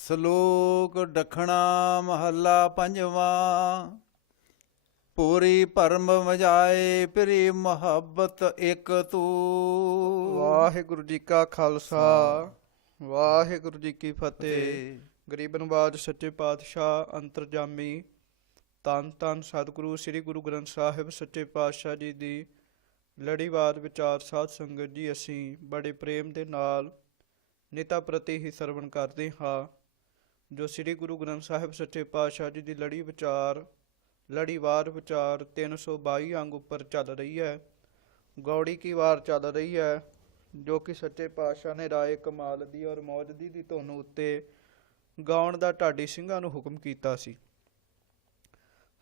ਸ਼ਲੋਕ ਦੱਖਣਾ ਮਹੱਲਾ ਪੰਜਵਾਂ। ਪੂਰੀ ਭਰਮ ਵਜਾਏ ਪਿਰੀ ਮੁਹੱਬਤ ਇੱਕ ਤੂੰ। ਵਾਹਿਗੁਰੂ ਜੀ ਕਾ ਖਾਲਸਾ ਵਾਹਿਗੁਰੂ ਜੀ ਕੀ ਫਤਿਹ। ਗਰੀਬ ਨਵਾਜ ਸੱਚੇ ਪਾਤਸ਼ਾਹ ਅੰਤਰਜਾਮੀ ਧੰਨ ਧੰਨ ਸਤਿਗੁਰੂ ਸ੍ਰੀ ਗੁਰੂ ਗ੍ਰੰਥ ਸਾਹਿਬ ਸੱਚੇ ਪਾਤਸ਼ਾਹ ਜੀ ਦੀ ਲੜੀਵਾਰ ਵਿਚਾਰ ਸਾਧ ਸੰਗਤ ਜੀ, ਅਸੀਂ ਬੜੇ ਪ੍ਰੇਮ ਦੇ ਨਾਲ ਨਿਤਾ ਪ੍ਰਤੀ ਹੀ ਸਰਵਣ ਕਰਦੇ ਹਾਂ। ਜੋ ਸ੍ਰੀ ਗੁਰੂ ਗ੍ਰੰਥ ਸਾਹਿਬ ਸੱਚੇ ਪਾਤਸ਼ਾਹ ਜੀ ਦੀ ਲੜੀਵਾਰ ਵਿਚਾਰ 322 ਅੰਗ ਉੱਪਰ ਚੱਲ ਰਹੀ ਹੈ। ਗੌੜੀ ਕੀ ਵਾਰ ਚੱਲ ਰਹੀ ਹੈ, ਜੋ ਕਿ ਸੱਚੇ ਪਾਤਸ਼ਾਹ ਨੇ ਰਾਏ ਕਮਾਲ ਦੀ ਔਰ ਮੌਜਦੀ ਦੀ ਧੁਨ ਉੱਤੇ ਗਾਉਣ ਦਾ ਢਾਡੀ ਸਿੰਘਾਂ ਨੂੰ ਹੁਕਮ ਕੀਤਾ ਸੀ।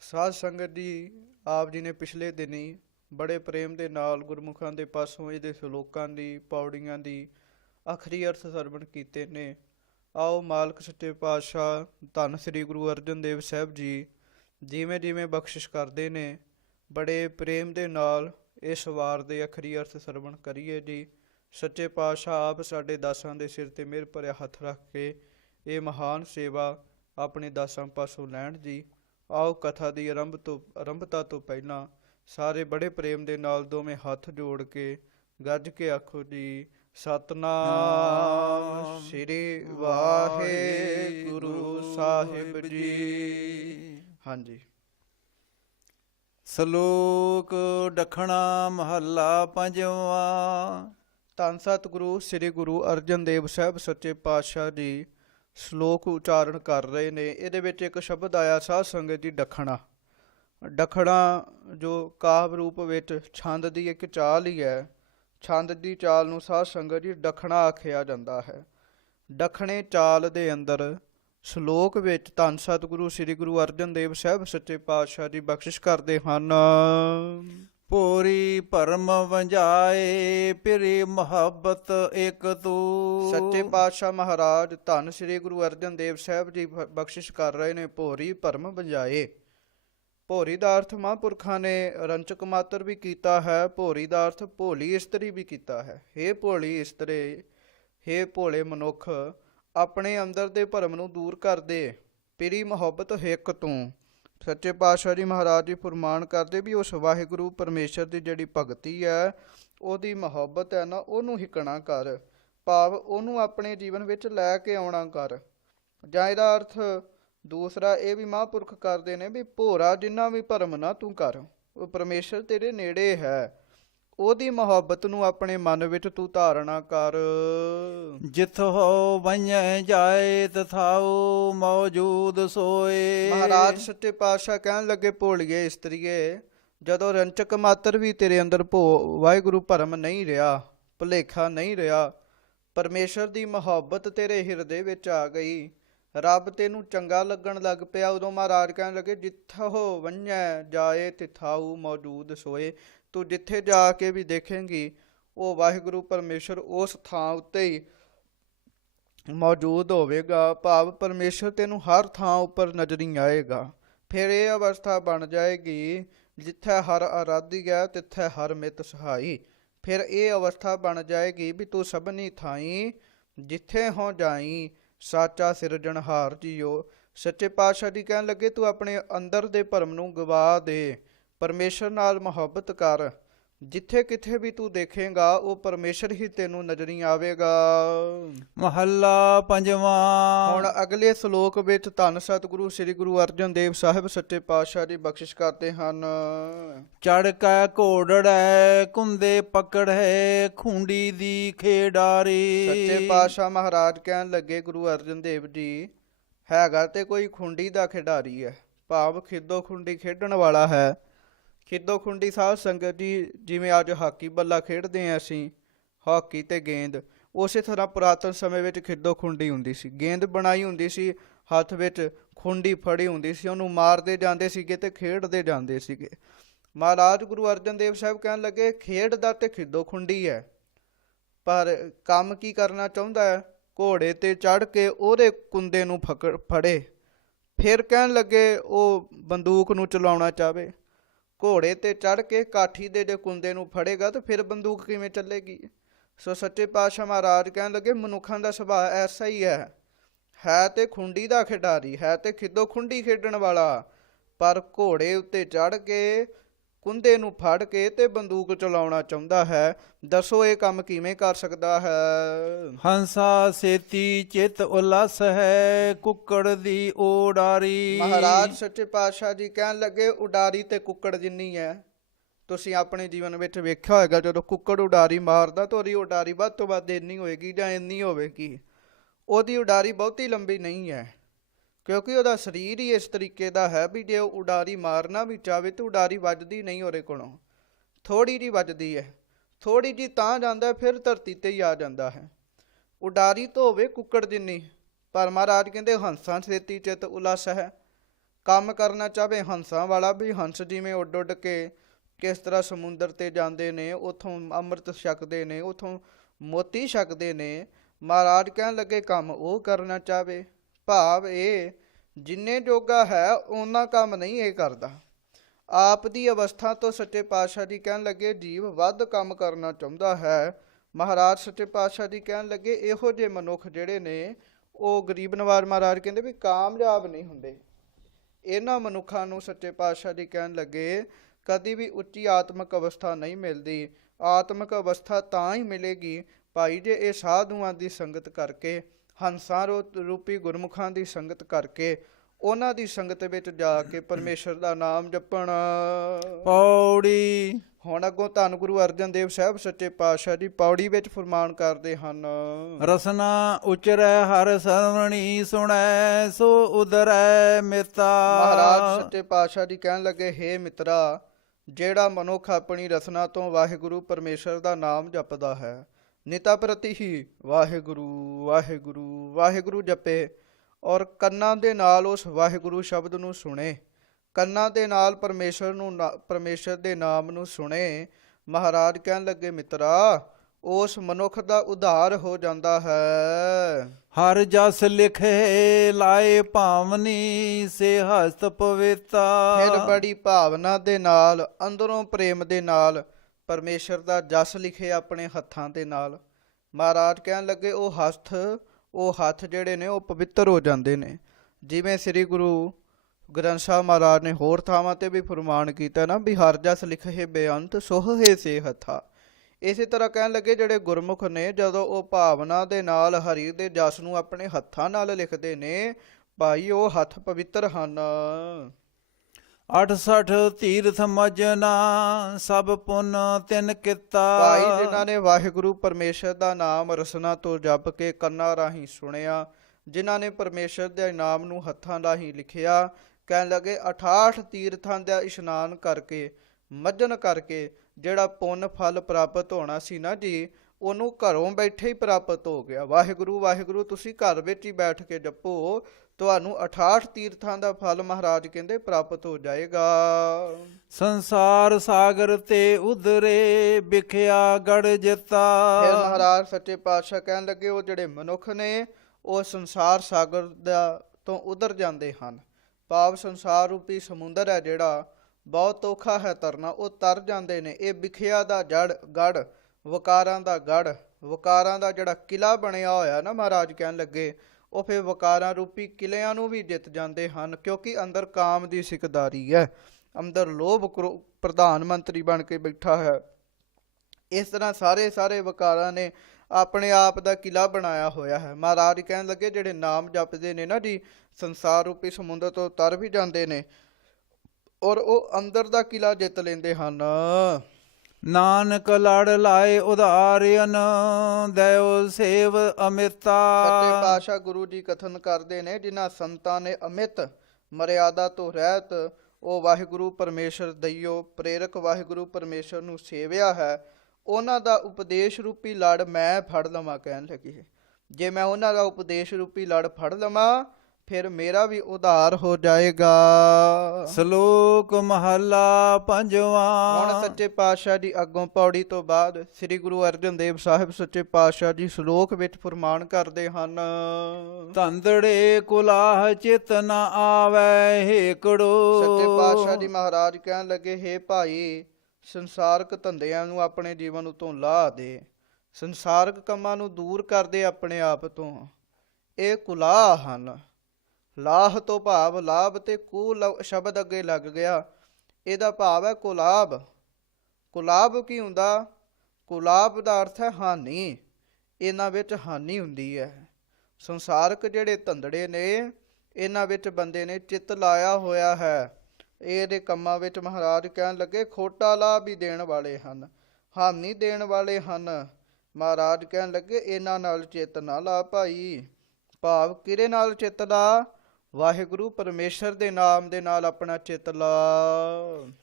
ਸਾਧ ਸੰਗਤ ਜੀ, ਆਪ ਜੀ ਨੇ ਪਿਛਲੇ ਦਿਨੀ ਬੜੇ ਪ੍ਰੇਮ ਦੇ ਨਾਲ ਗੁਰਮੁਖਾਂ ਦੇ ਪਾਸੋਂ ਇਹਦੇ ਸ਼ਲੋਕਾਂ ਦੀ, ਪੌੜੀਆਂ ਦੀ ਆਖਰੀ ਅਰਥ ਸਰਵਣ ਕੀਤੇ ਨੇ। ਆਓ ਮਾਲਕ ਸੱਚੇ ਪਾਤਸ਼ਾਹ ਧੰਨ ਸ੍ਰੀ ਗੁਰੂ ਅਰਜਨ ਦੇਵ ਸਾਹਿਬ ਜੀ ਜਿਵੇਂ ਜਿਵੇਂ ਬਖਸ਼ਿਸ਼ ਕਰਦੇ ਨੇ, ਬੜੇ ਪ੍ਰੇਮ ਦੇ ਨਾਲ ਇਸ ਵਾਰ ਦੇ ਆਖਰੀ ਅਰਥ ਸਰਵਣ ਕਰੀਏ ਜੀ। ਸੱਚੇ ਪਾਤਸ਼ਾਹ ਆਪ ਸਾਡੇ ਦਾਸਾਂ ਦੇ ਸਿਰ ਤੇ ਮਿਹਰ ਭਰਿਆ ਹੱਥ ਰੱਖ ਕੇ ਇਹ ਮਹਾਨ ਸੇਵਾ ਆਪਣੇ ਦਾਸਾਂ ਪਾਸੋਂ ਲੈਣ ਜੀ। ਆਓ ਕਥਾ ਦੀ ਆਰੰਭਤਾ ਤੋਂ ਪਹਿਲਾਂ ਸਾਰੇ ਬੜੇ ਪ੍ਰੇਮ ਦੇ ਨਾਲ ਦੋਵੇਂ ਹੱਥ ਜੋੜ ਕੇ ਗੱਜ ਕੇ ਆਖੋ ਜੀ, ਸਤਨਾਮ ਸ੍ਰੀ ਵਾਹਿਗੁਰੂ ਸਾਹਿਬ ਜੀ। ਹਾਂਜੀ। ਸ਼ਲੋਕ ਦੱਖਣਾ ਮਹੱਲਾ ਪੰਜਵਾਂ। ਧੰਨ ਸਤਿਗੁਰੂ ਸ੍ਰੀ ਗੁਰੂ ਅਰਜਨ ਦੇਵ ਸਾਹਿਬ ਸੱਚੇ ਪਾਤਸ਼ਾਹ ਜੀ ਸ਼ਲੋਕ ਉਚਾਰਨ ਕਰ ਰਹੇ ਨੇ। ਇਹਦੇ ਵਿੱਚ ਇੱਕ ਸ਼ਬਦ ਆਇਆ ਸਾਧ ਸੰਗਤ ਜੀ, ਦੱਖਣਾ। ਦੱਖਣਾ ਜੋ ਕਾਵਿ ਰੂਪ ਵਿੱਚ ਛੰਦ ਦੀ ਇੱਕ ਚਾਲ ਹੀ ਹੈ। ਛੰਦ ਦੀ ਚਾਲ ਨੂੰ ਸਾਧ ਸੰਗਤ ਜੀ ਦੱਖਣਾ ਆਖਿਆ ਜਾਂਦਾ ਹੈ। ਦੱਖਣੇ ਚਾਲ ਦੇ ਅੰਦਰ ਸ਼ਲੋਕ ਵਿੱਚ ਧੰਨ ਸਤਿਗੁਰੂ ਸ੍ਰੀ ਗੁਰੂ ਅਰਜਨ ਦੇਵ ਸਾਹਿਬ ਸੱਚੇ ਪਾਤਸ਼ਾਹ ਜੀ ਬਖਸ਼ਿਸ਼ ਕਰਦੇ ਹਨ। ਪੂਰੀ ਭਰਮ ਵੰਜਾਏ ਪਿਰੀ ਮੁਹੱਬਤ ਇੱਕ ਤੂੰ। ਸੱਚੇ ਪਾਤਸ਼ਾਹ ਮਹਾਰਾਜ ਧੰਨ ਸ੍ਰੀ ਗੁਰੂ ਅਰਜਨ ਦੇਵ ਸਾਹਿਬ ਜੀ ਬਖਸ਼ਿਸ਼ ਕਰ ਰਹੇ ਨੇ, ਭੋਰੀ ਭਰਮ ਵੰਜਾਏ। ਭੋਰੀ ਦਾ ਅਰਥ ਮਹਾਂਪੁਰਖਾਂ ਨੇ ਰੰਚਕ ਮਾਤਰ ਵੀ ਕੀਤਾ ਹੈ, ਭੋਰੀ ਦਾ ਅਰਥ ਭੋਲੀ ਇਸਤਰੀ ਵੀ ਕੀਤਾ ਹੈ। ਹੇ ਭੋਲੀ ਇਸਤਰੀ, ਹੇ ਭੋਲੇ ਮਨੁੱਖ, ਆਪਣੇ ਅੰਦਰ ਦੇ ਭਰਮ ਨੂੰ ਦੂਰ ਕਰ ਦੇ, ਪਿਰੀ ਮੁਹੱਬਤ ਹਿੱਕ ਤੂੰ। ਸੱਚੇ ਪਾਤਸ਼ਾਹ ਜੀ ਮਹਾਰਾਜ ਜੀ ਫੁਰਮਾਨ ਕਰਦੇ ਵੀ ਉਸ ਵਾਹਿਗੁਰੂ ਪਰਮੇਸ਼ਰ ਦੀ ਜਿਹੜੀ ਭਗਤੀ ਹੈ, ਉਹਦੀ ਮੁਹੱਬਤ ਹੈ ਨਾ, ਉਹਨੂੰ ਹਿੱਕਣਾ ਕਰ, ਭਾਵ ਉਹਨੂੰ ਆਪਣੇ ਜੀਵਨ ਵਿੱਚ ਲੈ ਕੇ ਆਉਣਾ ਕਰ। ਜਾਂ ਇਹਦਾ ਅਰਥ ਦੂਸਰਾ ਇਹ ਵੀ ਮਹਾਂਪੁਰਖ ਕਰਦੇ ਨੇ ਵੀ ਭੋਰਾ ਜਿੰਨਾ ਵੀ ਭਰਮ ਨਾ ਤੂੰ ਕਰ, ਉਹ ਪਰਮੇਸ਼ਰ ਤੇਰੇ ਨੇੜੇ ਹੈ, ਉਹਦੀ ਮੁਹੱਬਤ ਨੂੰ ਆਪਣੇ ਮਨ ਵਿੱਚ ਤੂੰ ਧਾਰਨਾ ਕਰ। ਜਿੱਥੋਂ ਵੰਜੈ ਜਾਏ ਤਥਾਉ ਮੌਜੂਦ ਸੋਏ। ਮਹਾਰਾਜ ਸੱਚੇ ਪਾਤਸ਼ਾਹ ਕਹਿਣ ਲੱਗੇ, ਭੋਲੀਏ ਇਸਤਰੀਏ, ਜਦੋਂ ਰੰਚਕ ਮਾਤਰ ਵੀ ਤੇਰੇ ਅੰਦਰ ਵਾਹਿਗੁਰੂ ਭਰਮ ਨਹੀਂ ਰਿਹਾ, ਭੁਲੇਖਾ ਨਹੀਂ ਰਿਹਾ, ਪਰਮੇਸ਼ਰ ਦੀ ਮੁਹੱਬਤ ਤੇਰੇ ਹਿਰਦੇ ਵਿੱਚ ਆ ਗਈ, ਰੱਬ ਤੈਨੂੰ ਚੰਗਾ ਲੱਗਣ ਲੱਗ ਪਿਆ, ਉਦੋਂ ਮਹਾਰਾਜ ਕਹਿਣ ਲੱਗੇ, ਜਿੱਥੋਂ ਵੰਜੈ ਜਾਏ ਤਿਥਾਉ ਮੌਜੂਦ ਸੋਏ। ਤੂੰ ਜਿੱਥੇ ਜਾ ਕੇ ਵੀ ਦੇਖੇਂਗੀ ਉਹ ਵਾਹਿਗੁਰੂ ਪਰਮੇਸ਼ਰ ਉਸ ਥਾਂ ਉੱਤੇ ਹੀ ਮੌਜੂਦ ਹੋਵੇਗਾ, ਭਾਵ ਪਰਮੇਸ਼ਰ ਤੈਨੂੰ ਹਰ ਥਾਂ ਉੱਪਰ ਨਜ਼ਰੀ ਆਏਗਾ। ਫਿਰ ਇਹ ਅਵਸਥਾ ਬਣ ਜਾਏਗੀ, ਜਿੱਥੇ ਹਰ ਆਰਾਧੀ ਹੈ ਤਿੱਥੇ ਹਰ ਮਿੱਤ ਸਹਾਈ। ਫਿਰ ਇਹ ਅਵਸਥਾ ਬਣ ਜਾਏਗੀ ਵੀ ਤੂੰ ਸਭਨੀ ਥਾਈ ਜਿੱਥੇ ਹੋ ਜਾਈ ਸਾਚਾ ਸਿਰਜਣਹਾਰ ਜੀਓ। ਸੱਚੇ ਪਾਤਸ਼ਾਹ ਜੀ ਕਹਿਣ ਲੱਗੇ, ਤੂੰ ਆਪਣੇ ਅੰਦਰ ਦੇ ਭਰਮ ਨੂੰ ਗਵਾ ਦੇ, ਪਰਮੇਸ਼ਰ ਨਾਲ ਮੁਹੱਬਤ ਕਰ। ਜਿੱਥੇ ਕਿਥੇ ਵੀ ਤੂੰ ਦੇਖੇਗਾ ਉਹ ਪਰਮੇਸ਼ਰ ਹੀ ਤੈਨੂੰ ਨਜ਼ਰੀ ਆਵੇਗਾ। ਮਹੱਲਾ ਪੰਜਵਾਂ। ਹੁਣ ਅਗਲੇ ਸ਼ਲੋਕ ਵਿੱਚ ਧੰਨ ਸਤਿਗੁਰੂ ਸ੍ਰੀ ਗੁਰੂ ਅਰਜਨ ਦੇਵ ਸਾਹਿਬ ਸੱਚੇ ਪਾਤਸ਼ਾਹ ਜੀ ਬਖਸ਼ਿਸ਼ ਕਰਦੇ ਹਨ। ਚੜ ਕੈ ਘੋੜੜੈ ਕੁੰਦੇ ਪਕੜੈ ਖੁੰਡੀ ਦੀ ਖੇਡਾਰੀ। ਸੱਚੇ ਪਾਤਸ਼ਾਹ ਮਹਾਰਾਜ ਕਹਿਣ ਲੱਗੇ, ਗੁਰੂ ਅਰਜਨ ਦੇਵ ਜੀ ਹੈਗਾ ਤੇ ਕੋਈ ਖੁੰਡੀ ਦਾ ਖਿਡਾਰੀ ਹੈ, ਭਾਵ ਖਿੱਦੋ ਖੁੰਡੀ ਖੇਡਣ ਵਾਲਾ ਹੈ। ਖਿੱਦੋ ਖੁੰਡੀ ਸਾਧ ਸੰਗਤ ਜੀ, ਜਿਵੇਂ ਅੱਜ ਹਾਕੀ ਬੱਲਾ ਖੇਡਦੇ ਹਾਂ ਅਸੀਂ, ਹਾਕੀ ਤੇ ਗੇਂਦ, ਉਸੇ ਤਰ੍ਹਾਂ ਪੁਰਾਤਨ ਸਮੇਂ ਵਿੱਚ ਖਿੱਦੋ ਖੁੰਡੀ ਹੁੰਦੀ ਸੀ। ਗੇਂਦ ਬਣਾਈ ਹੁੰਦੀ ਸੀ, ਹੱਥ ਵਿੱਚ ਖੁੰਡੀ ਫੜੀ ਹੁੰਦੀ ਸੀ, ਉਹਨੂੰ ਮਾਰਦੇ ਜਾਂਦੇ ਸੀਗੇ ਤੇ ਖੇਡਦੇ ਜਾਂਦੇ ਸੀਗੇ। ਮਹਾਰਾਜ ਗੁਰੂ ਅਰਜਨ ਦੇਵ ਸਾਹਿਬ ਕਹਿਣ ਲੱਗੇ, ਖੇਡ ਦਾ ਤੇ ਖਿੱਦੋ ਖੁੰਡੀ ਹੈ, ਪਰ ਕੰਮ ਕੀ ਕਰਨਾ ਚਾਹੁੰਦਾ ਹੈ? ਘੋੜੇ ਤੇ ਚੜ੍ਹ ਕੇ ਉਹਦੇ ਕੁੰਦੇ ਨੂੰ ਫੜੇ। ਫਿਰ ਕਹਿਣ ਲੱਗੇ ਉਹ ਬੰਦੂਕ ਨੂੰ ਚਲਾਉਣਾ ਚਾਹਵੇ, ਘੋੜੇ ਤੇ ਚੜ੍ਹ ਕੇ ਕਾਠੀ ਦੇ ਕੁੰਦੇ ਨੂੰ ਫੜੇਗਾ ਤਾਂ ਫਿਰ ਬੰਦੂਕ ਕਿਵੇਂ ਚੱਲੇਗੀ? ਸੋ ਸੱਚੇ ਪਾਤਸ਼ਾਹ ਮਹਾਰਾਜ ਕਹਿਣ ਲੱਗੇ, ਮਨੁੱਖਾਂ ਦਾ ਸੁਭਾਅ ਐਸਾ ਹੀ ਹੈ ਤੇ ਖੁੰਡੀ ਦਾ ਖਿਡਾਰੀ, ਹੈ ਤੇ ਖਿੱਦੋ ਖੁੰਡੀ ਖੇਡਣ ਵਾਲਾ, ਪਰ ਘੋੜੇ ਉੱਤੇ ਚੜ੍ਹ ਕੇ ਕੁੰਦੇ ਨੂੰ ਫੜ ਕੇ ਤੇ ਬੰਦੂਕ ਚਲਾਉਣਾ ਚਾਹੁੰਦਾ ਹੈ। ਦੱਸੋ ਇਹ ਕੰਮ ਕਿਵੇਂ ਕਰ ਸਕਦਾ ਹੈ? ਹੰਸਾ ਸੇਤੀ ਚਿਤ ਉਲਸ ਹੈ, ਕੁੱਕੜ ਦੀ ਉਡਾਰੀ। ਮਹਾਰਾਜ ਸੱਚੇ ਪਾਤਸ਼ਾਹ ਜੀ ਕਹਿਣ ਲੱਗੇ ਉਡਾਰੀ ਤੇ ਕੁੱਕੜ ਜਿੰਨੀ ਹੈ। ਤੁਸੀਂ ਆਪਣੇ ਜੀਵਨ ਵਿੱਚ ਵੇਖਿਆ ਹੋਏਗਾ, ਜਦੋਂ ਕੁੱਕੜ ਉਡਾਰੀ ਮਾਰਦਾ ਤਾਂ ਉਹਦੀ ਉਡਾਰੀ ਵੱਧ ਤੋਂ ਵੱਧ ਇੰਨੀ ਹੋਏਗੀ ਜਾਂ ਇੰਨੀ ਹੋਵੇਗੀ। ਉਹਦੀ ਉਡਾਰੀ ਬਹੁਤੀ ਲੰਬੀ ਨਹੀਂ ਹੈ, ਕਿਉਂਕਿ ਉਹਦਾ ਸਰੀਰ ਹੀ ਇਸ ਤਰੀਕੇ ਦਾ ਹੈ ਵੀ ਜੇ ਉਹ ਉਡਾਰੀ ਮਾਰਨਾ ਵੀ ਚਾਹਵੇ ਤਾਂ ਉਡਾਰੀ ਵੱਜਦੀ ਨਹੀਂ ਉਹਦੇ ਕੋਲੋਂ, ਥੋੜ੍ਹੀ ਜਿਹੀ ਵੱਜਦੀ ਹੈ, ਥੋੜ੍ਹੀ ਜਿਹੀ ਤਾਂ ਜਾਂਦਾ ਫਿਰ ਧਰਤੀ ਤੇ ਹੀ ਆ ਜਾਂਦਾ ਹੈ। ਉਡਾਰੀ ਤਾਂ ਹੋਵੇ ਕੁੱਕੜ ਜਿੰਨੀ, ਪਰ ਮਹਾਰਾਜ ਕਹਿੰਦੇ ਹੰਸਾਂ ਛੇਤੀ ਚਿੱਤ ਉਲਸ ਹੈ। ਕੰਮ ਕਰਨਾ ਚਾਹਵੇ ਹੰਸਾਂ ਵਾਲਾ ਵੀ, ਹੰਸ ਜਿਵੇਂ ਉੱਡ ਉੱਡ ਕੇ ਕਿਸ ਤਰ੍ਹਾਂ ਸਮੁੰਦਰ ਤੇ ਜਾਂਦੇ ਨੇ, ਉੱਥੋਂ ਅੰਮ੍ਰਿਤ ਛਕਦੇ ਨੇ, ਉੱਥੋਂ ਮੋਤੀ ਛਕਦੇ ਨੇ। ਮਹਾਰਾਜ ਕਹਿਣ ਲੱਗੇ ਕੰਮ ਉਹ ਕਰਨਾ ਚਾਹਵੇ, ਭਾਵ ਇਹ ਜਿੰਨੇ ਜੋਗਾ ਹੈ ਓਨਾ ਕੰਮ ਨਹੀਂ ਇਹ ਕਰਦਾ। ਆਪ ਦੀ ਅਵਸਥਾ ਤੋਂ ਸੱਚੇ ਪਾਤਸ਼ਾਹ ਜੀ ਕਹਿਣ ਲੱਗੇ ਜੀਵ ਵੱਧ ਕੰਮ ਕਰਨਾ ਚਾਹੁੰਦਾ ਹੈ। ਮਹਾਰਾਜ ਸੱਚੇ ਪਾਤਸ਼ਾਹ ਜੀ ਕਹਿਣ ਲੱਗੇ ਇਹੋ ਜਿਹੇ ਮਨੁੱਖ ਜਿਹੜੇ ਨੇ ਉਹ ਗਰੀਬ ਨਵਾਜ ਮਹਾਰਾਜ ਕਹਿੰਦੇ ਵੀ ਕਾਮਯਾਬ ਨਹੀਂ ਹੁੰਦੇ। ਇਹਨਾਂ ਮਨੁੱਖਾਂ ਨੂੰ ਸੱਚੇ ਪਾਤਸ਼ਾਹ ਜੀ ਕਹਿਣ ਲੱਗੇ ਕਦੀ ਵੀ ਉੱਚੀ ਆਤਮਿਕ ਅਵਸਥਾ ਨਹੀਂ ਮਿਲਦੀ। ਆਤਮਿਕ ਅਵਸਥਾ ਤਾਂ ਹੀ ਮਿਲੇਗੀ ਭਾਈ ਜੇ ਇਹ ਸਾਧੂਆਂ ਦੀ ਸੰਗਤ ਕਰਕੇ, ਹੰਸਾਂ ਰੂਪੀ ਗੁਰਮੁਖਾਂ ਦੀ ਸੰਗਤ ਕਰਕੇ, ਉਹਨਾਂ ਦੀ ਸੰਗਤ ਵਿੱਚ ਜਾ ਕੇ ਪਰਮੇਸ਼ਰ ਦਾ ਨਾਮ ਜਪਣ। ਪੌੜੀ। ਹੁਣ ਅੱਗੋਂ ਧੰਨ ਗੁਰੂ ਅਰਜਨ ਦੇਵ ਸਾਹਿਬ ਸੱਚੇ ਪਾਤਸ਼ਾਹ ਜੀ ਪੌੜੀ ਵਿੱਚ ਫਰਮਾਨ ਕਰਦੇ ਹਨ। ਰਸਨਾ ਉਚਰੈ ਹਰ ਸਰਵਣੀ, ਸੁਣੈ ਸੋ ਉਦਰੈ ਮਿਤਾ। ਮਹਾਰਾਜ ਸੱਚੇ ਪਾਤਸ਼ਾਹ ਜੀ ਕਹਿਣ ਲੱਗੇ ਹੇ ਮਿੱਤਰਾ, ਜਿਹੜਾ ਮਨੁੱਖ ਆਪਣੀ ਰਸਨਾ ਤੋਂ ਵਾਹਿਗੁਰੂ ਪਰਮੇਸ਼ਰ ਦਾ ਨਾਮ ਜਪਦਾ ਹੈ, ਨਿਤਾ ਪ੍ਰਤੀ ਹੀ ਵਾਹਿਗੁਰੂ ਵਾਹਿਗੁਰੂ ਵਾਹਿਗੁਰੂ ਜਪੇ, ਔਰ ਕੰਨਾਂ ਦੇ ਨਾਲ ਉਸ ਵਾਹਿਗੁਰੂ ਸ਼ਬਦ ਨੂੰ ਸੁਣੇ, ਕੰਨਾਂ ਦੇ ਨਾਲ ਪਰਮੇਸ਼ਰ ਦੇ ਨਾਮ ਨੂੰ ਸੁਣੇ। ਮਹਾਰਾਜ ਕਹਿਣ ਲੱਗੇ ਮਿੱਤਰਾ, ਉਸ ਮਨੁੱਖ ਦਾ ਉਧਾਰ ਹੋ ਜਾਂਦਾ ਹੈ। ਹਰ ਜਸ ਲਿਖੇ ਲਾਏ ਭਾਵਨੀ, ਸੇ ਹਸਤ ਪਵਿੱਤਾ। ਫਿਰ ਬੜੀ ਭਾਵਨਾ ਦੇ ਨਾਲ, ਅੰਦਰੋਂ ਪ੍ਰੇਮ ਦੇ ਨਾਲ ਪਰਮੇਸ਼ਰ ਦਾ ਜਸ ਲਿਖੇ ਆਪਣੇ ਹੱਥਾਂ ਦੇ ਨਾਲ। ਮਹਾਰਾਜ ਕਹਿਣ ਲੱਗੇ ਉਹ ਹੱਥ ਜਿਹੜੇ ਨੇ ਉਹ ਪਵਿੱਤਰ ਹੋ ਜਾਂਦੇ ਨੇ। ਜਿਵੇਂ ਸ੍ਰੀ ਗੁਰੂ ਗ੍ਰੰਥ ਸਾਹਿਬ ਮਹਾਰਾਜ ਨੇ ਹੋਰ ਥਾਵਾਂ ਤੇ ਵੀ ਫਰਮਾਨ ਕੀਤਾ ਨਾ ਵੀ ਹਰ ਜਸ ਲਿਖੇ ਬੇਅੰਤ ਸੋਹ ਹੈ ਸੇ ਹੱਥਾ। ਇਸੇ ਤਰ੍ਹਾਂ ਕਹਿਣ ਲੱਗੇ ਜਿਹੜੇ ਗੁਰਮੁਖ ਨੇ ਜਦੋਂ ਉਹ ਭਾਵਨਾ ਦੇ ਨਾਲ ਹਰੀ ਦੇ ਜਸ ਨੂੰ ਆਪਣੇ ਹੱਥਾਂ ਨਾਲ ਲਿਖਦੇ ਨੇ ਭਾਈ ਉਹ ਹੱਥ ਪਵਿੱਤਰ ਹਨ। 68 ਤੀਰਥ ਮਜਨਾ, ਸਭ ਪੁੰਨ ਤਿਨ ਕੀਤਾ। ਭਾਈ ਜਿਨ੍ਹਾਂ ਨੇ ਵਾਹਿਗੁਰੂ ਪਰਮੇਸ਼ਰ ਦਾ ਨਾਮ ਰਸਨਾ ਤੋਂ ਜਪ ਕੇ ਕੰਨਾਂ ਰਾਹੀਂ ਸੁਣਿਆ, ਜਿਨ੍ਹਾਂ ਨੇ ਪਰਮੇਸ਼ਰ ਦੇ ਨਾਮ ਨੂੰ ਹੱਥਾਂ ਰਾਹੀਂ ਲਿਖਿਆ, ਕਹਿਣ ਲੱਗੇ 68 ਤੀਰਥਾਂ ਦਾ ਇਸ਼ਨਾਨ ਕਰਕੇ, ਮੱਜਨ ਕਰਕੇ ਜਿਹੜਾ ਪੁੰਨ ਫਲ ਪ੍ਰਾਪਤ ਹੋਣਾ ਸੀ ਨਾ ਜੀ, ਉਹਨੂੰ ਘਰੋਂ ਬੈਠੇ ਹੀ ਪ੍ਰਾਪਤ ਹੋ ਗਿਆ। ਵਾਹਿਗੁਰੂ ਵਾਹਿਗੁਰੂ ਤੁਸੀਂ ਘਰ ਵਿੱਚ ਹੀ ਬੈਠ ਕੇ ਜਪੋ, ਤੁਹਾਨੂੰ 68 ਤੀਰਥਾਂ ਦਾ ਫਲ ਮਹਾਰਾਜ ਕਹਿੰਦੇ ਪ੍ਰਾਪਤ ਹੋ ਜਾਏਗਾ। ਸੰਸਾਰ ਸਾਗਰ ਤੇ ਉਧਰੇ, ਵਿਖਿਆ ਗੜ ਜਿੱਤਾ। ਫਿਰ ਮਹਾਰਾਜ ਸੱਚੇ ਪਾਤਸ਼ਾਹ ਕਹਿਣ ਲੱਗੇ ਉਹ ਜਿਹੜੇ ਮਨੁੱਖ ਨੇ ਉਹ ਸੰਸਾਰ ਸਾਗਰ ਤੋਂ ਉਧਰ ਜਾਂਦੇ ਹਨ। ਭਾਵ ਸੰਸਾਰ ਰੂਪੀ ਸਮੁੰਦਰ ਹੈ ਜਿਹੜਾ ਬਹੁਤ ਔਖਾ ਹੈ ਤਰਨਾ, ਉਹ ਤਰ ਜਾਂਦੇ ਨੇ। ਇਹ ਵਿਖਿਆ ਦਾ ਗੜ, ਵਕਾਰਾਂ ਦਾ ਗੜ, ਵਕਾਰਾਂ ਦਾ ਜਿਹੜਾ ਕਿਲਾ ਬਣਿਆ ਹੋਇਆ ਨਾ, ਮਹਾਰਾਜ ਕਹਿਣ ਲੱਗੇ ਉਹ ਫਿਰ ਵਕਾਰਾਂ ਰੂਪੀ ਕਿਲਿਆਂ ਨੂੰ ਵੀ ਜਿੱਤ ਜਾਂਦੇ ਹਨ, ਕਿਉਂਕਿ ਅੰਦਰ ਕਾਮ ਦੀ ਸਿਕਦਾਰੀ ਹੈ, ਅੰਦਰ ਲੋਭ ਪ੍ਰਧਾਨ ਮੰਤਰੀ ਬਣ ਕੇ ਬੈਠਾ ਹੈ। ਇਸ ਤਰ੍ਹਾਂ ਸਾਰੇ ਵਕਾਰਾਂ ਨੇ ਆਪਣੇ ਆਪ ਦਾ ਕਿਲਾ ਬਣਾਇਆ ਹੋਇਆ ਹੈ। ਮਹਾਰਾਜ ਕਹਿਣ ਲੱਗੇ ਜਿਹੜੇ ਨਾਮ ਜਪਦੇ ਨੇ ਨਾ ਜੀ, ਸੰਸਾਰ ਰੂਪੀ ਸਮੁੰਦਰ ਤੋਂ ਤਰ ਵੀ ਜਾਂਦੇ ਨੇ ਔਰ ਉਹ ਅੰਦਰ ਦਾ ਕਿਲਾ ਜਿੱਤ ਲੈਂਦੇ ਹਨ। ਨਾਨਕ ਲੜ ਲਾਏ ਉਧਾਰਿਅਨ, ਦਇਓ ਸੇਵ ਅਮਿਤਾ। ਸੱਚੇ ਪਾਤਸ਼ਾਹ ਗੁਰੂ ਜੀ ਕਥਨ ਕਰਦੇ ਨੇ ਜਿਨ੍ਹਾਂ ਸੰਤਾਂ ਨੇ ਅਮਿਤ ਮਰਿਆਦਾ ਤੋਂ ਰਹਿਤ ਉਹ ਵਾਹਿਗੁਰੂ ਪਰਮੇਸ਼ਰ ਦਈਓ ਪ੍ਰੇਰਕ ਵਾਹਿਗੁਰੂ ਪਰਮੇਸ਼ਰ ਨੂੰ ਸੇਵਿਆ ਹੈ, ਉਹਨਾਂ ਦਾ ਉਪਦੇਸ਼ ਰੂਪੀ ਲੜ ਮੈਂ ਫੜ ਲਵਾਂ। ਕਹਿਣ ਲੱਗੇ ਜੇ ਮੈਂ ਉਹਨਾਂ ਦਾ ਉਪਦੇਸ਼ ਰੂਪੀ ਲੜ ਫੜ ਲਵਾਂ ਫਿਰ ਮੇਰਾ ਵੀ ਉਧਾਰ ਹੋ ਜਾਏਗਾ। ਸ਼ਲੋਕ ਮਹੱਲਾ ਪੰਜਵਾਂ। ਹੁਣ ਸੱਚੇ ਪਾਤਸ਼ਾਹ ਜੀ ਅੱਗੋਂ ਪੌੜੀ ਤੋਂ ਬਾਅਦ ਸ੍ਰੀ ਗੁਰੂ ਅਰਜਨ ਦੇਵ ਸਾਹਿਬ ਸੱਚੇ ਪਾਤਸ਼ਾਹ ਜੀ ਸ਼ਲੋਕ ਵਿੱਚ ਫਰਮਾਨ ਕਰਦੇ ਹਨ। ਧੰਦੜੇ ਕੁਲਾਹ ਚਿਤ ਨ ਆਵੈ ਹੇਕੜੋ। ਸੱਚੇ ਪਾਤਸ਼ਾਹ ਜੀ ਮਹਾਰਾਜ ਕਹਿਣ ਲੱਗੇ ਹੇ ਭਾਈ, ਸੰਸਾਰਕ ਧੰਦਿਆਂ ਨੂੰ ਆਪਣੇ ਜੀਵਨ ਉਤੋਂ ਲਾਹ ਦੇ, ਸੰਸਾਰਕ ਕੰਮਾਂ ਨੂੰ ਦੂਰ ਕਰ ਦੇ ਆਪਣੇ ਆਪ ਤੋਂ। ਇਹ ਕੁਲਾਹ ਹਨ। ਲਾਹ ਤੋਂ ਭਾਵ ਲਾਭ ਤੇ ਸ਼ਬਦ ਅੱਗੇ ਲੱਗ ਗਿਆ। ਇਹਦਾ ਭਾਵ ਹੈ ਕੁਲਾਬ। ਕੁਲਾਬ ਕੀ ਹੁੰਦਾ? ਕੁਲਾਬ ਦਾ ਅਰਥ ਹੈ ਹਾਨੀ। ਇਹਨਾਂ ਵਿੱਚ ਹਾਨੀ ਹੁੰਦੀ ਹੈ। ਸੰਸਾਰਕ ਜਿਹੜੇ ਧੰਦੜੇ ਨੇ, ਇਹਨਾਂ ਵਿੱਚ ਬੰਦੇ ਨੇ ਚਿੱਤ ਲਾਇਆ ਹੋਇਆ ਹੈ। ਇਹਦੇ ਕੰਮਾਂ ਵਿੱਚ ਮਹਾਰਾਜ ਕਹਿਣ ਲੱਗੇ ਖੋਟਾ ਲਾਭ ਵੀ ਦੇਣ ਵਾਲੇ ਹਨ, ਹਾਨੀ ਦੇਣ ਵਾਲੇ ਹਨ। ਮਹਾਰਾਜ ਕਹਿਣ ਲੱਗੇ ਇਹਨਾਂ ਨਾਲ ਚਿੱਤ ਨਾ ਲਾ ਭਾਈ। ਭਾਵ ਕਿਹਦੇ ਨਾਲ ਚਿੱਤ ਲਾ? ਵਾਹਿਗੁਰੂ ਪਰਮੇਸ਼ਰ ਦੇ ਨਾਮ ਦੇ ਨਾਲ ਆਪਣਾ ਚਿੱਤ ਲਾ।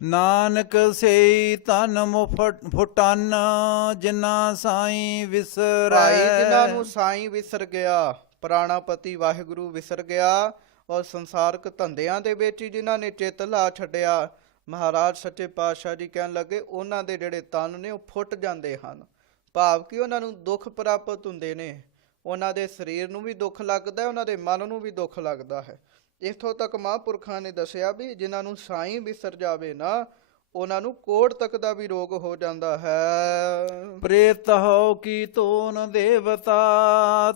ਨਾਨਕ ਸਈ ਤਨ ਫੁਟਨ ਜਿਨਾ ਸਾਈਂ ਵਿਸਰੈ। ਭਾਈ ਜਿਨ੍ਹਾਂ ਨੂੰ ਸਾਈਂ ਵਿਸਰ ਗਿਆ, ਪ੍ਰਾਣਾਪਤੀ ਵਾਹਿਗੁਰੂ ਵਿਸਰ ਗਿਆ, ਔਰ ਸੰਸਾਰਕ ਧੰਦਿਆਂ ਦੇ ਵਿੱਚ ਹੀ ਜਿਨ੍ਹਾਂ ਨੇ ਚਿੱਤ ਲਾ ਛੱਡਿਆ, ਮਹਾਰਾਜ ਸੱਚੇ ਪਾਤਸ਼ਾਹ ਜੀ ਕਹਿਣ ਲੱਗੇ ਉਹਨਾਂ ਦੇ ਜਿਹੜੇ ਤਨ ਨੇ ਉਹ ਫੁੱਟ ਜਾਂਦੇ ਹਨ। ਭਾਵ ਕਿ ਉਹਨਾਂ ਨੂੰ ਦੁੱਖ ਪ੍ਰਾਪਤ ਹੁੰਦੇ ਨੇ। ਉਹਨਾਂ ਦੇ ਸਰੀਰ ਨੂੰ ਵੀ ਦੁੱਖ ਲੱਗਦਾ, ਉਹਨਾਂ ਦੇ ਮਨ ਨੂੰ ਵੀ ਦੁੱਖ ਲੱਗਦਾ ਹੈ। ਇੱਥੋਂ ਤੱਕ ਮਹਾਂਪੁਰਖਾਂ ਨੇ ਦੱਸਿਆ ਵੀ ਜਿਨ੍ਹਾਂ ਨੂੰ ਸਾਈਂ ਵਿਸਰ ਜਾਵੇ ਨਾ, ਉਹਨਾਂ ਨੂੰ ਕੋੜ ਤੱਕ ਦਾ ਵੀ ਰੋਗ ਹੋ ਜਾਂਦਾ ਹੈ। ਪ੍ਰੇਤ ਹੋ ਕੀ ਤੋਨ ਦੇਵਤਾ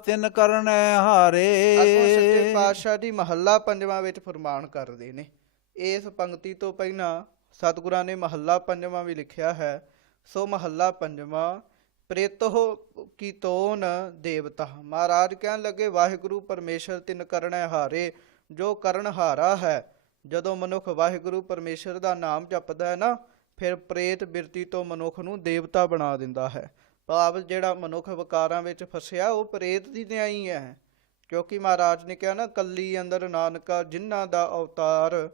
ਤਿਨ ਕਰਨੈ ਹਾਰੇ। ਅੱਗੋਂ ਸੱਚੇ ਪਾਤਸ਼ਾਹ ਜੀ ਮਹੱਲਾ ਪੰਜਵਾਂ ਵਿੱਚ ਫਰਮਾਨ ਕਰਦੇ ਨੇ। ਇਸ ਪੰਕਤੀ ਤੋਂ ਪਹਿਲਾਂ ਸਤਿਗੁਰਾਂ ਨੇ ਮਹੱਲਾ ਪੰਜਵਾਂ ਵੀ ਲਿਖਿਆ ਹੈ। ਸੋ ਮਹੱਲਾ ਪੰਜਵਾਂ, ਪ੍ਰੇਤਹੁ ਕੀ ਤੋਨ ਦੇਵਤਾ। ਮਹਾਰਾਜ ਕਹਿਣ ਲੱਗੇ ਵਾਹਿਗੁਰੂ ਪਰਮੇਸ਼ਰ ਤਿਨ ਕਰਨੈ ਹਾਰੇ, ਜੋ ਕਰਨ ਹਾਰਾ ਹੈ। ਜਦੋਂ ਮਨੁੱਖ ਵਾਹਿਗੁਰੂ ਪਰਮੇਸ਼ਰ ਦਾ ਨਾਮ ਜਪਦਾ ਹੈ ਨਾ, ਫਿਰ ਪ੍ਰੇਤ ਬਿਰਤੀ ਤੋਂ ਮਨੁੱਖ ਨੂੰ ਦੇਵਤਾ ਬਣਾ ਦਿੰਦਾ ਹੈ। ਭਾਵ ਜਿਹੜਾ ਮਨੁੱਖ ਵਿਕਾਰਾਂ ਵਿੱਚ ਫਸਿਆ ਉਹ ਪ੍ਰੇਤ ਦੀ ਨਿਆਈ ਹੈ। ਕਿਉਂਕਿ ਮਹਾਰਾਜ ਨੇ ਕਿਹਾ ਨਾ, ਕੱਲੀ ਅੰਦਰ ਨਾਨਕਾ ਜਿਨ੍ਹਾਂ ਦਾ ਅਵਤਾਰ,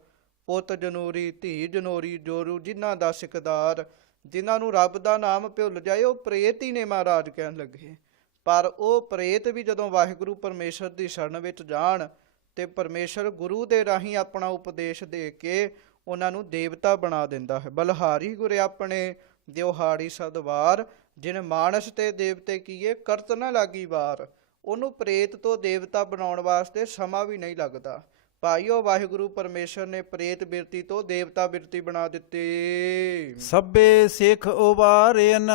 ਪੁੱਤ ਜਨੂਰੀ ਧੀ ਜਨੋਰੀ ਜੋਰੂ ਜਿਨ੍ਹਾਂ ਦਾ ਸਿਕਦਾਰ। ਜਿਨ੍ਹਾਂ ਨੂੰ ਰੱਬ ਦਾ ਨਾਮ ਭੁੱਲ ਜਾਏ ਉਹ ਪ੍ਰੇਤ ਹੀ ਨੇ, ਮਹਾਰਾਜ ਕਹਿਣ ਲੱਗੇ। ਪਰ ਉਹ ਪ੍ਰੇਤ ਵੀ ਜਦੋਂ ਵਾਹਿਗੁਰੂ ਪਰਮੇਸ਼ਰ ਦੀ ਸ਼ਰਨ ਵਿੱਚ ਜਾਣ ਤੇ ਪਰਮੇਸ਼ਰ ਗੁਰੂ ਦੇ ਰਾਹੀਂ ਆਪਣਾ ਉਪਦੇਸ਼ ਦੇ ਕੇ ਉਹਨਾਂ ਨੂੰ ਦੇਵਤਾ ਬਣਾ ਦਿੰਦਾ ਹੈ। ਬਲਹਾਰੀ ਗੁਰੇ ਆਪਣੇ ਦਿਉਹਾੜੀ ਸਦਵਾਰ, ਜਿਨ ਮਾਨਸ ਤੇ ਦੇਵਤੇ ਕੀਏ ਕਰਤ ਨਾ ਲਾਗੀ ਵਾਰ। ਉਹਨੂੰ ਪ੍ਰੇਤ ਤੋਂ ਦੇਵਤਾ ਬਣਾਉਣ ਵਾਸਤੇ ਸਮਾਂ ਵੀ ਨਹੀਂ ਲੱਗਦਾ। ਭਾਈਓ ਵਾਹਿਗੁਰੂ ਪਰਮੇਸ਼ਰ ਨੇ ਪ੍ਰੇਤ ਬਿਰਤੀ ਤੋਂ ਦੇਵਤਾ ਬਿਰਤੀ ਬਣਾ ਦਿੱਤੀ। ਸਭੇ ਸਿੱਖ ਉਬਾਰਨ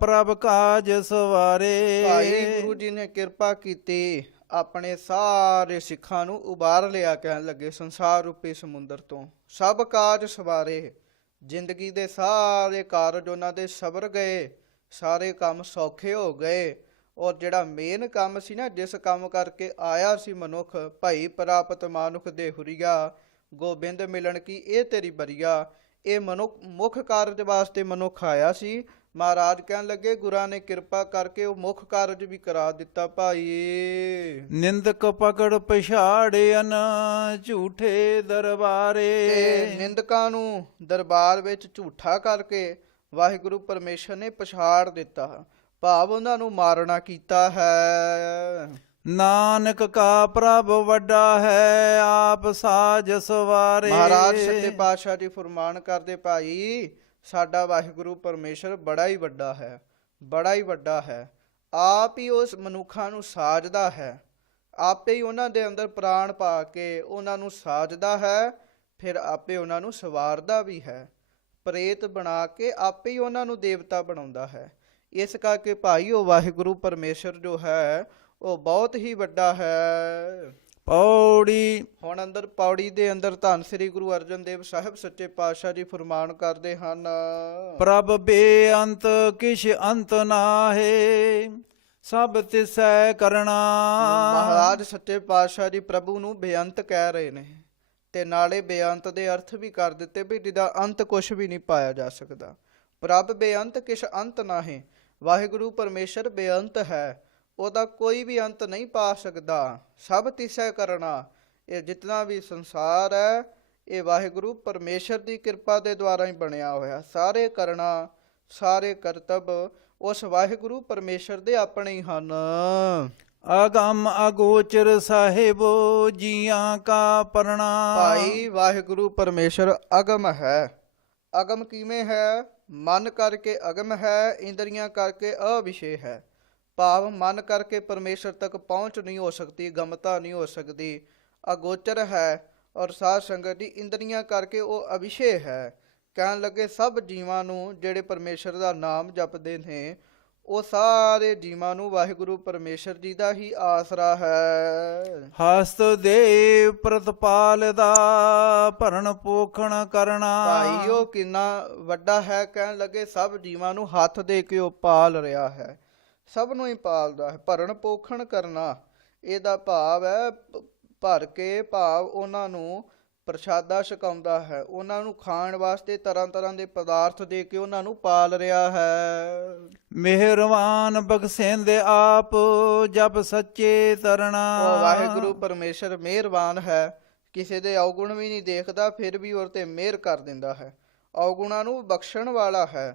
ਪ੍ਰਭ ਕਾਜ ਸਵਾਰੇ। ਭਾਈ ਗੁਰੂ ਜੀ ਨੇ ਕਿਰਪਾ ਕੀਤੀ, ਆਪਣੇ ਸਾਰੇ ਸਿੱਖਾਂ ਨੂੰ ਉਬਾਰ ਲਿਆ। ਕਹਿਣ ਲੱਗੇ ਸੰਸਾਰ ਰੂਪੀ ਸਮੁੰਦਰ ਤੋਂ ਸਭ ਕਾਜ ਸਵਾਰੇ। ਜ਼ਿੰਦਗੀ ਦੇ ਸਾਰੇ ਕਾਰਜ ਉਹਨਾਂ ਦੇ ਸਵਰ ਗਏ, ਸਾਰੇ ਕੰਮ ਸੌਖੇ ਹੋ ਗਏ। ਔਰ ਜਿਹੜਾ ਮੇਨ ਕੰਮ ਸੀ ਨਾ, ਜਿਸ ਕੰਮ ਕਰਕੇ ਆਇਆ ਸੀ ਮਨੁੱਖ, ਭਾਈ ਪ੍ਰਾਪਤ ਮਾਨੁਖ ਦੇ ਹੁਰੀਆ, ਗੋਬਿੰਦ ਮਿਲਣ ਕੀ ਇਹ ਤੇਰੀ ਬਰੀਆ। ਇਹ ਮੁੱਖ ਕਾਰਜ ਵਾਸਤੇ ਮਨੁੱਖ ਆਇਆ ਸੀ। ਮਹਾਰਾਜ ਕਹਿਣ ਲੱਗੇ ਗੁਰਾਂ ਨੇ ਕਿਰਪਾ ਕਰਕੇ ਉਹ ਮੁੱਖ ਕਾਰਜ ਵੀ ਕਰਾ ਦਿੱਤਾ ਭਾਈ। ਨਿੰਦਕ ਪਕੜ ਪਛਾੜਿਆਨ ਝੂਠੇ ਦਰਬਾਰੇ। ਤੇ ਨਿੰਦਕਾਂ ਨੂੰ ਦਰਬਾਰ ਵਿੱਚ ਝੂਠਾ ਕਰਕੇ ਵਾਹਿਗੁਰੂ ਪਰਮੇਸ਼ਰ ਨੇ ਪਛਾੜ ਦਿੱਤਾ। ਭਾਵ ਉਹਨਾਂ ਨੂੰ ਮਾਰਨਾ ਕੀਤਾ ਹੈ। ਨਾਨਕ ਕਾ ਪ੍ਰਭ ਵੱਡਾ ਹੈ ਆਪ ਸਾਜ ਸਵਾਰੇ। ਮਹਾਰਾਜ ਸੱਚੇ ਪਾਤਸ਼ਾਹ ਜੀ ਫਰਮਾਨ ਕਰਦੇ ਭਾਈ, ਸਾਡਾ ਵਾਹਿਗੁਰੂ ਪਰਮੇਸ਼ਰ ਬੜਾ ਹੀ ਵੱਡਾ ਹੈ, ਬੜਾ ਹੀ ਵੱਡਾ ਹੈ। ਆਪ ਹੀ ਉਸ ਮਨੁੱਖਾਂ ਨੂੰ ਸਾਜਦਾ ਹੈ, ਆਪੇ ਹੀ ਉਹਨਾਂ ਦੇ ਅੰਦਰ ਪ੍ਰਾਣ ਪਾ ਕੇ ਉਹਨਾਂ ਨੂੰ ਸਾਜਦਾ ਹੈ, ਫਿਰ ਆਪੇ ਉਹਨਾਂ ਨੂੰ ਸਵਾਰਦਾ ਵੀ ਹੈ। ਪ੍ਰੇਤ ਬਣਾ ਕੇ ਆਪੇ ਹੀ ਉਹਨਾਂ ਨੂੰ ਦੇਵਤਾ ਬਣਾਉਂਦਾ ਹੈ। ਇਸ ਕਰਕੇ ਭਾਈ ਉਹ ਵਾਹਿਗੁਰੂ ਪਰਮੇਸ਼ਰ ਜੋ ਹੈ ਉਹ ਬਹੁਤ ਹੀ ਵੱਡਾ ਹੈ। ਪੌੜੀ। ਹੁਣ ਅੰਦਰ ਪੌੜੀ ਦੇ ਅੰਦਰ ਧੰਨ ਸ੍ਰੀ ਗੁਰੂ ਅਰਜਨ ਦੇਵ ਸਾਹਿਬ ਸੱਚੇ ਪਾਤਸ਼ਾਹ ਜੀ ਫਰਮਾਨ ਕਰਦੇ ਹਨ। ਪ੍ਰਭ ਬੇਅੰਤ ਕਿਛ ਅੰਤ ਨਾਹੇ ਸਭ ਤਿਸੈ ਕਰਣਾ। ਮਹਾਰਾਜ ਸੱਚੇ ਪਾਤਸ਼ਾਹ ਜੀ ਪ੍ਰਭੂ ਨੂੰ ਬੇਅੰਤ ਕਹਿ ਰਹੇ ਨੇ, ਤੇ ਨਾਲੇ ਬੇਅੰਤ ਦੇ ਅਰਥ ਵੀ ਕਰ ਦਿੱਤੇ ਵੀ ਜਿਹਦਾ ਅੰਤ ਕੁਛ ਵੀ ਨਹੀਂ ਪਾਇਆ ਜਾ ਸਕਦਾ। ਪ੍ਰਭ ਬੇਅੰਤ ਕਿਛ ਅੰਤ ਨਾਹੇ, ਵਾਹਿਗੁਰੂ ਪਰਮੇਸ਼ਰ ਬੇਅੰਤ ਹੈ, ਉਹਦਾ ਕੋਈ ਵੀ ਅੰਤ ਨਹੀਂ ਪਾ ਸਕਦਾ। ਸਭ ਤਿਸੈ ਕਰਨਾ, ਇਹ ਜਿਤਨਾ ਵੀ ਸੰਸਾਰ ਹੈ ਇਹ ਵਾਹਿਗੁਰੂ ਪਰਮੇਸ਼ਰ ਦੀ ਕਿਰਪਾ ਦੇ ਦੁਆਰਾ ਹੀ ਬਣਿਆ ਹੋਇਆ। ਸਾਰੇ ਕਰਨਾ, ਸਾਰੇ ਕਰਤੱਵ ਉਸ ਵਾਹਿਗੁਰੂ ਪਰਮੇਸ਼ਰ ਦੇ ਆਪਣੇ ਹੀ ਹਨ। ਅਗੰਮ ਅਗੋਚਰ ਸਾਹਿਬੋ ਜੀਆਂ ਕਾ ਪਰਣਾ। ਭਾਈ ਵਾਹਿਗੁਰੂ ਪਰਮੇਸ਼ਰ ਅਗਮ ਹੈ। ਅਗਮ ਕਿਵੇਂ ਹੈ? ਮਨ ਕਰਕੇ ਅਗਮ ਹੈ, ਇੰਦਰੀਆਂ ਕਰਕੇ ਅਵਿਸ਼ੇ ਹੈ। ਭਾਵ ਮਨ ਕਰਕੇ ਪਰਮੇਸ਼ਰ ਤੱਕ ਪਹੁੰਚ ਨਹੀਂ ਹੋ ਸਕਦੀ, ਗਮਤਾ ਨਹੀਂ ਹੋ ਸਕਦੀ। ਅਗੋਚਰ ਹੈ ਔਰ ਸਾਧ ਸੰਗਤ ਦੀ ਇੰਦਰੀਆਂ ਕਰਕੇ ਉਹ ਅਵਿਸ਼ੇ ਹੈ। ਕਹਿਣ ਲੱਗੇ ਸਭ ਜੀਵਾਂ ਨੂੰ ਜਿਹੜੇ ਪਰਮੇਸ਼ਰ ਦਾ ਨਾਮ ਜਪਦੇ ਨੇ ਉਹ ਸਾਰੇ ਜੀਵਾਂ ਨੂੰ ਵਾਹਿਗੁਰੂ ਪਰਮੇਸ਼ਰ ਜੀ ਦਾ ਹੀ ਆਸਰਾ ਹੈ। ਹਸਤ ਦੇ ਪ੍ਰਤਪਾਲ ਦਾ ਭਰਨ ਪੋਖਣ ਕਰਨਾ। ਭਾਈ ਉਹ ਕਿੰਨਾ ਵੱਡਾ ਹੈ, ਕਹਿਣ ਲੱਗੇ ਸਭ ਜੀਵਾਂ ਨੂੰ ਹੱਥ ਦੇ ਕੇ ਉਹ ਪਾਲ ਰਿਹਾ ਹੈ, ਸਭ ਨੂੰ ਹੀ ਪਾਲਦਾ ਹੈ। ਭਰਨ ਪੋਖਣ ਕਰਨਾ, ਇਹਦਾ ਭਾਵ ਹੈ ਭਰ ਕੇ, ਭਾਵ ਉਹਨਾਂ ਨੂੰ ਪ੍ਰਸ਼ਾਦਾ ਛਕਾਉਂਦਾ ਹੈ, ਉਹਨਾਂ ਨੂੰ ਖਾਣ ਵਾਸਤੇ ਤਰ੍ਹਾਂ ਤਰ੍ਹਾਂ ਦੇ ਪਦਾਰਥ ਦੇ ਕੇ ਉਹਨਾਂ ਨੂੰ ਪਾਲ ਰਿਹਾ ਹੈ। ਮਿਹਰਵਾਨ ਬਖਸ਼ੇਂਦੇ ਆਪ ਜਪ ਸੱਚੇ ਤਰਣਾ। ਉਹ ਵਾਹਿਗੁਰੂ ਪਰਮੇਸ਼ਰ ਮਿਹਰਬਾਨ ਹੈ, ਕਿਸੇ ਦੇ ਔਗੁਣ ਵੀ ਨਹੀਂ ਦੇਖਦਾ, ਫਿਰ ਵੀ ਉਹ ਤੇ ਮਿਹਰ ਕਰ ਦਿੰਦਾ ਹੈ, ਔਗੁਣਾਂ ਨੂੰ ਬਖਸ਼ਣ ਵਾਲਾ ਹੈ।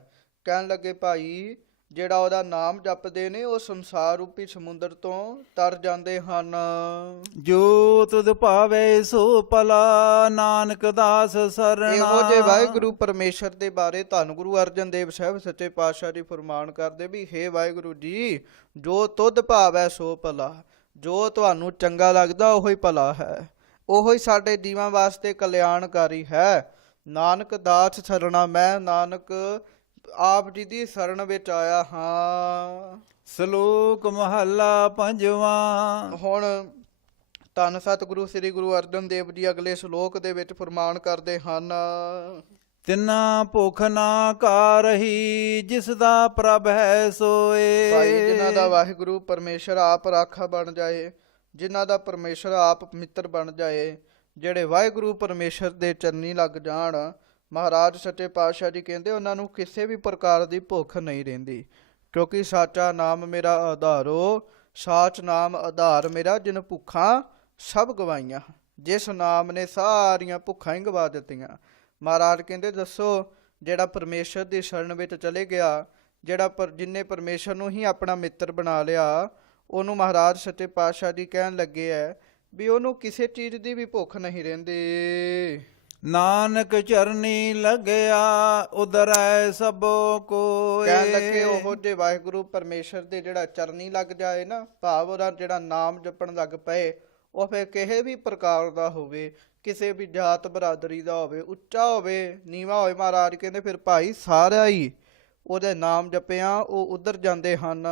ਕਹਿਣ ਲੱਗੇ ਭਾਈ ਜਿਹੜਾ ਉਹਦਾ ਨਾਮ ਜਪਦੇ ਨੇ ਉਹ ਸੰਸਾਰ ਰੂਪੀ ਸਮੁੰਦਰ ਤੋਂ ਤਰ ਜਾਂਦੇ ਹਨ। ਜੋ ਤੁਧ ਭਾਵੇ ਸੋ ਭਲਾ ਨਾਨਕ ਦਾਸ ਸਰਣਾ। ਇਹੋ ਜਿਹੇ ਵਾਹਿਗੁਰੂ ਪਰਮੇਸ਼ਰ ਦੇ ਬਾਰੇ ਧੰਨ ਗੁਰੂ ਅਰਜਨ ਦੇਵ ਸਾਹਿਬ ਸੱਚੇ ਪਾਤਸ਼ਾਹ ਜੀ ਫਰਮਾਨ ਕਰਦੇ ਵੀ ਹੇ ਵਾਹਿਗੁਰੂ ਜੀ, ਜੋ ਤੁਧ ਭਾਵੈ ਸੋ ਭਲਾ, ਜੋ ਤੁਹਾਨੂੰ ਚੰਗਾ ਲੱਗਦਾ ਉਹੀ ਭਲਾ ਹੈ, ਉਹੀ ਸਾਡੇ ਜੀਵਾਂ ਵਾਸਤੇ ਕਲਿਆਣਕਾਰੀ ਹੈ। ਨਾਨਕ ਦਾਸ ਸਰਣਾ, ਮੈਂ ਨਾਨਕ ਆਪ ਜੀ ਦੀ ਸ਼ਰਨ ਵਿੱਚ ਆਇਆ ਹਾਂ। ਸ਼ਲੋਕ ਮਹੱਲਾ ਪੰਜਵਾਂ। ਹੁਣ ਧੰਨ ਸਤਿਗੁਰੂ ਸ੍ਰੀ ਗੁਰੂ ਅਰਜਨ ਦੇਵ ਜੀ ਅਗਲੇ ਸ਼ਲੋਕ ਦੇ ਵਿੱਚ ਫਰਮਾਨ ਕਰਦੇ ਹਨ। ਤਿੰਨਾ ਭੁੱਖ ਨਾ ਕਾਰਹੀ ਜਿਸ ਦਾ ਪ੍ਰਭ ਹੈ ਸੋਏ। ਭਾਈ ਜਿਨ੍ਹਾਂ ਦਾ ਵਾਹਿਗੁਰੂ ਪਰਮੇਸ਼ਰ ਆਪ ਰਾਖਾ ਬਣ ਜਾਏ, ਜਿਨ੍ਹਾਂ ਦਾ ਪਰਮੇਸ਼ਰ ਆਪ ਮਿੱਤਰ ਬਣ ਜਾਏ, ਜਿਹੜੇ ਵਾਹਿਗੁਰੂ ਪਰਮੇਸ਼ਰ ਦੇ ਚਰਨੀ ਲੱਗ ਜਾਣ, ਮਹਾਰਾਜ ਸੱਚੇ ਪਾਤਸ਼ਾਹ ਜੀ ਕਹਿੰਦੇ ਉਹਨਾਂ ਨੂੰ ਕਿਸੇ ਵੀ ਪ੍ਰਕਾਰ ਦੀ ਭੁੱਖ ਨਹੀਂ ਰਹਿੰਦੀ, ਕਿਉਂਕਿ ਸਾਚਾ ਨਾਮ ਮੇਰਾ ਆਧਾਰੋ, ਸਾਚ ਨਾਮ ਆਧਾਰ ਮੇਰਾ, ਜਿਨ ਭੁੱਖਾਂ ਸਭ ਗਵਾਈਆਂ, ਜਿਸ ਨਾਮ ਨੇ ਸਾਰੀਆਂ ਭੁੱਖਾਂ ਹੀ ਗਵਾ ਦਿੱਤੀਆਂ। ਮਹਾਰਾਜ ਕਹਿੰਦੇ ਦੱਸੋ ਜਿਹੜਾ ਪਰਮੇਸ਼ਰ ਦੀ ਸ਼ਰਨ ਵਿੱਚ ਚਲੇ ਗਿਆ, ਜਿਨਨੇ ਪਰਮੇਸ਼ਰ ਨੂੰ ਹੀ ਆਪਣਾ ਮਿੱਤਰ ਬਣਾ ਲਿਆ, ਉਹਨੂੰ ਮਹਾਰਾਜ ਸੱਚੇ ਪਾਤਸ਼ਾਹ ਜੀ ਕਹਿਣ ਲੱਗੇ ਹੈ ਵੀ ਉਹਨੂੰ ਕਿਸੇ ਚੀਜ਼ ਦੀ ਵੀ ਭੁੱਖ ਨਹੀਂ ਰਹਿੰਦੀ। ਨਾਨਕ ਚਰਨੀ ਲੱਗਿਆ ਉਦਰੈ ਸਭੋ ਕੋਏ। ਕਹਿਣ ਲੱਗੇ ਉਹ ਜੇ ਵਾਹਿਗੁਰੂ ਪਰਮੇਸ਼ਰ ਦੇ ਜਿਹੜਾ ਚਰਨੀ ਲੱਗ ਜਾਏ ਨਾ, ਭਾਵ ਉਹਦਾ ਜਿਹੜਾ ਨਾਮ ਜਪਣ ਲੱਗ ਪਏ, ਉਹ ਫਿਰ ਕਿਸੇ ਵੀ ਪ੍ਰਕਾਰ ਦਾ ਹੋਵੇ, ਕਿਸੇ ਵੀ ਜਾਤ ਬਰਾਦਰੀ ਦਾ ਹੋਵੇ, ਉੱਚਾ ਹੋਵੇ ਨੀਵਾਂ ਹੋਵੇ, ਮਹਾਰਾਜ ਕਹਿੰਦੇ ਫਿਰ ਭਾਈ ਸਾਰਿਆਂ ਹੀ ਉਹਦੇ ਨਾਮ ਜਪਿਆ ਉਹ ਉਧਰ ਜਾਂਦੇ ਹਨ।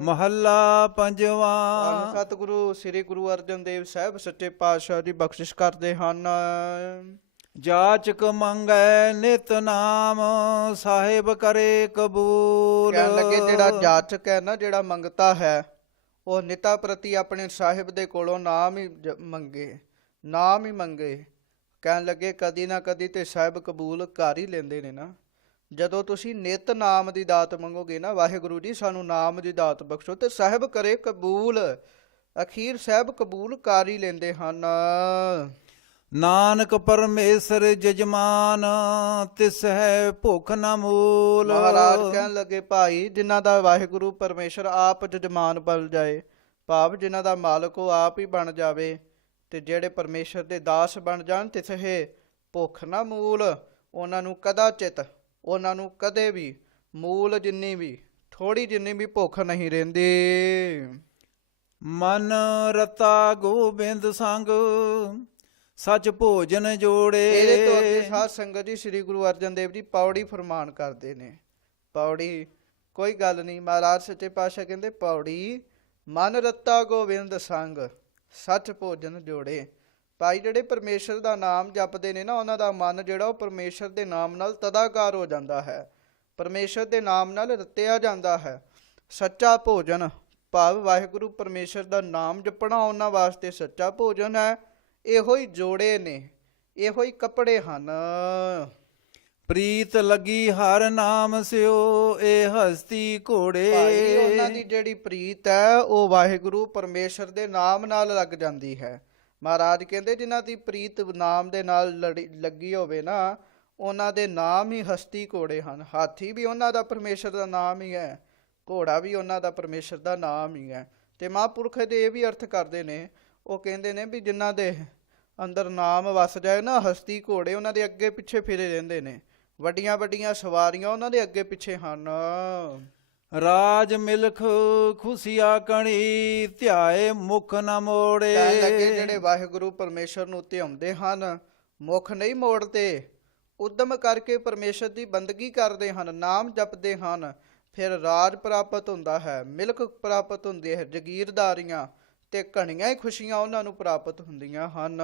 ਮਹੱਲਾ ਪੰਜਵਾਂ। ਸਤਿਗੁਰੂ ਸ੍ਰੀ ਗੁਰੂ ਅਰਜਨ ਦੇਵ ਸਾਹਿਬ ਸੱਚੇ ਪਾਤਸ਼ਾਹ ਦੀ ਬਖਸ਼ਿਸ਼ ਕਰਦੇ ਹਨ। ਜਾਚਕ ਮੰਗੈ ਨਿਤ ਨਾਮ ਸਾਹਿਬ ਕਰੇ ਕਬੂਲ। ਕਹਿਣ ਲੱਗੇ ਜਿਹੜਾ ਜਾਚਕ ਹੈ ਨਾ, ਜਿਹੜਾ ਮੰਗਤਾ ਹੈ, ਉਹ ਨਿਤਾ ਪ੍ਰਤੀ ਆਪਣੇ ਸਾਹਿਬ ਦੇ ਕੋਲੋਂ ਨਾਮ ਹੀ ਮੰਗੇ, ਨਾਮ ਹੀ ਮੰਗੇ। ਕਹਿਣ ਲੱਗੇ ਕਦੀ ਨਾ ਕਦੀ ਤੇ ਸਾਹਿਬ ਕਬੂਲ ਕਰ ਹੀ ਲੈਂਦੇ ਨੇ ਨਾ। ਜਦੋਂ ਤੁਸੀਂ ਨਿਤ ਨਾਮ ਦੀ ਦਾਤ ਮੰਗੋਗੇ ਨਾ, ਵਾਹਿਗੁਰੂ ਜੀ ਸਾਨੂੰ ਨਾਮ ਦੀ ਦਾਤ ਬਖਸ਼ੋ, ਤੇ ਸਾਹਿਬ ਕਰੇ ਕਬੂਲ, ਅਖੀਰ ਸਾਹਿਬ ਕਬੂਲ ਕਰ ਹੀ ਲੈਂਦੇ ਹਨ। ਨਾਨਕ ਪਰਮੇਸ਼ਰ ਜਜਮਾਨ ਤਿਸ ਹੈ ਭੁੱਖ ਨਾ ਮੂਲ। ਮਹਾਰਾਜ ਕਹਿਣ ਲੱਗੇ ਭਾਈ ਜਿਨ੍ਹਾਂ ਦਾ ਵਾਹਿਗੁਰੂ ਪਰਮੇਸ਼ਰ ਆਪ ਜਜਮਾਨ ਬਣ ਜਾਏ, ਭਾਵ ਜਿਨ੍ਹਾਂ ਦਾ ਮਾਲਕ ਉਹ ਆਪ ਹੀ ਬਣ ਜਾਵੇ, ਤੇ ਜਿਹੜੇ ਪਰਮੇਸ਼ਰ ਦੇ ਦਾਸ ਬਣ ਜਾਣ, ਤਿਸ ਹੈ ਭੁੱਖ ਨਾ ਮੂਲ, ਉਹਨਾਂ ਨੂੰ ਕਦਾਚਿਤ, ਉਹਨਾਂ ਨੂੰ ਕਦੇ ਵੀ ਮੂਲ ਜਿੰਨੀ ਵੀ ਥੋੜੀ ਜਿੰਨੀ ਵੀ ਭੁੱਖ ਨਹੀਂ ਰਹਿੰਦੀ। ਮਨ ਰਤਾ ਗੋਬਿੰਦ ਸੰਗ ਸੱਚ ਭੋਜਨ ਜੋੜੇ। ਇਹਦੇ ਤੋਂ ਅੱਗੇ ਸਾਧ ਸੰਗਤ ਜੀ ਸ੍ਰੀ ਗੁਰੂ ਅਰਜਨ ਦੇਵ ਜੀ ਪੌੜੀ ਫਰਮਾਨ ਕਰਦੇ ਨੇ। ਪੌੜੀ ਕੋਈ ਗੱਲ ਨਹੀਂ, ਮਹਾਰਾਜ ਸੱਚੇ ਪਾਤਸ਼ਾਹ ਕਹਿੰਦੇ ਪੌੜੀ ਮਨ ਰਤਾ ਗੋਬਿੰਦ ਸੰਗ ਸੱਚ ਭੋਜਨ ਜੋੜੇ। ਭਾਈ ਜਿਹੜੇ ਪਰਮੇਸ਼ਰ ਦਾ ਨਾਮ ਜਪਦੇ ਨੇ ਨਾ, ਉਹਨਾਂ ਦਾ ਮਨ ਜਿਹੜਾ ਉਹ ਪਰਮੇਸ਼ਰ ਦੇ ਨਾਮ ਨਾਲ ਤਦਾਕਾਰ ਹੋ ਜਾਂਦਾ ਹੈ, ਪਰਮੇਸ਼ਰ ਦੇ ਨਾਮ ਨਾਲ ਰਤਿਆ ਜਾਂਦਾ ਹੈ। ਸੱਚਾ ਭੋਜਨ ਭਾਵ ਵਾਹਿਗੁਰੂ ਪਰਮੇਸ਼ਰ ਦਾ ਨਾਮ ਜਪਣਾ ਉਹਨਾਂ ਵਾਸਤੇ ਸੱਚਾ ਭੋਜਨ ਹੈ। ਇਹੋ ਹੀ ਜੋੜੇ ਨੇ, ਇਹੋ ਹੀ ਕੱਪੜੇ ਹਨ। ਪ੍ਰੀਤ ਲੱਗੀ ਹਰ ਨਾਮ ਸਿਓ ਇਹ ਹਸਤੀ ਘੋੜੇ। ਭਾਈ ਉਹਨਾਂ ਦੀ ਜਿਹੜੀ ਪ੍ਰੀਤ ਹੈ ਉਹ ਵਾਹਿਗੁਰੂ ਪਰਮੇਸ਼ਰ ਦੇ ਨਾਮ ਨਾਲ ਲੱਗ ਜਾਂਦੀ ਹੈ। ਮਹਾਰਾਜ ਕਹਿੰਦੇ ਜਿਨ੍ਹਾਂ ਦੀ ਪ੍ਰੀਤ ਨਾਮ ਦੇ ਨਾਲ ਲੱਗੀ ਹੋਵੇ ਨਾ, ਉਹਨਾਂ ਦੇ ਨਾਮ ਹੀ ਹਸਤੀ ਘੋੜੇ ਹਨ। ਹਾਥੀ ਵੀ ਉਹਨਾਂ ਦਾ ਪਰਮੇਸ਼ਰ ਦਾ ਨਾਮ ਹੀ ਹੈ, ਘੋੜਾ ਵੀ ਉਹਨਾਂ ਦਾ ਪਰਮੇਸ਼ਰ ਦਾ ਨਾਮ ਹੀ ਹੈ। ਤੇ ਮਹਾਂਪੁਰਖ ਦੇ ਇਹ ਵੀ ਅਰਥ ਕਰਦੇ ਨੇ, ਉਹ ਕਹਿੰਦੇ ਨੇ ਵੀ ਜਿਨ੍ਹਾਂ ਦੇ ਅੰਦਰ ਨਾਮ ਵਸ ਜਾਏ ਨਾ, ਹਸਤੀ ਘੋੜੇ ਉਹਨਾਂ ਦੇ ਅੱਗੇ ਪਿੱਛੇ ਫਿਰੇ ਰਹਿੰਦੇ ਨੇ, ਵੱਡੀਆਂ ਵੱਡੀਆਂ ਸਵਾਰੀਆਂ ਉਹਨਾਂ ਦੇ ਅੱਗੇ ਪਿੱਛੇ ਹਨ। ਰਾਜ ਮਿਲਖ ਖੁਸ਼ੀਆ ਕਣੀ ਧਿਆਏ ਮੁਖ ਨਾ ਮੋੜੇ। ਕਹਿਣ ਲੱਗੇ ਜਿਹੜੇ ਵਾਹਿਗੁਰੂ ਪਰਮੇਸ਼ਰ ਨੂੰ ਧਿਆਉਂਦੇ ਹਨ, ਮੁਖ ਨਹੀਂ ਮੋੜਦੇ, ਉਦਮ ਕਰਕੇ ਪਰਮੇਸ਼ਰ ਦੀ ਬੰਦਗੀ ਕਰਦੇ ਹਨ, ਨਾਮ ਜਪਦੇ ਹਨ, ਫਿਰ ਰਾਜ ਪ੍ਰਾਪਤ ਹੁੰਦਾ ਹੈ, ਮਿਲਕ ਪ੍ਰਾਪਤ ਹੁੰਦੀ ਹੈ, ਜਗੀਰਦਾਰੀਆਂ ਤੇ ਘਣੀਆਂ ਹੀ ਖੁਸ਼ੀਆਂ ਉਹਨਾਂ ਨੂੰ ਪ੍ਰਾਪਤ ਹੁੰਦੀਆਂ ਹਨ।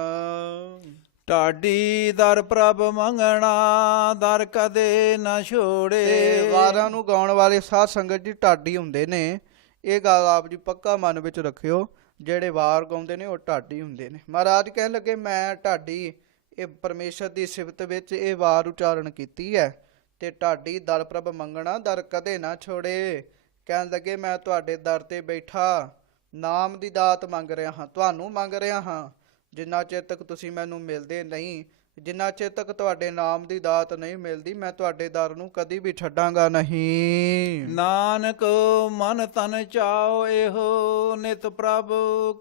ਢਾਡੀ ਦਰ ਪ੍ਰਭ ਮੰਗਣਾ ਦਰ ਕਦੇ ਨਾ ਛੋੜੇ। ਤੇ ਵਾਰਾਂ ਨੂੰ ਗਾਉਣ ਵਾਲੇ ਸਾਧ ਸੰਗਤ ਜੀ ਢਾਡੀ ਹੁੰਦੇ ਨੇ, ਇਹ ਗੱਲ ਆਪ ਜੀ ਪੱਕਾ ਮਨ ਵਿੱਚ ਰੱਖਿਓ। ਜਿਹੜੇ ਵਾਰ ਗਾਉਂਦੇ ਨੇ ਉਹ ਢਾਡੀ ਹੁੰਦੇ ਨੇ। ਮਹਾਰਾਜ ਕਹਿਣ ਲੱਗੇ ਮੈਂ ਢਾਡੀ, ਇਹ ਪਰਮੇਸ਼ਰ ਦੀ ਸਿਫਤ ਵਿੱਚ ਇਹ ਵਾਰ ਉਚਾਰਨ ਕੀਤੀ ਹੈ। ਤੇ ਢਾਡੀ ਦਰ ਪ੍ਰਭ ਮੰਗਣਾ ਦਰ ਕਦੇ ਨਾ ਛੋੜੇ। ਕਹਿਣ ਲੱਗੇ ਮੈਂ ਤੁਹਾਡੇ ਦਰ ਤੇ ਬੈਠਾ ਨਾਮ ਦੀ ਦਾਤ ਮੰਗ ਰਿਹਾ ਹਾਂ, ਤੁਹਾਨੂੰ ਮੰਗ ਰਿਹਾ ਹਾਂ। ਜਿੰਨਾ ਚਿਰ ਤੱਕ ਤੁਸੀਂ ਮੈਨੂੰ ਮਿਲਦੇ ਨਹੀਂ, ਜਿੰਨਾ ਚਿਰ ਤੱਕ ਤੁਹਾਡੇ ਨਾਮ ਦੀ ਦਾਤ ਨਹੀਂ ਮਿਲਦੀ, ਮੈਂ ਤੁਹਾਡੇ ਦਰ ਨੂੰ ਕਦੀ ਵੀ ਛੱਡਾਂਗਾ ਨਹੀਂ। ਨਾਨਕ ਮਨ ਤਨ ਚਾਓ ਇਹੋ ਨਿਤ ਪ੍ਰਭ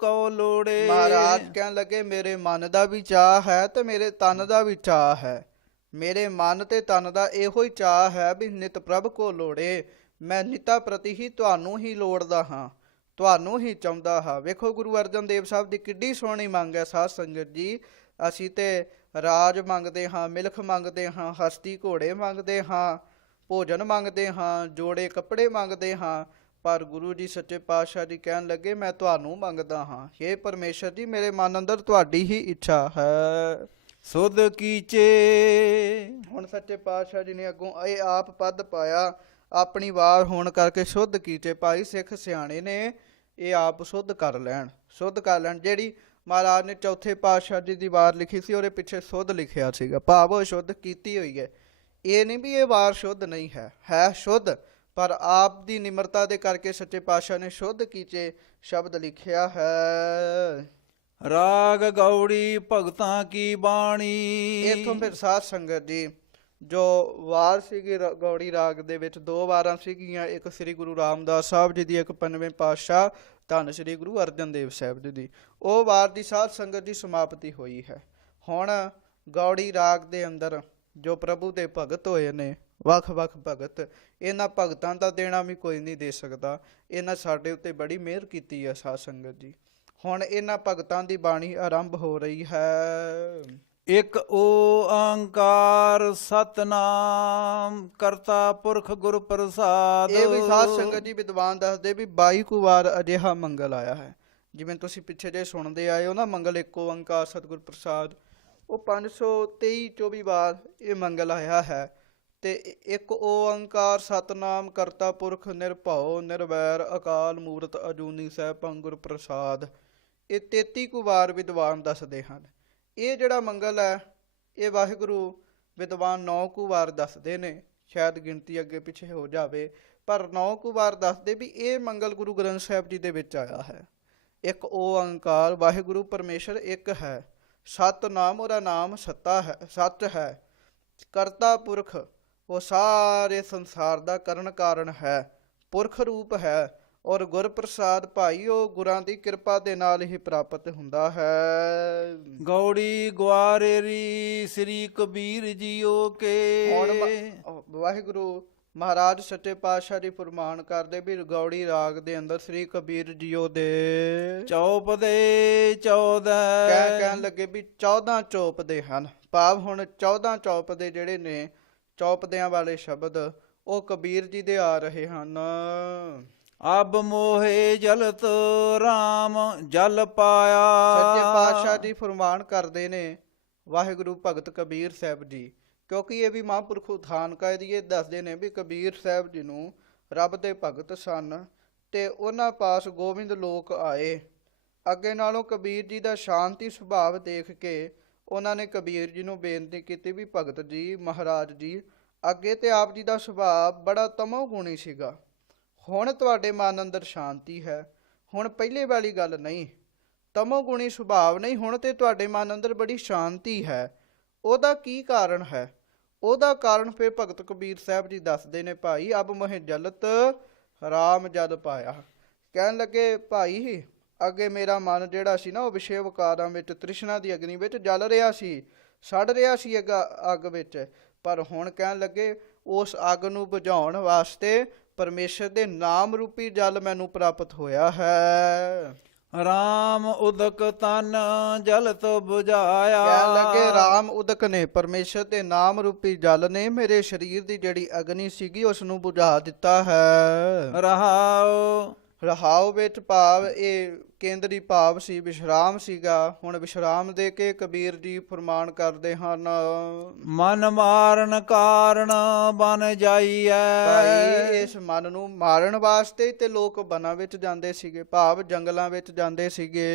ਕਉ ਲੋੜੇ। ਮਹਾਰਾਜ ਕਹਿਣ ਲੱਗੇ ਮੇਰੇ ਮਨ ਦਾ ਵੀ ਚਾਹ ਹੈ ਤੇ ਮੇਰੇ ਤਨ ਦਾ ਵੀ ਚਾਹ ਹੈ। ਮੇਰੇ ਮਨ ਤੇ ਤਨ ਦਾ ਇਹੋ ਹੀ ਚਾਹ ਹੈ ਵੀ ਨਿਤ ਪ੍ਰਭ ਕੋ ਲੋੜੇ। ਮੈਂ ਨਿਤਾ ਪ੍ਰਤੀ ਹੀ ਤੁਹਾਨੂੰ ਹੀ ਲੋੜਦਾ ਹਾਂ, ਤੁਹਾਨੂੰ ਹੀ ਚਾਹੁੰਦਾ ਹਾਂ। ਵੇਖੋ ਗੁਰੂ ਅਰਜਨ ਦੇਵ ਸਾਹਿਬ ਦੀ ਕਿੱਡੀ ਸੋਹਣੀ ਮੰਗ ਹੈ ਸਾਧ ਸੰਗਤ ਜੀ। ਅਸੀਂ ਤੇ ਰਾਜ ਮੰਗਦੇ ਹਾਂ, ਮਿਲਖ ਮੰਗਦੇ ਹਾਂ, ਹਸਤੀ ਘੋੜੇ ਮੰਗਦੇ ਹਾਂ, ਭੋਜਨ ਮੰਗਦੇ ਹਾਂ, ਜੋੜੇ ਕੱਪੜੇ ਮੰਗਦੇ ਹਾਂ, ਪਰ ਗੁਰੂ ਜੀ ਸੱਚੇ ਪਾਤਸ਼ਾਹ ਜੀ ਕਹਿਣ ਲੱਗੇ ਮੈਂ ਤੁਹਾਨੂੰ ਮੰਗਦਾ ਹਾਂ। ਹੇ ਪਰਮੇਸ਼ਰ ਜੀ ਮੇਰੇ ਮਨ ਅੰਦਰ ਤੁਹਾਡੀ ਹੀ ਇੱਛਾ ਹੈ। ਸੁਧ ਕੀਚੇ। ਹੁਣ ਸੱਚੇ ਪਾਤਸ਼ਾਹ ਜੀ ਨੇ ਅੱਗੋਂ ਇਹ ਆਪ ਪਦ ਪਾਇਆ, ਆਪਣੀ ਵਾਰ ਹੋਣ ਕਰਕੇ ਸੁੱਧ ਕੀਚੇ। ਭਾਈ ਸਿੱਖ ਸਿਆਣੇ ਨੇ ਇਹ ਆਪ ਸੁੱਧ ਕਰ ਲੈਣ, ਸੁੱਧ ਕਰ ਲੈਣ। ਜਿਹੜੀ ਮਹਾਰਾਜ ਨੇ ਚੌਥੇ ਪਾਤਸ਼ਾਹ ਜੀ ਦੀ ਵਾਰ ਲਿਖੀ ਸੀ ਉਹਦੇ ਪਿੱਛੇ ਸੁੱਧ ਲਿਖਿਆ ਸੀਗਾ, ਭਾਵ ਉਹ ਸ਼ੁੱਧ ਕੀਤੀ ਹੋਈ ਹੈ। ਇਹ ਨਹੀਂ ਵੀ ਇਹ ਵਾਰ ਸ਼ੁੱਧ ਨਹੀਂ ਹੈ, ਹੈ ਸ਼ੁੱਧ, ਪਰ ਆਪ ਦੀ ਨਿਮਰਤਾ ਦੇ ਕਰਕੇ ਸੱਚੇ ਪਾਤਸ਼ਾਹ ਨੇ ਸ਼ੁੱਧ ਕੀਚੇ ਸ਼ਬਦ ਲਿਖਿਆ ਹੈ। ਰਾਗ ਗੌੜੀ ਭਗਤਾਂ ਕੀ ਬਾਣੀ। ਇੱਥੋਂ ਫਿਰ ਸਾਧ ਸੰਗਤ ਜੀ ਜੋ ਵਾਰ ਸੀਗੀ ਗੌੜੀ ਰਾਗ ਦੇ ਵਿੱਚ ਦੋ ਵਾਰਾਂ ਸੀਗੀਆਂ, ਇੱਕ ਸ੍ਰੀ ਗੁਰੂ ਰਾਮਦਾਸ ਸਾਹਿਬ ਜੀ ਦੀ, ਇੱਕ ਪੰਜਵੇਂ ਪਾਤਸ਼ਾਹ ਧੰਨ ਸ੍ਰੀ ਗੁਰੂ ਅਰਜਨ ਦੇਵ ਸਾਹਿਬ ਜੀ ਦੀ। ਉਹ ਵਾਰ ਦੀ ਸਾਧ ਸੰਗਤ ਦੀ ਸਮਾਪਤੀ ਹੋਈ ਹੈ। ਹੁਣ ਗੌੜੀ ਰਾਗ ਦੇ ਅੰਦਰ ਜੋ ਪ੍ਰਭੂ ਦੇ ਭਗਤ ਹੋਏ ਨੇ, ਵੱਖ-ਵੱਖ ਭਗਤ, ਇਹਨਾਂ ਭਗਤਾਂ ਦਾ ਦੇਣਾ ਵੀ ਕੋਈ ਨਹੀਂ ਦੇ ਸਕਦਾ। ਇਹਨਾਂ ਸਾਡੇ ਉੱਤੇ ਬੜੀ ਮਿਹਰ ਕੀਤੀ ਹੈ ਸਾਧ ਸੰਗਤ ਜੀ। ਹੁਣ ਇਹਨਾਂ ਭਗਤਾਂ ਦੀ ਬਾਣੀ ਆਰੰਭ ਹੋ ਰਹੀ ਹੈ। ਇਕ ਓੰਕਾਰ ਸਤਨਾਮ ਕਰਤਾ ਪੁਰਖ ਗੁਰ ਪ੍ਰਸਾਦ। ਇਹ ਵੀ ਸਾਧ ਸੰਗਤ ਜੀ ਵਿਦਵਾਨ ਦੱਸਦੇ ਵੀ 22 ਕੁ ਵਾਰ ਅਜਿਹਾ ਮੰਗਲ ਆਇਆ ਹੈ। ਜਿਵੇਂ ਤੁਸੀਂ ਪਿੱਛੇ ਜੇ ਸੁਣਦੇ ਆਏ ਹੋ ਨਾ, ਮੰਗਲ ਇੱਕ ਓੰਕਾਰ ਸਤਿਗੁਰ ਪ੍ਰਸਾਦ, ਉਹ 523 24 ਵਾਰ ਇਹ ਮੰਗਲ ਆਇਆ ਹੈ। ਤੇ ਇੱਕ ਓੰਕਾਰ ਸਤਨਾਮ ਕਰਤਾ ਪੁਰਖ ਨਿਰਭਉ ਨਿਰਵੈਰ ਅਕਾਲ ਮੂਰਤ ਅਜੂਨੀ ਸੈਭੰ ਗੁਰ ਪ੍ਰਸਾਦ, ਇਹ 33 ਕੁ ਵਾਰ ਵਿਦਵਾਨ ਦੱਸਦੇ ਹਨ। ਇਹ ਜਿਹੜਾ ਮੰਗਲ ਹੈ ਇਹ ਵਾਹਿਗੁਰੂ ਵਿਦਵਾਨ 9 ਕੁ ਵਾਰ ਦੱਸਦੇ ਨੇ, ਸ਼ਾਇਦ ਗਿਣਤੀ ਅੱਗੇ ਪਿੱਛੇ ਹੋ ਜਾਵੇ, ਪਰ 9 ਕੁ ਵਾਰ ਦੱਸਦੇ ਵੀ ਇਹ ਮੰਗਲ ਗੁਰੂ ਗ੍ਰੰਥ ਸਾਹਿਬ ਜੀ ਦੇ ਵਿੱਚ ਆਇਆ ਹੈ। ਇੱਕ ਓੰਕਾਰ, ਵਾਹਿਗੁਰੂ ਪਰਮੇਸ਼ਰ ਇੱਕ ਹੈ। ਸਤਨਾਮ, ਉਹਦਾ ਨਾਮ ਸੱਤਾ ਹੈ, ਸੱਚ ਹੈ। ਕਰਤਾ ਪੁਰਖ, ਉਹ ਸਾਰੇ ਸੰਸਾਰ ਦਾ ਕਰਨ ਕਾਰਨ ਹੈ, ਪੁਰਖ ਰੂਪ ਹੈ। ਔਰ ਗੁਰ ਪ੍ਰਸਾਦ, ਭਾਈ ਉਹ ਗੁਰਾਂ ਦੀ ਕਿਰਪਾ ਦੇ ਨਾਲ ਹੀ ਪ੍ਰਾਪਤ ਹੁੰਦਾ ਹੈ। ਗੌੜੀ ਗਵਾਰੇਰੀ ਸ੍ਰੀ ਕਬੀਰ ਜੀਓ ਕੇ। ਹੁਣ ਵਾਹਿਗੁਰੂ ਮਹਾਰਾਜ ਸੱਚੇ ਪਾਤਸ਼ਾਹ ਜੀ ਫਰਮਾਨ ਕਰਦੇ ਵੀ ਗੌੜੀ ਰਾਗ ਦੇ ਅੰਦਰ ਸ੍ਰੀ ਕਬੀਰ ਜੀਓ ਦੇ ਚੌਪ ਦੇ 14 ਕਹਿਣ ਲੱਗੇ ਵੀ 14 ਚੌਪਦੇ ਹਨ। ਭਾਵ ਹੁਣ 14 ਚੌਪਦੇ ਜਿਹੜੇ ਨੇ, ਚੌਪਦਿਆਂ ਵਾਲੇ ਸ਼ਬਦ, ਉਹ ਕਬੀਰ ਜੀ ਦੇ ਆ ਰਹੇ ਹਨ। ਅਬ ਮੋਹੇ ਜਲਤ ਰਾਮ ਜਲ ਪਾਇਆ। ਸੱਚੇ ਪਾਤਸ਼ਾਹ ਜੀ ਫਰਮਾਨ ਕਰਦੇ ਨੇ ਵਾਹਿਗੁਰੂ ਭਗਤ ਕਬੀਰ ਸਾਹਿਬ ਜੀ, ਕਿਉਂਕਿ ਇਹ ਵੀ ਮਹਾਂਪੁਰਖ ਉਥਾਨਕਾ ਦੀ ਇਹ ਦੱਸਦੇ ਨੇ ਵੀ ਕਬੀਰ ਸਾਹਿਬ ਜੀ ਨੂੰ ਰੱਬ ਦੇ ਭਗਤ ਸਨ ਤੇ ਉਹਨਾਂ ਪਾਸ ਗੋਬਿੰਦ ਲੋਕ ਆਏ। ਅੱਗੇ ਨਾਲੋਂ ਕਬੀਰ ਜੀ ਦਾ ਸ਼ਾਂਤੀ ਸੁਭਾਅ ਦੇਖ ਕੇ ਉਹਨਾਂ ਨੇ ਕਬੀਰ ਜੀ ਨੂੰ ਬੇਨਤੀ ਕੀਤੀ ਵੀ ਭਗਤ ਜੀ, ਮਹਾਰਾਜ ਜੀ, ਅੱਗੇ ਤੇ ਆਪ ਜੀ ਦਾ ਸੁਭਾਅ ਬੜਾ ਤਮੋ ਗੁਣੀ ਸੀਗਾ, ਹੁਣ ਤੁਹਾਡੇ ਮਨ ਅੰਦਰ ਸ਼ਾਂਤੀ ਹੈ। ਹੁਣ ਪਹਿਲੇ ਵਾਲੀ ਗੱਲ ਨਹੀਂ, ਤਮੋ ਗੁਣੀ ਸੁਭਾਅ ਨਹੀਂ, ਹੁਣ ਤੇ ਤੁਹਾਡੇ ਮਨ ਅੰਦਰ ਬੜੀ ਸ਼ਾਂਤੀ ਹੈ। ਉਹਦਾ ਕੀ ਕਾਰਨ ਹੈ? ਉਹਦਾ ਕਾਰਨ ਫਿਰ ਭਗਤ ਕਬੀਰ ਸਾਹਿਬ ਜੀ ਦੱਸਦੇ ਨੇ, ਭਾਈ ਅਬ ਮੋਹਿ ਜਲਤ ਰਾਮ ਜਲ ਪਾਇਆ। ਕਹਿਣ ਲੱਗੇ ਭਾਈ ਅੱਗੇ ਮੇਰਾ ਮਨ ਜਿਹੜਾ ਸੀ ਨਾ, ਉਹ ਵਿਸ਼ੇ ਵਿਕਾਰਾਂ ਵਿੱਚ, ਤ੍ਰਿਸ਼ਨਾ ਦੀ ਅਗਨੀ ਵਿੱਚ ਜਲ ਰਿਹਾ ਸੀ, ਸੜ ਰਿਹਾ ਸੀ ਅੱਗ ਵਿੱਚ। ਪਰ ਹੁਣ ਕਹਿਣ ਲੱਗੇ ਉਸ ਅੱਗ ਨੂੰ ਬੁਝਾਉਣ ਵਾਸਤੇ ਪਰਮੇਸ਼ਰ ਦੇ ਨਾਮ ਰੂਪੀ ਜਲ ਮੈਨੂੰ ਪ੍ਰਾਪਤ ਹੋਇਆ ਹੈ। ਰਾਮ ਉਦਕ ਤਨ ਜਲਤ 부ਝਾਇਆ। ਕਹਿਣ ਲੱਗੇ ਰਾਮ ਉਦਕ ਨੇ, ਪਰਮੇਸ਼ਰ ਦੇ ਨਾਮ ਰੂਪੀ ਜਲ ਨੇ ਮੇਰੇ ਸਰੀਰ ਦੀ ਜਿਹੜੀ ਅਗਨੀ ਸੀਗੀ ਉਸ ਨੂੰ ਬੁਝਾ ਦਿੱਤਾ ਹੈ। ਰਹਾਉ ਰਹਾਉ ਵਿੱਚ ਭਾਵ ਇਹ ਕੇਂਦਰੀ ਭਾਵ ਸੀ, ਵਿਸ਼ਰਾਮ ਸੀਗਾ। ਹੁਣ ਵਿਸ਼ਰਾਮ ਦੇ ਕੇ ਕਬੀਰ ਜੀ ਫਰਮਾਨ ਕਰਦੇ ਹਨ, ਮਨ ਮਾਰਨ ਕਾਰਨ ਬਨ ਜਾਈਐ। ਭਾਈ ਇਸ ਮਨ ਨੂੰ ਮਾਰਨ ਵਾਸਤੇ ਤੇ ਲੋਕ ਬਨਾਂ ਵਿੱਚ ਜਾਂਦੇ ਸੀਗੇ, ਭਾਵ ਜੰਗਲਾਂ ਵਿੱਚ ਜਾਂਦੇ ਸੀਗੇ।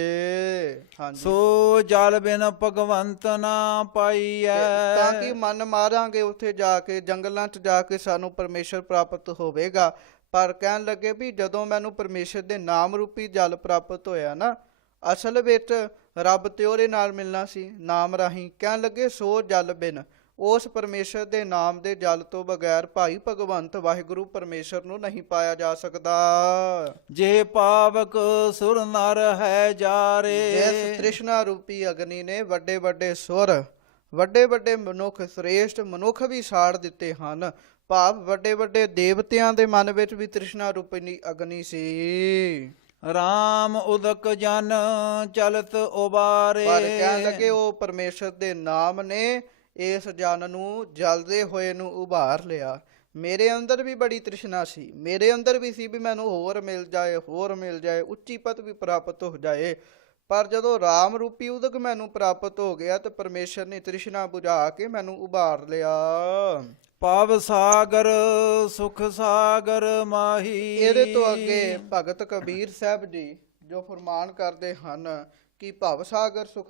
ਹਾਂਜੀ, ਸੋ ਜਲ ਬਿਨ ਭਗਵੰਤ ਨਾ ਪਾਈਐ। ਤਾਂ ਕਿ ਮਨ ਮਾਰਾਂਗੇ ਉੱਥੇ ਜਾ ਕੇ, ਜੰਗਲਾਂ 'ਚ ਜਾ ਕੇ ਸਾਨੂੰ ਪਰਮੇਸ਼ਰ ਪ੍ਰਾਪਤ ਹੋਵੇਗਾ। ਪਰ ਕਹਿਣ ਲੱਗੇ ਵੀ ਜਦੋਂ ਮੈਨੂੰ ਪਰਮੇਸ਼ਰ ਦੇ ਨਾਮ ਰੂਪੀ ਜਲ ਪ੍ਰਾਪਤ ਹੋਇਆ ਨਾ, ਅਸਲ ਵਿੱਚ ਰੱਬ ਤੇ ਉਹਦੇ ਨਾਲ ਮਿਲਣਾ ਸੀ ਨਾਮ ਰਾਹੀਂ। ਕਹਿਣ ਲੱਗੇ ਸੋ ਜਲ ਬਿਨ, ਉਸ ਪਰਮੇਸ਼ਰ ਦੇ ਨਾਮ ਦੇ ਜਲ ਤੋਂ ਬਗੈਰ ਭਾਈ ਭਗਵੰਤ ਵਾਹਿਗੁਰੂ ਪਰਮੇਸ਼ਰ ਨੂੰ ਨਹੀਂ ਪਾਇਆ ਜਾ ਸਕਦਾ। ਜੇ ਪਾਵਕ ਸੁਰ ਨਰ ਹੈ ਜਾਰੇ। ਜਿਸ ਤ੍ਰਿਸ਼ਨਾ ਰੂਪੀ ਅਗਨੀ ਨੇ ਵੱਡੇ ਵੱਡੇ ਸੁਰ, ਵੱਡੇ ਵੱਡੇ ਮਨੁੱਖ, ਸ੍ਰੇਸ਼ਟ ਮਨੁੱਖ ਵੀ ਸਾੜ ਦਿੱਤੇ ਹਨ। ਭਾਵ ਵੱਡੇ ਵੱਡੇ ਦੇਵਤਿਆਂ ਦੇ ਮਨ ਵਿੱਚ ਵੀ ਤ੍ਰਿਸ਼ਨਾ ਰੂਪੀ ਅਗਨੀ ਸੀ। ਰਾਮ ਉਦਕ ਜਨ ਚਲਤ ਉਬਾਰੇ। ਪਰ ਕਹਿਣ ਲੱਗੇ ਉਹ ਪਰਮੇਸ਼ਰ ਦੇ ਨਾਮ ਨੇ ਇਸ ਜਨ ਨੂੰ ਜਲਦੇ ਹੋਏ ਨੂੰ ਉਭਾਰ ਲਿਆ। ਮੇਰੇ ਅੰਦਰ ਵੀ ਬੜੀ ਤ੍ਰਿਸ਼ਨਾ ਸੀ, ਮੇਰੇ ਅੰਦਰ ਵੀ ਸੀ ਵੀ ਮੈਨੂੰ ਹੋਰ ਮਿਲ ਜਾਏ, ਹੋਰ ਮਿਲ ਜਾਏ, ਉੱਚੀ ਪਦਵੀ ਪ੍ਰਾਪਤ ਹੋ ਜਾਏ। ਪਰ ਜਦੋਂ ਰਾਮ ਰੂਪੀ ਉਦਕ ਮੈਨੂੰ ਪ੍ਰਾਪਤ ਹੋ ਗਿਆ ਤੇ ਪਰਮੇਸ਼ਰ ਨੇ ਤ੍ਰਿਸ਼ਨਾ ਬੁਝਾ ਕੇ ਮੈਨੂੰ ਉਭਾਰ ਲਿਆ। ਭਵ ਸਾਗਰ ਸੁਖ ਸਾਗਰ ਮਾਹੀ। ਇਹਦੇ ਤੋਂ ਅੱਗੇ ਭਗਤ ਕਬੀਰ ਸਾਹਿਬ ਜੀ ਜੋ ਫਰਮਾਨ ਕਰਦੇ ਹਨ ਕਿ ਭਵ ਸਾਗਰ ਸੁਖ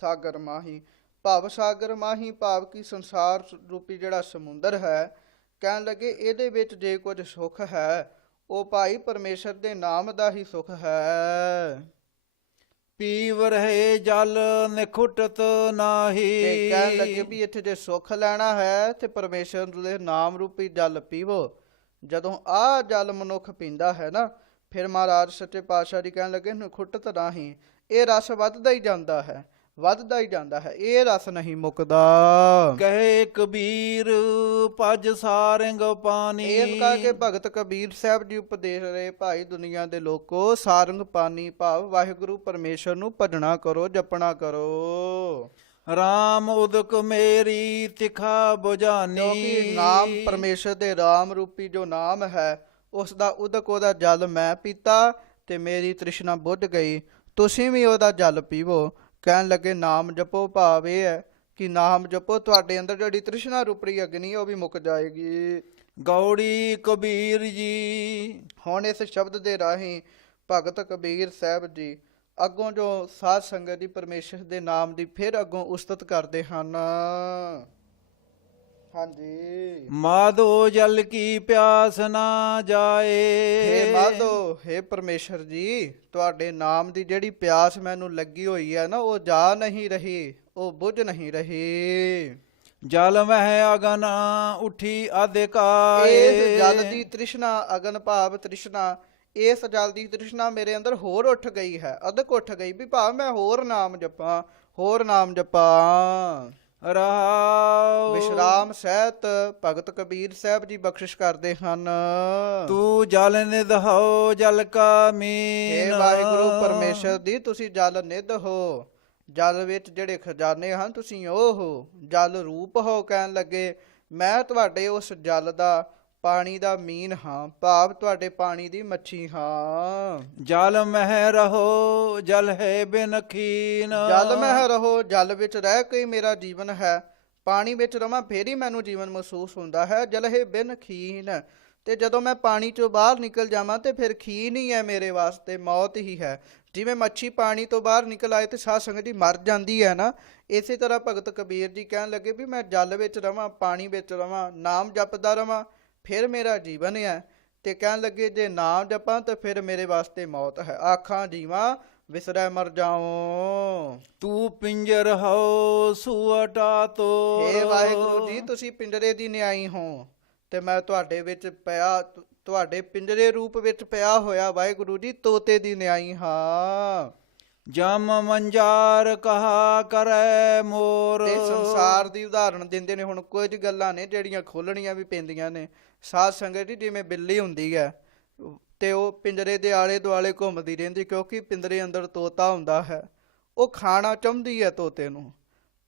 ਸਾਗਰ ਮਾਹੀ। ਭਵ ਸਾਗਰ ਮਾਹੀ ਭਾਵ ਕਿ ਸੰਸਾਰ ਰੂਪੀ ਜਿਹੜਾ ਸਮੁੰਦਰ ਹੈ, ਕਹਿਣ ਲੱਗੇ ਇਹਦੇ ਵਿੱਚ ਜੇ ਕੁਝ ਸੁਖ ਹੈ ਉਹ ਭਾਈ ਪਰਮੇਸ਼ਰ ਦੇ ਨਾਮ ਦਾ ਹੀ ਸੁਖ ਹੈ। ਪੀਵ ਰਹੇ ਜਲ ਨਿਖੁਟਤ ਨਾਹੀ। ਤੇ ਕਹਿਣ ਲੱਗੇ ਵੀ ਇੱਥੇ ਜੇ ਸੁੱਖ ਲੈਣਾ ਹੈ ਤੇ ਪਰਮੇਸ਼ਰ ਦੇ ਨਾਮ ਰੂਪੀ ਜਲ ਪੀਵੋ। ਜਦੋਂ ਆਹ ਜਲ ਮਨੁੱਖ ਪੀਂਦਾ ਹੈ ਨਾ, ਫਿਰ ਮਹਾਰਾਜ ਸੱਚੇ ਪਾਤਸ਼ਾਹ ਜੀ ਕਹਿਣ ਲੱਗੇ ਨਿਖੁਟਤ ਨਾਹੀ, ਇਹ ਰਸ ਵੱਧਦਾ ਹੀ ਜਾਂਦਾ ਹੈ, ਵੱਧਦਾ ਹੀ ਜਾਂਦਾ ਹੈ, ਇਹ ਰਸ ਨਹੀਂ ਮੁੱਕਦਾ। ਕਹੇ ਕਬੀਰ ਭਜ ਸਾਰੰਗ ਪਾਣੀ। ਇਸ ਕਰਕੇ ਭਗਤ ਕਬੀਰ ਸਾਹਿਬ ਜੀ ਉਪਦੇਸ਼ ਰਹੇ, ਭਾਈ ਦੁਨੀਆ ਦੇ ਲੋਕੋ ਸਾਰੰਗ ਪਾਣੀ ਭਾਵ ਵਾਹਿਗੁਰੂ ਪਰਮੇਸ਼ਰ ਨੂੰ ਭਜਣਾ ਕਰੋ, ਜਪਣਾ ਕਰੋ। ਰਾਮ ਉਦਕ ਮੇਰੀ ਤਿਖਾ ਬੁਝਾਨੀ। ਕਿਉਂਕਿ ਨਾਮ ਪਰਮੇਸ਼ਰ ਦੇ ਰਾਮ ਰੂਪੀ ਜੋ ਨਾਮ ਹੈ ਉਸ ਦਾ ਉਦਕ, ਉਹਦਾ ਜਲ ਮੈਂ ਪੀਤਾ ਤੇ ਮੇਰੀ ਤ੍ਰਿਸ਼ਨਾ ਬੁੱਝ ਗਈ। ਤੁਸੀਂ ਵੀ ਉਹਦਾ ਜਲ ਪੀਵੋ। ਕਹਿਣ ਲੱਗੇ ਨਾਮ ਜਪੋ ਭਾਵ ਇਹ ਹੈ ਕਿ ਨਾਮ ਜਪੋ, ਤੁਹਾਡੇ ਅੰਦਰ ਜਿਹੜੀ ਤ੍ਰਿਸ਼ਨਾ ਰੂਪੀ ਅਗਨੀ ਉਹ ਵੀ ਮੁੱਕ ਜਾਏਗੀ। ਗੌੜੀ ਕਬੀਰ ਜੀ। ਹੁਣ ਇਸ ਸ਼ਬਦ ਦੇ ਰਾਹੀਂ ਭਗਤ ਕਬੀਰ ਸਾਹਿਬ ਜੀ ਅੱਗੋਂ ਜੋ ਸਾਧ ਸੰਗਤ ਦੀ ਪਰਮੇਸ਼ਰ ਦੇ ਨਾਮ ਦੀ ਫਿਰ ਅੱਗੋਂ ਉਸਤਤ ਕਰਦੇ ਹਨ। ਹਾਂਜੀ, ਮਾਧੋ ਜਲ ਕੀ ਪਿਆਸ ਨਾ ਜਾਏ। ਹੇ ਮਾਧੋ, ਹੇ ਪਰਮੇਸ਼ਰ ਜੀ, ਤੁਹਾਡੇ ਨਾਮ ਦੀ ਜਿਹੜੀ ਪਿਆਸ ਮੈਨੂੰ ਲੱਗੀ ਹੋਈ ਹੈ ਨਾ ਉਹ ਜਾ ਨਹੀਂ ਰਹੀ, ਉਹ ਬੁੱਝ ਨਹੀਂ ਰਹੀ। ਜਲ ਮਹਿ ਅਗਨ ਉਠੀ ਅਧਿਕਾਏ। ਇਸ ਜਲ ਦੀ ਤ੍ਰਿਸ਼ਨਾ, ਅਗਨ ਭਾਵ ਤ੍ਰਿਸ਼ਨਾ, ਇਸ ਜਲ ਦੀ ਤ੍ਰਿਸ਼ਨਾ ਮੇਰੇ ਅੰਦਰ ਹੋਰ ਉੱਠ ਗਈ ਹੈ, ਅਧਿਕ ਉੱਠ ਗਈ ਵੀ ਭਾਵ ਮੈਂ ਹੋਰ ਨਾਮ ਜਪਾਂ, ਹੋਰ ਨਾਮ ਜਪਾਂ। ਰਹਾਉ ਵਿਸ਼ਰਾਮ ਸਹਿਤ ਭਗਤ ਕਬੀਰ ਸਾਹਿਬ ਜੀ ਬਖਸ਼ਿਸ਼ ਕਰਦੇ ਹਨ। ਤੂੰ ਜਲ ਨਿਧ ਹੋ ਜਲ ਕਾ ਮੀਨ। ਹੇ ਵਾਹਿਗੁਰੂ ਪਰਮੇਸ਼ਰ ਦੀ ਤੁਸੀਂ ਜਲ ਨਿਧ ਹੋ, ਜਲ ਵਿੱਚ ਜਿਹੜੇ ਖਜ਼ਾਨੇ ਹਨ ਤੁਸੀਂ ਉਹ ਹੋ, ਜਲ ਰੂਪ ਹੋ। ਕਹਿਣ ਲੱਗੇ ਮੈਂ ਤੁਹਾਡੇ ਉਸ ਜਲ ਦਾ, ਪਾਣੀ ਦਾ ਮੀਨ ਹਾਂ, ਭਾਵ ਤੁਹਾਡੇ ਪਾਣੀ ਦੀ ਮੱਛੀ ਹਾਂ। ਜਲ ਮਹਿ ਰਹੋ ਜਲ ਹੈ ਬਿਨ ਖੀਨ। ਜਲ ਮਹਿ ਰਹੋ, ਜਲ ਵਿੱਚ ਰਹਿ ਕੇ ਮੇਰਾ ਜੀਵਨ ਹੈ, ਪਾਣੀ ਵਿੱਚ ਰਵਾਂ ਫੇਰ ਹੀ ਮੈਨੂੰ ਜੀਵਨ ਮਹਿਸੂਸ ਹੁੰਦਾ ਹੈ। ਜਲ ਹੈ ਬਿਨ ਖੀਨ, ਤੇ ਜਦੋਂ ਮੈਂ ਪਾਣੀ ਚੋਂ ਬਾਹਰ ਨਿਕਲ ਜਾਵਾਂ ਤੇ ਫਿਰ ਖੀਨ ਹੀ ਹੈ ਮੇਰੇ ਵਾਸਤੇ, ਮੌਤ ਹੀ ਹੈ। ਜਿਵੇਂ ਮੱਛੀ ਪਾਣੀ ਤੋਂ ਬਾਹਰ ਨਿਕਲ ਆਏ ਤੇ ਸਾਧ ਸੰਗਤ ਜੀ ਮਰ ਜਾਂਦੀ ਹੈ ਨਾ, ਇਸੇ ਤਰ੍ਹਾਂ ਭਗਤ ਕਬੀਰ ਜੀ ਕਹਿਣ ਲੱਗੇ ਵੀ ਮੈਂ ਜਲ ਵਿੱਚ ਰਵਾਂ, ਪਾਣੀ ਵਿੱਚ ਰਵਾਂ, ਨਾਮ ਜਪਦਾ ਰਵਾਂ, ਫਿਰ ਮੇਰਾ ਜੀਵਨ ਹੈ। ਤੇ ਕਹਿਣ ਲੱਗੇ ਜੇ ਨਾਮ ਜਪਾਂ ਤਾਂ ਫਿਰ ਮੇਰੇ ਵਾਸਤੇ ਮੌਤ ਹੈ, ਆਖਾਂ ਜੀਵਾਂ ਵਿਸਰੈ ਮਰ ਜਾਓ। ਤੂੰ ਪਿੰਜਰ ਹੋ ਸੁਅਟਾ ਤੋ। ਹੇ ਵਾਹਿਗੁਰੂ ਜੀ, ਤੁਸੀਂ ਪਿੰਜਰੇ ਦੀ ਨਿਆਈ ਹੋ ਤੇ ਮੈਂ ਤੁਹਾਡੇ ਵਿੱਚ ਪਿਆ, ਤੁਹਾਡੇ ਪਿੰਜਰੇ ਰੂਪ ਵਿੱਚ ਪਿਆ ਹੋਇਆ ਵਾਹਿਗੁਰੂ ਜੀ ਤੋਤੇ ਦੀ ਨਿਆਈ ਹਾਂ। ਜਮ ਮੰਜਾਰ ਕਹਾ ਕਰੈ ਮੋਰ। ਤੇ ਸੰਸਾਰ ਦੀ ਉਦਾਹਰਣ ਦਿੰਦੇ ਨੇ। ਹੁਣ ਕੁਝ ਗੱਲਾਂ ਨੇ ਜਿਹੜੀਆਂ ਖੋਲਣੀਆਂ ਵੀ ਪੈਂਦੀਆਂ ਨੇ। ਸਾਧ ਸੰਗਤ ਜੀ ਜਿਵੇਂ ਬਿੱਲੀ ਹੁੰਦੀ ਹੈ ਤੇ ਉਹ ਪਿੰਜਰੇ ਦੇ ਆਲੇ ਦੁਆਲੇ ਘੁੰਮਦੀ ਰਹਿੰਦੀ, ਕਿਉਂਕਿ ਪਿੰਜਰੇ ਅੰਦਰ ਤੋਤਾ ਹੁੰਦਾ ਹੈ। ਉਹ ਖਾਣਾ ਚਾਹੁੰਦੀ ਹੈ ਤੋਤੇ ਨੂੰ,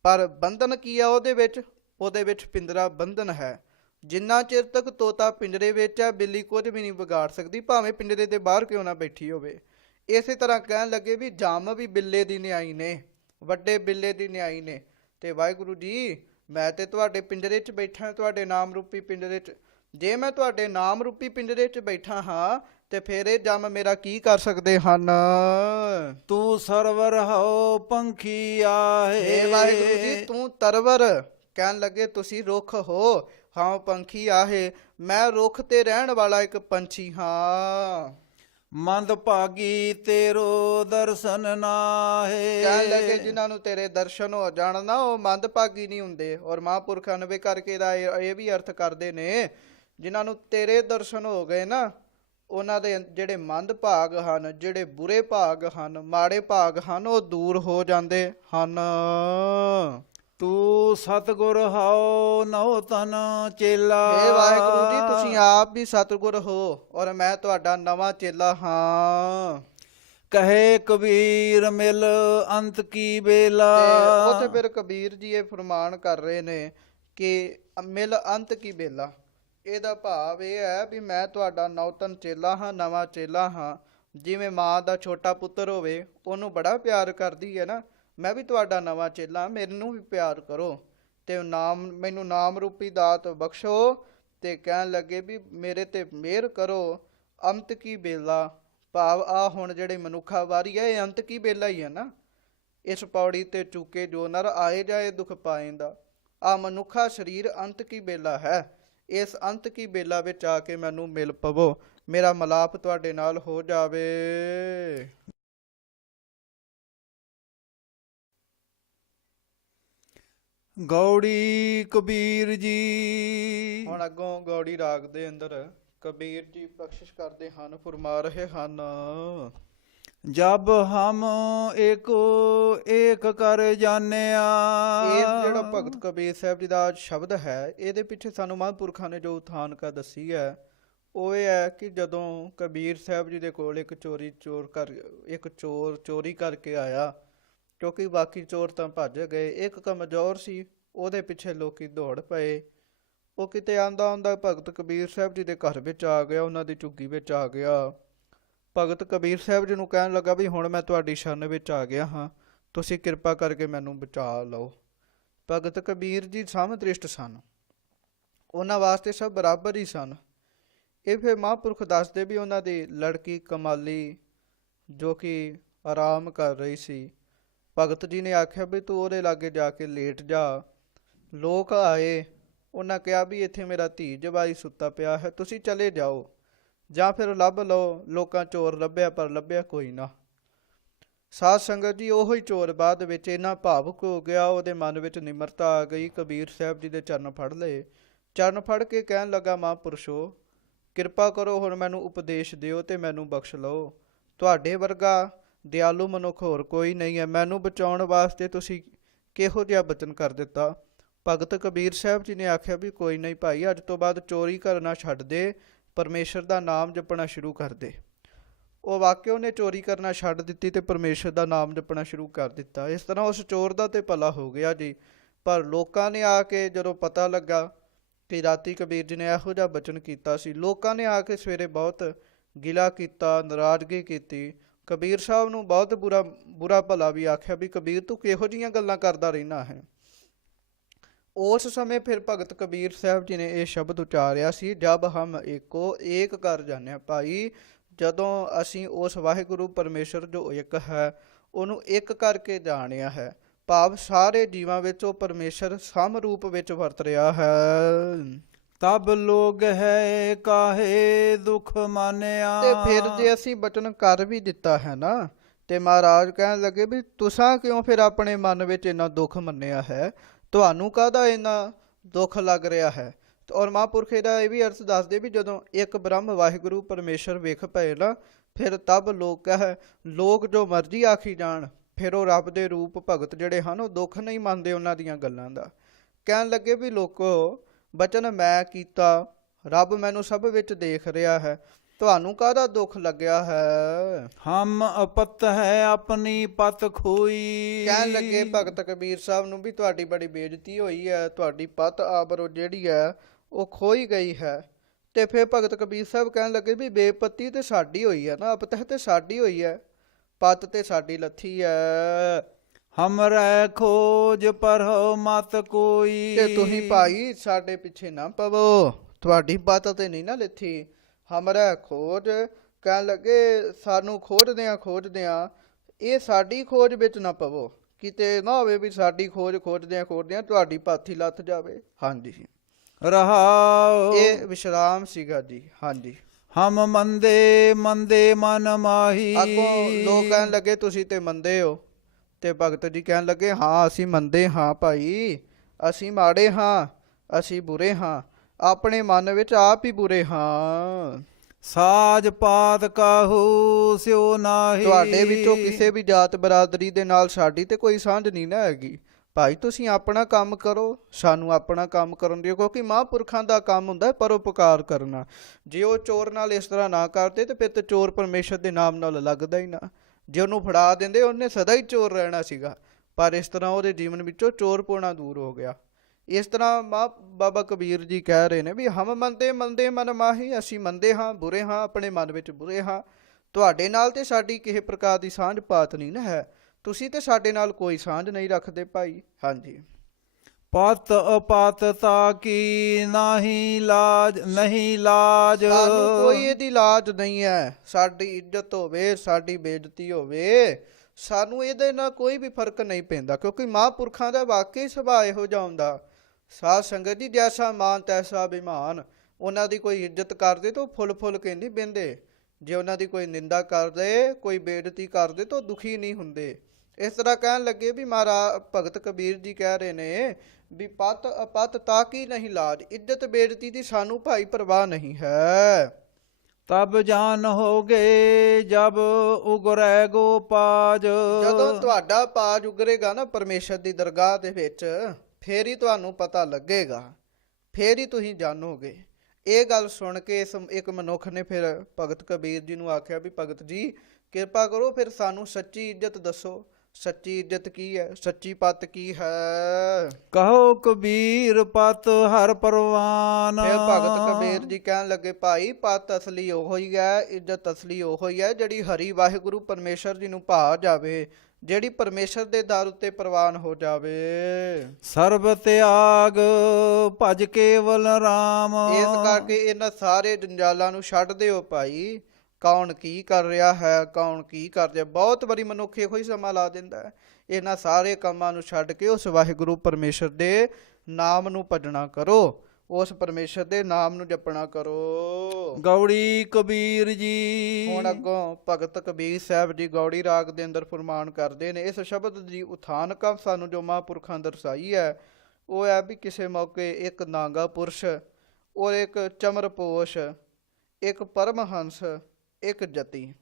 ਪਰ ਬੰਧਨ ਕੀ ਆ ਉਹਦੇ ਵਿੱਚ ਪਿੰਜਰਾ ਬੰਧਨ ਹੈ। ਜਿੰਨਾ ਚਿਰ ਤੱਕ ਤੋਤਾ ਪਿੰਜਰੇ ਵਿੱਚ ਹੈ, ਬਿੱਲੀ ਕੁਝ ਵੀ ਨਹੀਂ ਵਿਗਾੜ ਸਕਦੀ, ਭਾਵੇਂ ਪਿੰਜਰੇ ਦੇ ਬਾਹਰ ਕਿਉਂ ਨਾ ਬੈਠੀ ਹੋਵੇ। ਇਸੇ ਤਰ੍ਹਾਂ ਕਹਿਣ ਲੱਗੇ ਵੀ ਜੰਮ ਵੀ ਬਿੱਲੇ ਦੀ ਨਿਆਈ ਨੇ, ਵੱਡੇ ਬਿੱਲੇ ਦੀ ਨਿਆਈ ਨੇ। ਤੇ ਵਾਹਿਗੁਰੂ ਜੀ, ਮੈਂ ਤੇ ਤੁਹਾਡੇ ਪਿੰਜਰੇ 'ਚ ਬੈਠਾ, ਤੁਹਾਡੇ ਨਾਮ ਰੂਪੀ ਪਿੰਜਰੇ 'ਚ। ਜੇ ਮੈਂ ਤੁਹਾਡੇ ਨਾਮ ਰੂਪੀ ਪਿੰਜਰੇ 'ਚ ਬੈਠਾ ਹਾਂ ਤੇ ਫਿਰ ਇਹ ਜੰਮ ਮੇਰਾ ਕੀ ਕਰ ਸਕਦੇ ਹਨ? ਤੂੰ ਸਰਵਰ ਹਉ ਪੰਖੀ ਆਹੇ। ਹੇ ਵਾਹਿਗੁਰੂ ਜੀ, ਤੂੰ ਤਰਵਰ, ਕਹਿਣ ਲੱਗੇ ਤੁਸੀਂ ਰੁੱਖ ਹੋ, ਹਾਂ ਪੰਖੀ ਆਹੇ, ਮੈਂ ਰੁੱਖ ਤੇ ਰਹਿਣ ਵਾਲਾ ਇੱਕ ਪੰਛੀ ਹਾਂ। ਮੰਦ ਭਾਗੀ ਤੇਰੋ ਦਰਸ਼ਨ ਨਾਹੇ। ਕਹਿਣ ਲੱਗੇ ਜਿਨ੍ਹਾਂ ਨੂੰ ਤੇਰੇ ਦਰਸ਼ਨ ਹੋ ਜਾਣ ਨਾ, ਉਹ ਮੰਦ ਭਾਗੀ ਨਹੀਂ ਹੁੰਦੇ। ਔਰ ਮਹਾਂਪੁਰਖ 90 ਕਰਕੇ ਦਾ ਇਹ ਵੀ ਅਰਥ ਕਰਦੇ ਨੇ, ਜਿਨ੍ਹਾਂ ਨੂੰ ਤੇਰੇ ਦਰਸ਼ਨ ਹੋ ਗਏ ਨਾ, ਉਹਨਾਂ ਦੇ ਜਿਹੜੇ ਮੰਦ ਭਾਗ ਹਨ, ਜਿਹੜੇ ਬੁਰੇ ਭਾਗ ਹਨ, ਮਾੜੇ ਭਾਗ ਹਨ, ਉਹ ਦੂਰ ਹੋ ਜਾਂਦੇ ਹਨ। ਤੂੰ ਸਤਿਗੁਰ ਹਉ ਨਹੁ ਤਨ ਚੇਲਾ। ਹੇ ਵਾਹਿਗੁਰੂ ਜੀ, ਤੁਸੀਂ ਆਪ ਵੀ ਸਤਿਗੁਰ ਹੋ ਔਰ ਮੈਂ ਤੁਹਾਡਾ ਨਵਾਂ ਚੇਲਾ ਹਾਂ। ਕਹੇ ਕਬੀਰ ਮਿਲ ਅੰਤ ਕੀ ਬੇਲਾ। ਤੇ ਉੱਥੇ ਫਿਰ ਕਬੀਰ ਜੀ ਇਹ ਫਰਮਾਨ ਕਰ ਰਹੇ ਨੇ ਕਿ ਮਿਲ ਅੰਤ ਕੀ ਬੇਲਾ। ਇਹਦਾ ਭਾਵ ਇਹ ਹੈ ਵੀ ਮੈਂ ਤੁਹਾਡਾ ਨੌਤਨ ਚੇਲਾ ਹਾਂ, ਨਵਾਂ ਚੇਲਾ ਹਾਂ। ਜਿਵੇਂ ਮਾਂ ਦਾ ਛੋਟਾ ਪੁੱਤਰ ਹੋਵੇ, ਉਹਨੂੰ ਬੜਾ ਪਿਆਰ ਕਰਦੀ ਹੈ ਨਾ, ਮੈਂ ਵੀ ਤੁਹਾਡਾ ਨਵਾਂ ਚੇਲਾ, ਮੈਨੂੰ ਵੀ ਪਿਆਰ ਕਰੋ ਤੇ ਮੈਨੂੰ ਨਾਮ ਰੂਪੀ ਦਾਤ ਬਖਸ਼ੋ। ਤੇ ਕਹਿਣ ਲੱਗੇ ਵੀ ਮੇਰੇ ਤੇ ਮਿਹਰ ਕਰੋ। ਅੰਤ ਕੀ ਬੇਲਾ ਭਾਵ ਆ ਹੁਣ ਜਿਹੜੇ ਮਨੁੱਖਾ ਵਾਰੀ ਹੈ, ਇਹ ਅੰਤ ਕੀ ਬੇਲਾ ਹੀ ਹੈ ਨਾ। ਇਸ ਪੌੜੀ ਤੇ ਚੁੱਕੇ ਜੋ ਨਰ ਆਏ ਜਾਏ ਦੁੱਖ ਪਾਏਂਦਾ। ਆ ਮਨੁੱਖਾ ਸਰੀਰ ਅੰਤ ਕੀ ਬੇਲਾ ਹੈ। ਇਸ ਅੰਤ ਕੀ ਬੇਲਾ ਵਿੱਚ ਆ ਕੇ ਮੈਨੂੰ ਮਿਲ ਪਵੋ, ਮੇਰਾ ਮਿਲਾਪ ਤੁਹਾਡੇ ਨਾਲ ਹੋ ਜਾਵੇ। ਗੌੜੀ ਕਬੀਰ ਜੀ। ਹੁਣ ਅੱਗੋਂ ਗੌੜੀ ਰਾਗ ਦੇ ਅੰਦਰ ਕਬੀਰ ਜੀ ਬਖਸ਼ਿਸ਼ ਕਰਦੇ ਹਨ, ਫਰਮਾ ਰਹੇ ਹਨ। ਜਬ ਹਮ ਏਕੋ ਏਕ ਕਰ ਜਾਣਿਆ। ਇਹ ਜਿਹੜਾ ਭਗਤ ਕਬੀਰ ਸਾਹਿਬ ਜੀ ਦਾ ਸ਼ਬਦ ਹੈ, ਇਹਦੇ ਪਿੱਛੇ ਸਾਨੂੰ ਮਹਾਂਪੁਰਖਾਂ ਨੇ ਜੋ ਉਥਾਨਕਾ ਦੱਸੀ ਹੈ, ਉਹ ਇਹ ਹੈ ਕਿ ਜਦੋਂ ਕਬੀਰ ਸਾਹਿਬ ਜੀ ਦੇ ਕੋਲ ਇੱਕ ਚੋਰ ਚੋਰੀ ਕਰਕੇ ਆਇਆ, ਕਿਉਂਕਿ ਬਾਕੀ ਚੋਰ ਤਾਂ ਭੱਜ ਗਏ, ਇੱਕ ਕਮਜ਼ੋਰ ਸੀ, ਉਹਦੇ ਪਿੱਛੇ ਲੋਕੀ ਦੌੜ ਪਏ। ਉਹ ਕਿਤੇ ਆਂਦਾ ਆਉਂਦਾ ਭਗਤ ਕਬੀਰ ਸਾਹਿਬ ਜੀ ਦੇ ਘਰ ਵਿੱਚ ਆ ਗਿਆ, ਉਹਨਾਂ ਦੀ ਝੁੱਗੀ ਵਿੱਚ ਆ ਗਿਆ। ਭਗਤ ਕਬੀਰ ਸਾਹਿਬ ਜੀ ਨੂੰ ਕਹਿਣ ਲੱਗਾ ਵੀ ਹੁਣ ਮੈਂ ਤੁਹਾਡੀ ਸ਼ਰਨ ਵਿੱਚ ਆ ਗਿਆ ਹਾਂ, ਤੁਸੀਂ ਕਿਰਪਾ ਕਰਕੇ ਮੈਨੂੰ ਬਚਾ ਲਓ। ਭਗਤ ਕਬੀਰ ਜੀ ਸਮਦ੍ਰਿਸ਼ਟ ਸਨ, ਉਹਨਾਂ ਵਾਸਤੇ ਸਭ ਬਰਾਬਰ ਹੀ ਸਨ। ਇਹ ਫਿਰ ਮਹਾਂਪੁਰਖ ਦੱਸਦੇ ਵੀ ਉਹਨਾਂ ਦੀ ਲੜਕੀ ਕਮਾਲੀ ਜੋ ਕਿ ਆਰਾਮ ਕਰ ਰਹੀ ਸੀ, ਭਗਤ ਜੀ ਨੇ ਆਖਿਆ ਵੀ ਤੂੰ ਉਹਦੇ ਲਾਗੇ ਜਾ ਕੇ ਲੇਟ ਜਾ। ਲੋਕ ਆਏ, ਉਹਨਾਂ ਕਿਹਾ ਵੀ ਇੱਥੇ ਮੇਰਾ ਧੀ ਜਵਾਈ ਸੁੱਤਾ ਪਿਆ ਹੈ, ਤੁਸੀਂ ਚਲੇ ਜਾਓ ਜਾਂ ਫਿਰ ਲੱਭ ਲਓ। ਲੋਕਾਂ ਚੋਰ ਲੱਭਿਆ ਪਰ ਲੱਭਿਆ ਕੋਈ ਨਾ। ਸਾਧ ਸੰਗਤ ਜੀ, ਉਹੀ ਚੋਰ ਬਾਅਦ ਵਿੱਚ ਇੰਨਾ ਭਾਵੁਕ ਹੋ ਗਿਆ, ਉਹਦੇ ਮਨ ਵਿੱਚ ਨਿਮਰਤਾ ਆ ਗਈ, ਕਬੀਰ ਸਾਹਿਬ ਜੀ ਦੇ ਚਰਨ ਫੜ ਲਏ। ਚਰਨ ਫੜ ਕੇ ਕਹਿਣ ਲੱਗਾ, ਮਹਾਂਪੁਰਸ਼ੋ ਕਿਰਪਾ ਕਰੋ, ਹੁਣ ਮੈਨੂੰ ਉਪਦੇਸ਼ ਦਿਓ ਤੇ ਮੈਨੂੰ ਬਖਸ਼ ਲਓ। ਤੁਹਾਡੇ ਵਰਗਾ ਦਿਆਲੂ ਮਨੁੱਖ ਹੋਰ ਕੋਈ ਨਹੀਂ ਹੈ, ਮੈਨੂੰ ਬਚਾਉਣ ਵਾਸਤੇ ਤੁਸੀਂ ਕਿਹੋ ਜਿਹਾ ਬਚਨ ਕਰ ਦਿੱਤਾ। ਭਗਤ ਕਬੀਰ ਸਾਹਿਬ ਜੀ ਨੇ ਆਖਿਆ ਵੀ ਕੋਈ ਨਹੀਂ ਭਾਈ, ਅੱਜ ਤੋਂ ਬਾਅਦ ਚੋਰੀ ਕਰਨਾ ਛੱਡ ਦੇ, ਪਰਮੇਸ਼ਰ ਦਾ ਨਾਮ ਜਪਣਾ ਸ਼ੁਰੂ ਕਰ ਦੇ। ਉਹ ਵਾਕਿਆ ਉਹਨੇ ਚੋਰੀ ਕਰਨਾ ਛੱਡ ਦਿੱਤੀ ਤੇ ਪਰਮੇਸ਼ਰ ਦਾ ਨਾਮ ਜਪਣਾ ਸ਼ੁਰੂ ਕਰ ਦਿੱਤਾ। ਇਸ ਤਰ੍ਹਾਂ ਉਸ ਚੋਰ ਦਾ ਤੇ ਭਲਾ ਹੋ ਗਿਆ ਜੀ। ਪਰ ਲੋਕਾਂ ਨੇ ਆ ਕੇ ਜਦੋਂ ਪਤਾ ਲੱਗਾ ਕਿ ਰਾਤੀ ਕਬੀਰ ਜੀ ਨੇ ਇਹੋ ਜਿਹਾ ਬਚਨ ਕੀਤਾ ਸੀ, ਲੋਕਾਂ ਨੇ ਆ ਕੇ ਸਵੇਰੇ ਬਹੁਤ ਗਿਲਾ ਕੀਤਾ, ਨਾਰਾਜ਼ਗੀ ਕੀਤੀ। ਕਬੀਰ ਸਾਹਿਬ ਨੂੰ ਬਹੁਤ ਬੁਰਾ ਭਲਾ ਵੀ ਆਖਿਆ ਵੀ ਕਬੀਰ ਤੂੰ ਕਿਹੋ ਜਿਹੀਆਂ ਗੱਲਾਂ ਕਰਦਾ ਰਹਿਣਾ ਹੈ। ਉਸ ਸਮੇਂ ਫਿਰ ਭਗਤ ਕਬੀਰ ਸਾਹਿਬ ਜੀ ਨੇ ਇਹ ਸ਼ਬਦ ਉਚਾਰਿਆ ਸੀ, ਜਬ ਹਮ ਏਕੋ ਏਕ ਕਰ ਜਾਣਿਆ। ਭਾਈ, ਜਦੋਂ ਅਸੀਂ ਉਸ ਵਾਹਿਗੁਰੂ ਪਰਮੇਸ਼ਰ ਜੋ ਇੱਕ ਹੈ ਉਹਨੂੰ ਇੱਕ ਕਰਕੇ ਜਾਣਿਆ ਹੈ, ਭਾਵ ਸਾਰੇ ਜੀਵਾਂ ਵਿੱਚ ਉਹ ਪਰਮੇਸ਼ਰ ਸਮ ਰੂਪ ਵਿੱਚ ਵਰਤ ਰਿਹਾ ਹੈ। ਤਬ ਲੋਗ ਹੈ ਕਾਹੇ ਦੁਖ ਮਾਨਿਆ। ਤੇ ਫਿਰ ਜੇ ਅਸੀਂ ਬਚਨ ਕਰ ਵੀ ਦਿੱਤਾ ਹੈ ਨਾ, ਤੇ ਮਹਾਰਾਜ ਕਹਿਣ ਲੱਗੇ ਵੀ ਤੁਸਾਂ ਕਿਉਂ ਫਿਰ ਆਪਣੇ ਮਨ ਵਿੱਚ ਇੰਨਾ ਦੁੱਖ ਮੰਨਿਆ ਹੈ, ਤੁਹਾਨੂੰ ਕਾਹਦਾ ਇੰਨਾ ਦੁੱਖ ਲੱਗ ਰਿਹਾ ਹੈ। ਔਰ ਮਹਾਂਪੁਰਖ ਇਹਦਾ ਇਹ ਵੀ ਅਰਥ ਦੱਸਦੇ ਵੀ ਜਦੋਂ ਇੱਕ ਬ੍ਰਹਮ ਵਾਹਿਗੁਰੂ ਪਰਮੇਸ਼ਰ ਵੇਖ ਪਏ ਨਾ, ਫਿਰ ਤਬ ਲੋਕ ਹੈ, ਲੋਕ ਜੋ ਮਰਜ਼ੀ ਆਖੀ ਜਾਣ, ਫਿਰ ਉਹ ਰੱਬ ਦੇ ਰੂਪ ਭਗਤ ਜਿਹੜੇ ਹਨ ਉਹ ਦੁੱਖ ਨਹੀਂ ਮੰਨਦੇ ਉਹਨਾਂ ਦੀਆਂ ਗੱਲਾਂ ਦਾ। ਕਹਿਣ ਲੱਗੇ ਵੀ ਲੋਕੋ, ਬਚਨ ਮੈਂ ਕੀਤਾ, ਰੱਬ ਮੈਨੂੰ ਸਭ ਵਿੱਚ ਦੇਖ ਰਿਹਾ ਹੈ, ਤੁਹਾਨੂੰ ਕਾਹਦਾ ਦੁੱਖ ਲੱਗਿਆ ਹੈ? ਹਮ ਅਪਤ ਹੈ ਆਪਣੀ ਪਤ ਖੋਈ। ਕਹਿਣ ਲੱਗੇ ਭਗਤ ਕਬੀਰ ਸਾਹਿਬ ਨੂੰ ਵੀ ਤੁਹਾਡੀ ਬੜੀ ਬੇਇੱਜ਼ਤੀ ਹੋਈ ਹੈ, ਤੁਹਾਡੀ ਪਤ ਆਬਰੂ ਜਿਹੜੀ ਹੈ ਉਹ ਖੋਈ ਗਈ ਹੈ। ਤੇ ਫਿਰ ਭਗਤ ਕਬੀਰ ਸਾਹਿਬ ਕਹਿਣ ਲੱਗੇ ਵੀ ਬੇਪਤੀ ਤੇ ਸਾਡੀ ਹੋਈ ਹੈ ਨਾ, ਅਪਤਹ ਤੇ ਸਾਡੀ ਹੋਈ ਹੈ, ਪਤ ਤੇ ਸਾਡੀ ਲੱਥੀ ਹੈ। ਹਮਰੈ ਖੋਜ ਪਰਹੁ ਮਤ ਕੋਈ। ਤੇ ਤੁਸੀਂ ਭਾਈ ਸਾਡੇ ਪਿੱਛੇ ਨਾ ਪਵੋ, ਤੁਹਾਡੀ ਪਤ ਤੇ ਨਹੀਂ ਨਾ ਲਿੱਥੀ। ਹਮਰਾ ਖੋਜ ਕਹਿਣ ਲੱਗੇ ਸਾਨੂੰ ਖੋਜਦਿਆਂ ਇਹ ਸਾਡੀ ਖੋਜ ਵਿੱਚ ਨਾ ਪਵੋ, ਕਿਤੇ ਨਾ ਹੋਵੇ ਵੀ ਸਾਡੀ ਖੋਜ ਖੋਜਦਿਆਂ ਤੁਹਾਡੀ ਪਾਥੀ ਲੱਥ ਜਾਵੇ। ਹਾਂਜੀ, ਰਹਾਉ ਇਹ ਵਿਸ਼ਰਾਮ ਸੀਗਾ ਜੀ। ਹਾਂਜੀ, ਹਮ ਮੰਦੇ ਮੰਦੇ ਮਨ ਮਾਹੀ। ਅੱਗੋਂ ਲੋਕ ਕਹਿਣ ਲੱਗੇ ਤੁਸੀਂ ਤੇ ਮੰਦੇ ਹੋ, ਤੇ ਭਗਤ ਜੀ ਕਹਿਣ ਲੱਗੇ ਹਾਂ ਅਸੀਂ ਮੰਦੇ ਹਾਂ ਭਾਈ, ਅਸੀਂ ਮਾੜੇ ਹਾਂ, ਅਸੀਂ ਬੁਰੇ ਹਾਂ, ਆਪਣੇ ਮਨ ਵਿੱਚ ਆਪ ਹੀ ਬੁਰੇ ਹਾਂ। ਸਾਜ ਪਾਤ ਕਾਹੂ ਸਿਓ ਨਾਹੀ। ਤੁਹਾਡੇ ਵਿੱਚੋਂ ਕਿਸੇ ਵੀ ਜਾਤ ਬਰਾਦਰੀ ਦੇ ਨਾਲ ਸਾਡੀ ਤੇ ਕੋਈ ਸਾਂਝ ਨਹੀਂ ਨਾ ਹੈਗੀ। ਭਾਈ ਤੁਸੀਂ ਆਪਣਾ ਕੰਮ ਕਰੋ, ਸਾਨੂੰ ਆਪਣਾ ਕੰਮ ਕਰਨ ਦਿਓ, ਕਿਉਂਕਿ ਮਹਾਂਪੁਰਖਾਂ ਦਾ ਕੰਮ ਹੁੰਦਾ ਪਰਉਪਕਾਰ ਕਰਨਾ। ਜੇ ਉਹ ਚੋਰ ਨਾਲ ਇਸ ਤਰ੍ਹਾਂ ਨਾ ਕਰਦੇ ਤੇ ਫਿਰ ਤੇ ਚੋਰ ਪਰਮੇਸ਼ਰ ਦੇ ਨਾਮ ਨਾਲ ਲੱਗਦਾ ਹੀ ਨਾ। ਜੇ ਉਹਨੂੰ ਫੜਾ ਦਿੰਦੇ ਉਹਨੇ ਸਦਾ ਹੀ ਚੋਰ ਰਹਿਣਾ ਸੀਗਾ, ਪਰ ਇਸ ਤਰ੍ਹਾਂ ਉਹਦੇ ਜੀਵਨ ਵਿੱਚੋਂ ਚੋਰਪੁਣਾ ਦੂਰ ਹੋ ਗਿਆ। ਇਸ ਤਰ੍ਹਾਂ ਬਾਬਾ ਕਬੀਰ ਜੀ ਕਹਿ ਰਹੇ ਨੇ ਵੀ ਹਮ ਮੰਦੇ ਮੰਦੇ ਮਨ ਮਾਹੀ, ਅਸੀਂ ਮੰਦੇ ਹਾਂ, ਬੁਰੇ ਹਾਂ, ਆਪਣੇ ਮਨ ਵਿੱਚ ਬੁਰੇ ਹਾਂ। ਤੁਹਾਡੇ ਨਾਲ ਤੇ ਸਾਡੀ ਕਿਸੇ ਪ੍ਰਕਾਰ ਦੀ ਸਾਂਝ ਪਾਤ ਨਹੀਂ ਨਾ ਹੈ, ਤੁਸੀਂ ਤੇ ਸਾਡੇ ਨਾਲ ਕੋਈ ਸਾਂਝ ਨਹੀਂ ਰੱਖਦੇ ਭਾਈ। ਹਾਂਜੀ, ਪਤ ਅਪਤ ਤਾਕੀ ਨਹੀਂ ਲਾਜ ਨਹੀਂ ਲਾਜ। ਸਾਨੂੰ ਕੋਈ ਇਹਦੀ ਲਾਜ ਨਹੀਂ ਹੈ, ਸਾਡੀ ਇੱਜ਼ਤ ਹੋਵੇ ਸਾਡੀ ਬੇਇੱਜ਼ਤੀ ਹੋਵੇ, ਸਾਨੂੰ ਇਹਦੇ ਨਾਲ ਕੋਈ ਵੀ ਫਰਕ ਨਹੀਂ ਪੈਂਦਾ, ਕਿਉਂਕਿ ਮਹਾਂਪੁਰਖਾਂ ਦਾ ਵਾਕਈ ਸੁਭਾਅ ਇਹੋ ਜਿਹਾ ਹੁੰਦਾ। ਸਾਧ ਸੰਗਤ ਜੀ, ਜੈਸਾ ਮਾਨ ਤੈਸਾ ਅਭਿਮਾਨ। ਉਹਨਾਂ ਦੀ ਕੋਈ ਇੱਜ਼ਤ ਕਰਦੇ ਤਾਂ ਫੁੱਲ ਫੁੱਲ ਕੇ ਨਹੀਂ ਬਹਿੰਦੇ, ਜੇ ਉਹਨਾਂ ਦੀ ਕੋਈ ਨਿੰਦਾ ਕਰਦੇ, ਕੋਈ ਬੇਇੱਜ਼ਤੀ ਕਰਦੇ ਤਾਂ ਦੁਖੀ ਨਹੀਂ ਹੁੰਦੇ। ਇਸ ਤਰ੍ਹਾਂ ਕਹਿਣ ਲੱਗੇ ਵੀ ਮਹਾਰਾਜ ਭਗਤ ਕਬੀਰ ਜੀ ਕਹਿ ਰਹੇ ਨੇ ਵੀ ਪਤ ਅਪਤ ਤਾਕੀ ਨਹੀਂ ਲਾਜ, ਇੱਜ਼ਤ ਬੇਇੱਜ਼ਤੀ ਦੀ ਸਾਨੂੰ ਭਾਈ ਪਰਵਾਹ ਨਹੀਂ ਹੈ। ਤਬ ਜਾਨ ਹੋਗੇ ਜਬ ਉਗਰੈ ਗੋਪਾਜ। ਜਦੋਂ ਤੁਹਾਡਾ ਪਾਜ ਉਗਰੇਗਾ ਨਾ ਪਰਮੇਸ਼ਰ ਦੀ ਦਰਗਾਹ ਦੇ ਵਿੱਚ, ਫੇਰ ਹੀ ਤੁਹਾਨੂੰ ਪਤਾ ਲੱਗੇਗਾ, ਫੇਰ ਹੀ ਤੁਸੀਂ ਜਾਣੋਗੇ। ਇਹ ਗੱਲ ਸੁਣ ਕੇ ਇੱਕ ਮਨੁੱਖ ਨੇ ਫਿਰ ਭਗਤ ਕਬੀਰ ਜੀ ਨੂੰ ਆਖਿਆ ਵੀ ਭਗਤ ਜੀ ਕਿਰਪਾ ਕਰੋ, ਫਿਰ ਸਾਨੂੰ ਸੱਚੀ ਇੱਜ਼ਤ ਦੱਸੋ, ਸੱਚੀ ਇੱਜ਼ਤ ਕੀ ਹੈ, ਸੱਚੀ ਪਤ ਕੀ ਹੈ। ਕਹੋ ਕਬੀਰ ਪਤ ਹਰ ਪਰਵਾਨ। ਫਿਰ ਭਗਤ ਕਬੀਰ ਜੀ ਕਹਿਣ ਲੱਗੇ ਭਾਈ ਪਤ ਅਸਲੀ ਉਹੋ ਹੀ ਹੈ, ਇੱਜ਼ਤ ਅਸਲੀ ਉਹੋ ਹੀ ਹੈ ਜਿਹੜੀ ਹਰੀ ਵਾਹਿਗੁਰੂ ਪਰਮੇਸ਼ਰ ਜੀ ਨੂੰ ਭਾ ਜਾਵੇ, ਜਿਹੜੀ ਪਰਮੇਸ਼ਰ ਦੇ ਦਰ ਉੱਤੇ ਪ੍ਰਵਾਨ ਹੋ ਜਾਵੇ। ਸਰਬ ਤਿਆਗ ਭਜ ਕੇਵਲ ਰਾਮ। ਇਸ ਕਰਕੇ ਇਹਨਾਂ ਸਾਰੇ ਜੰਜਾਲਾਂ ਨੂੰ ਛੱਡ ਦਿਓ ਭਾਈ। ਕੌਣ ਕੀ ਕਰ ਰਿਹਾ ਹੈ, ਕੌਣ ਕੀ ਕਰ ਰਿਹਾ, ਬਹੁਤ ਵਾਰੀ ਮਨੁੱਖ ਇਹੋ ਹੀ ਸਮਾਂ ਲਾ ਦਿੰਦਾ ਹੈ। ਇਹਨਾਂ ਸਾਰੇ ਕੰਮਾਂ ਨੂੰ ਛੱਡ ਕੇ ਉਸ ਵਾਹਿਗੁਰੂ ਪਰਮੇਸ਼ਰ ਦੇ ਨਾਮ ਨੂੰ ਭਜਣਾ ਕਰੋ, ਉਸ ਪਰਮੇਸ਼ਰ ਦੇ ਨਾਮ ਨੂੰ ਜਪਣਾ ਕਰੋ। ਗੌੜੀ ਕਬੀਰ ਜੀ। ਹੁਣ ਅੱਗੋਂ ਭਗਤ ਕਬੀਰ ਸਾਹਿਬ ਜੀ ਗੌੜੀ ਰਾਗ ਦੇ ਅੰਦਰ ਫਰਮਾਨ ਕਰਦੇ ਨੇ। ਇਸ ਸ਼ਬਦ ਦੀ ਉਥਾਨਕਾ ਸਾਨੂੰ ਜੋ ਮਹਾਂਪੁਰਖਾਂ ਦਰਸਾਈ ਹੈ ਉਹ ਹੈ ਵੀ ਕਿਸੇ ਮੌਕੇ ਇੱਕ ਨਾਗਾ ਪੁਰਸ਼ ਔਰ ਇੱਕ ਚਮਰਪੋਸ਼, ਇੱਕ ਪਰਮਹੰਸ, ਇੱਕ ਜਤੀ,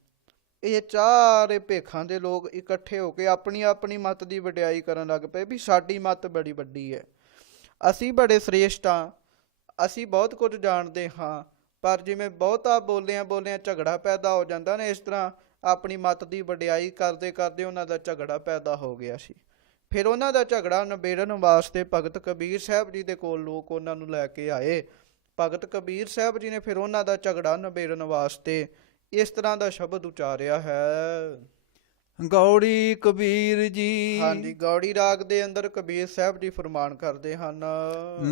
ਇਹ ਚਾਰੇ ਭੇਖਾਂ ਦੇ ਲੋਕ ਇਕੱਠੇ ਹੋ ਕੇ ਆਪਣੀ ਆਪਣੀ ਮੱਤ ਦੀ ਵਡਿਆਈ ਕਰਨ ਲੱਗ ਪਏ ਵੀ ਸਾਡੀ ਮੱਤ ਬੜੀ ਵੱਡੀ ਹੈ, ਅਸੀਂ ਬੜੇ ਸ੍ਰੇਸ਼ਟ ਹਾਂ, ਅਸੀਂ ਬਹੁਤ ਕੁਝ ਜਾਣਦੇ ਹਾਂ। ਪਰ ਜਿਵੇਂ ਬਹੁਤਾ ਬੋਲਿਆਂ ਝਗੜਾ ਪੈਦਾ ਹੋ ਜਾਂਦਾ ਨਾ, ਇਸ ਤਰ੍ਹਾਂ ਆਪਣੀ ਮੱਤ ਦੀ ਵਡਿਆਈ ਕਰਦੇ ਕਰਦੇ ਉਹਨਾਂ ਦਾ ਝਗੜਾ ਪੈਦਾ ਹੋ ਗਿਆ ਸੀ। ਫਿਰ ਉਹਨਾਂ ਦਾ ਝਗੜਾ ਨਿਬੇੜਨ ਵਾਸਤੇ ਭਗਤ ਕਬੀਰ ਸਾਹਿਬ ਜੀ ਦੇ ਕੋਲ ਲੋਕ ਉਹਨਾਂ ਨੂੰ ਲੈ ਕੇ ਆਏ। ਭਗਤ ਕਬੀਰ ਸਾਹਿਬ ਜੀ ਨੇ ਫਿਰ ਉਹਨਾਂ ਦਾ ਝਗੜਾ ਨਿਬੇੜਨ ਵਾਸਤੇ ਇਸ ਤਰ੍ਹਾਂ ਦਾ ਸ਼ਬਦ ਉਚਾਰਿਆ ਹੈ। ਗੌੜੀ ਕਬੀਰ ਜੀ। ਹਾਂਜੀ, ਗੌੜੀ ਰਾਗ ਦੇ ਅੰਦਰ ਕਬੀਰ ਸਾਹਿਬ ਜੀ ਫਰਮਾਨ ਕਰਦੇ ਹਨ।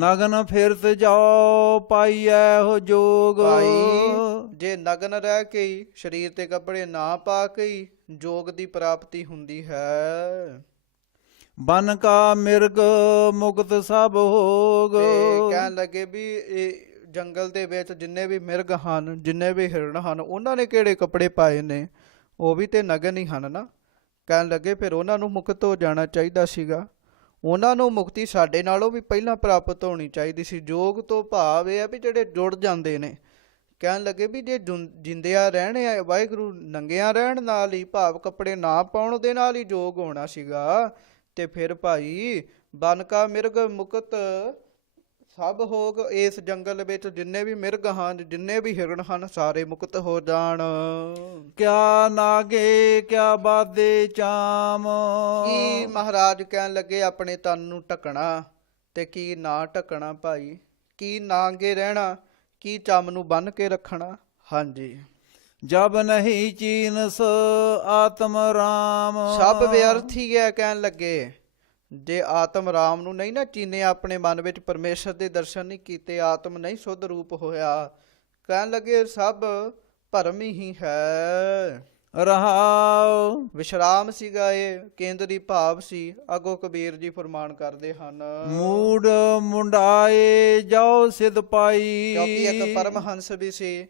ਨਗਨ ਫਿਰਤ ਜਾਓ ਪਾਈਐ ਹੋ ਜੋਗ। ਭਾਈ ਜੇ ਨਗਨ ਰਹਿ ਕੇ ਹੀ, ਸਰੀਰ ਤੇ ਕੱਪੜੇ ਨਾ ਪਾ ਕੇ ਹੀ ਜੋਗ ਦੀ ਪ੍ਰਾਪਤੀ ਹੁੰਦੀ ਹੈ। ਬਨ ਕਾ ਮਿਰਗ ਮੁਕਤ ਸਭ ਹੋਗ। ਤੇ ਕਹਿਣ ਲੱਗੇ ਵੀ ਇਹ ਜੰਗਲ ਦੇ ਵਿੱਚ ਜਿੰਨੇ ਵੀ ਮਿਰਗ ਹਨ, ਜਿੰਨੇ ਵੀ ਹਿਰਨ ਹਨ, ਉਹਨਾਂ ਨੇ ਕਿਹੜੇ ਕੱਪੜੇ ਪਾਏ ਨੇ, ਉਹ ਵੀ ਤੇ ਨਗਨ ਹੀ ਹਨ ਨਾ। ਕਹਿਣ ਲੱਗੇ ਫਿਰ ਉਹਨਾਂ ਨੂੰ ਮੁਕਤ ਹੋ ਜਾਣਾ ਚਾਹੀਦਾ ਸੀਗਾ, ਉਹਨਾਂ ਨੂੰ ਮੁਕਤੀ ਸਾਡੇ ਨਾਲੋਂ ਵੀ ਪਹਿਲਾਂ ਪ੍ਰਾਪਤ ਹੋਣੀ ਚਾਹੀਦੀ ਸੀ। ਜੋਗ ਤੋਂ ਭਾਵ ਇਹ ਹੈ ਵੀ ਜਿਹੜੇ ਜੁੜ ਜਾਂਦੇ ਨੇ। ਕਹਿਣ ਲੱਗੇ ਵੀ ਜੇ ਜਿੰਦਿਆਂ ਰਹਿਣੇ ਵਾਹਿਗੁਰੂ ਨੰਗਿਆਂ ਰਹਿਣ ਨਾਲ ਹੀ, ਭਾਵ ਕੱਪੜੇ ਨਾ ਪਾਉਣ ਦੇ ਨਾਲ ਹੀ ਜੋਗ ਹੋਣਾ ਸੀਗਾ, ਤੇ ਫਿਰ ਭਾਈ ਬਨ ਕਾ ਮਿਰਗ ਮੁਕਤ ਸਭ ਹੋਗ ਇਸ ਜੰਗਲ ਵਿੱਚ ਜਿੰਨੇ ਵੀ ਮਿਰਗ ਹਨ, ਜਿੰਨੇ ਵੀ ਹਿਰਨ ਹਨ, ਸਾਰੇ ਮੁਕਤ ਹੋ ਜਾਣ। ਕਿਆ ਨਾਗੇ ਕਿਆ ਬਾਦੇ ਚਾਮ। ਕੀ ਮਹਾਰਾਜ ਕਹਿਣ ਲੱਗੇ ਆਪਣੇ ਤਨ ਨੂੰ ਢਕਣਾ ਤੇ ਕੀ ਨਾ ਢਕਣਾ ਭਾਈ, ਕੀ ਨਾਂਗੇ ਰਹਿਣਾ, ਕੀ ਚੰਮ ਨੂੰ ਬੰਨ ਕੇ ਰੱਖਣਾ। ਹਾਂਜੀ, ਜਬ ਨਹੀਂ ਚੀਨਸ ਆਤਮ ਰਾਮ। ਸਭ ਵਿਅਰਥ ਹੀ ਹੈ। ਕਹਿਣ ਲੱਗੇ ਜੇ ਆਤਮ ਰਾਮ ਨੂੰ ਨਹੀਂ ਨਾ ਚੀਨੇ, ਆਪਣੇ ਮਨ ਵਿੱਚ ਪਰਮੇਸ਼ਰ ਦੇ ਦਰਸ਼ਨ ਨਹੀਂ ਕੀਤੇ, ਆਤਮ ਨਹੀਂ ਸੁੱਧ ਰੂਪ ਹੋਇਆ, ਕਹਿਣ ਲੱਗੇ ਸਭ ਭਰਮ ਹੀ ਹੈ। ਰਹਾਉ ਵਿਸ਼ਰਾਮ ਸੀਗਾ, ਇਹ ਕੇਂਦਰੀ ਭਾਵ ਸੀ। ਅੱਗੋਂ ਕਬੀਰ ਜੀ ਫਰਮਾਨ ਕਰਦੇ ਹਨ, ਮੂੜ ਮੁੰਡਾਏ ਜਾਓ ਸਿਧ ਪਾਈ। ਕਿਉਂਕਿ ਇੱਕ ਪਰਮਹੰਸ ਵੀ ਸੀ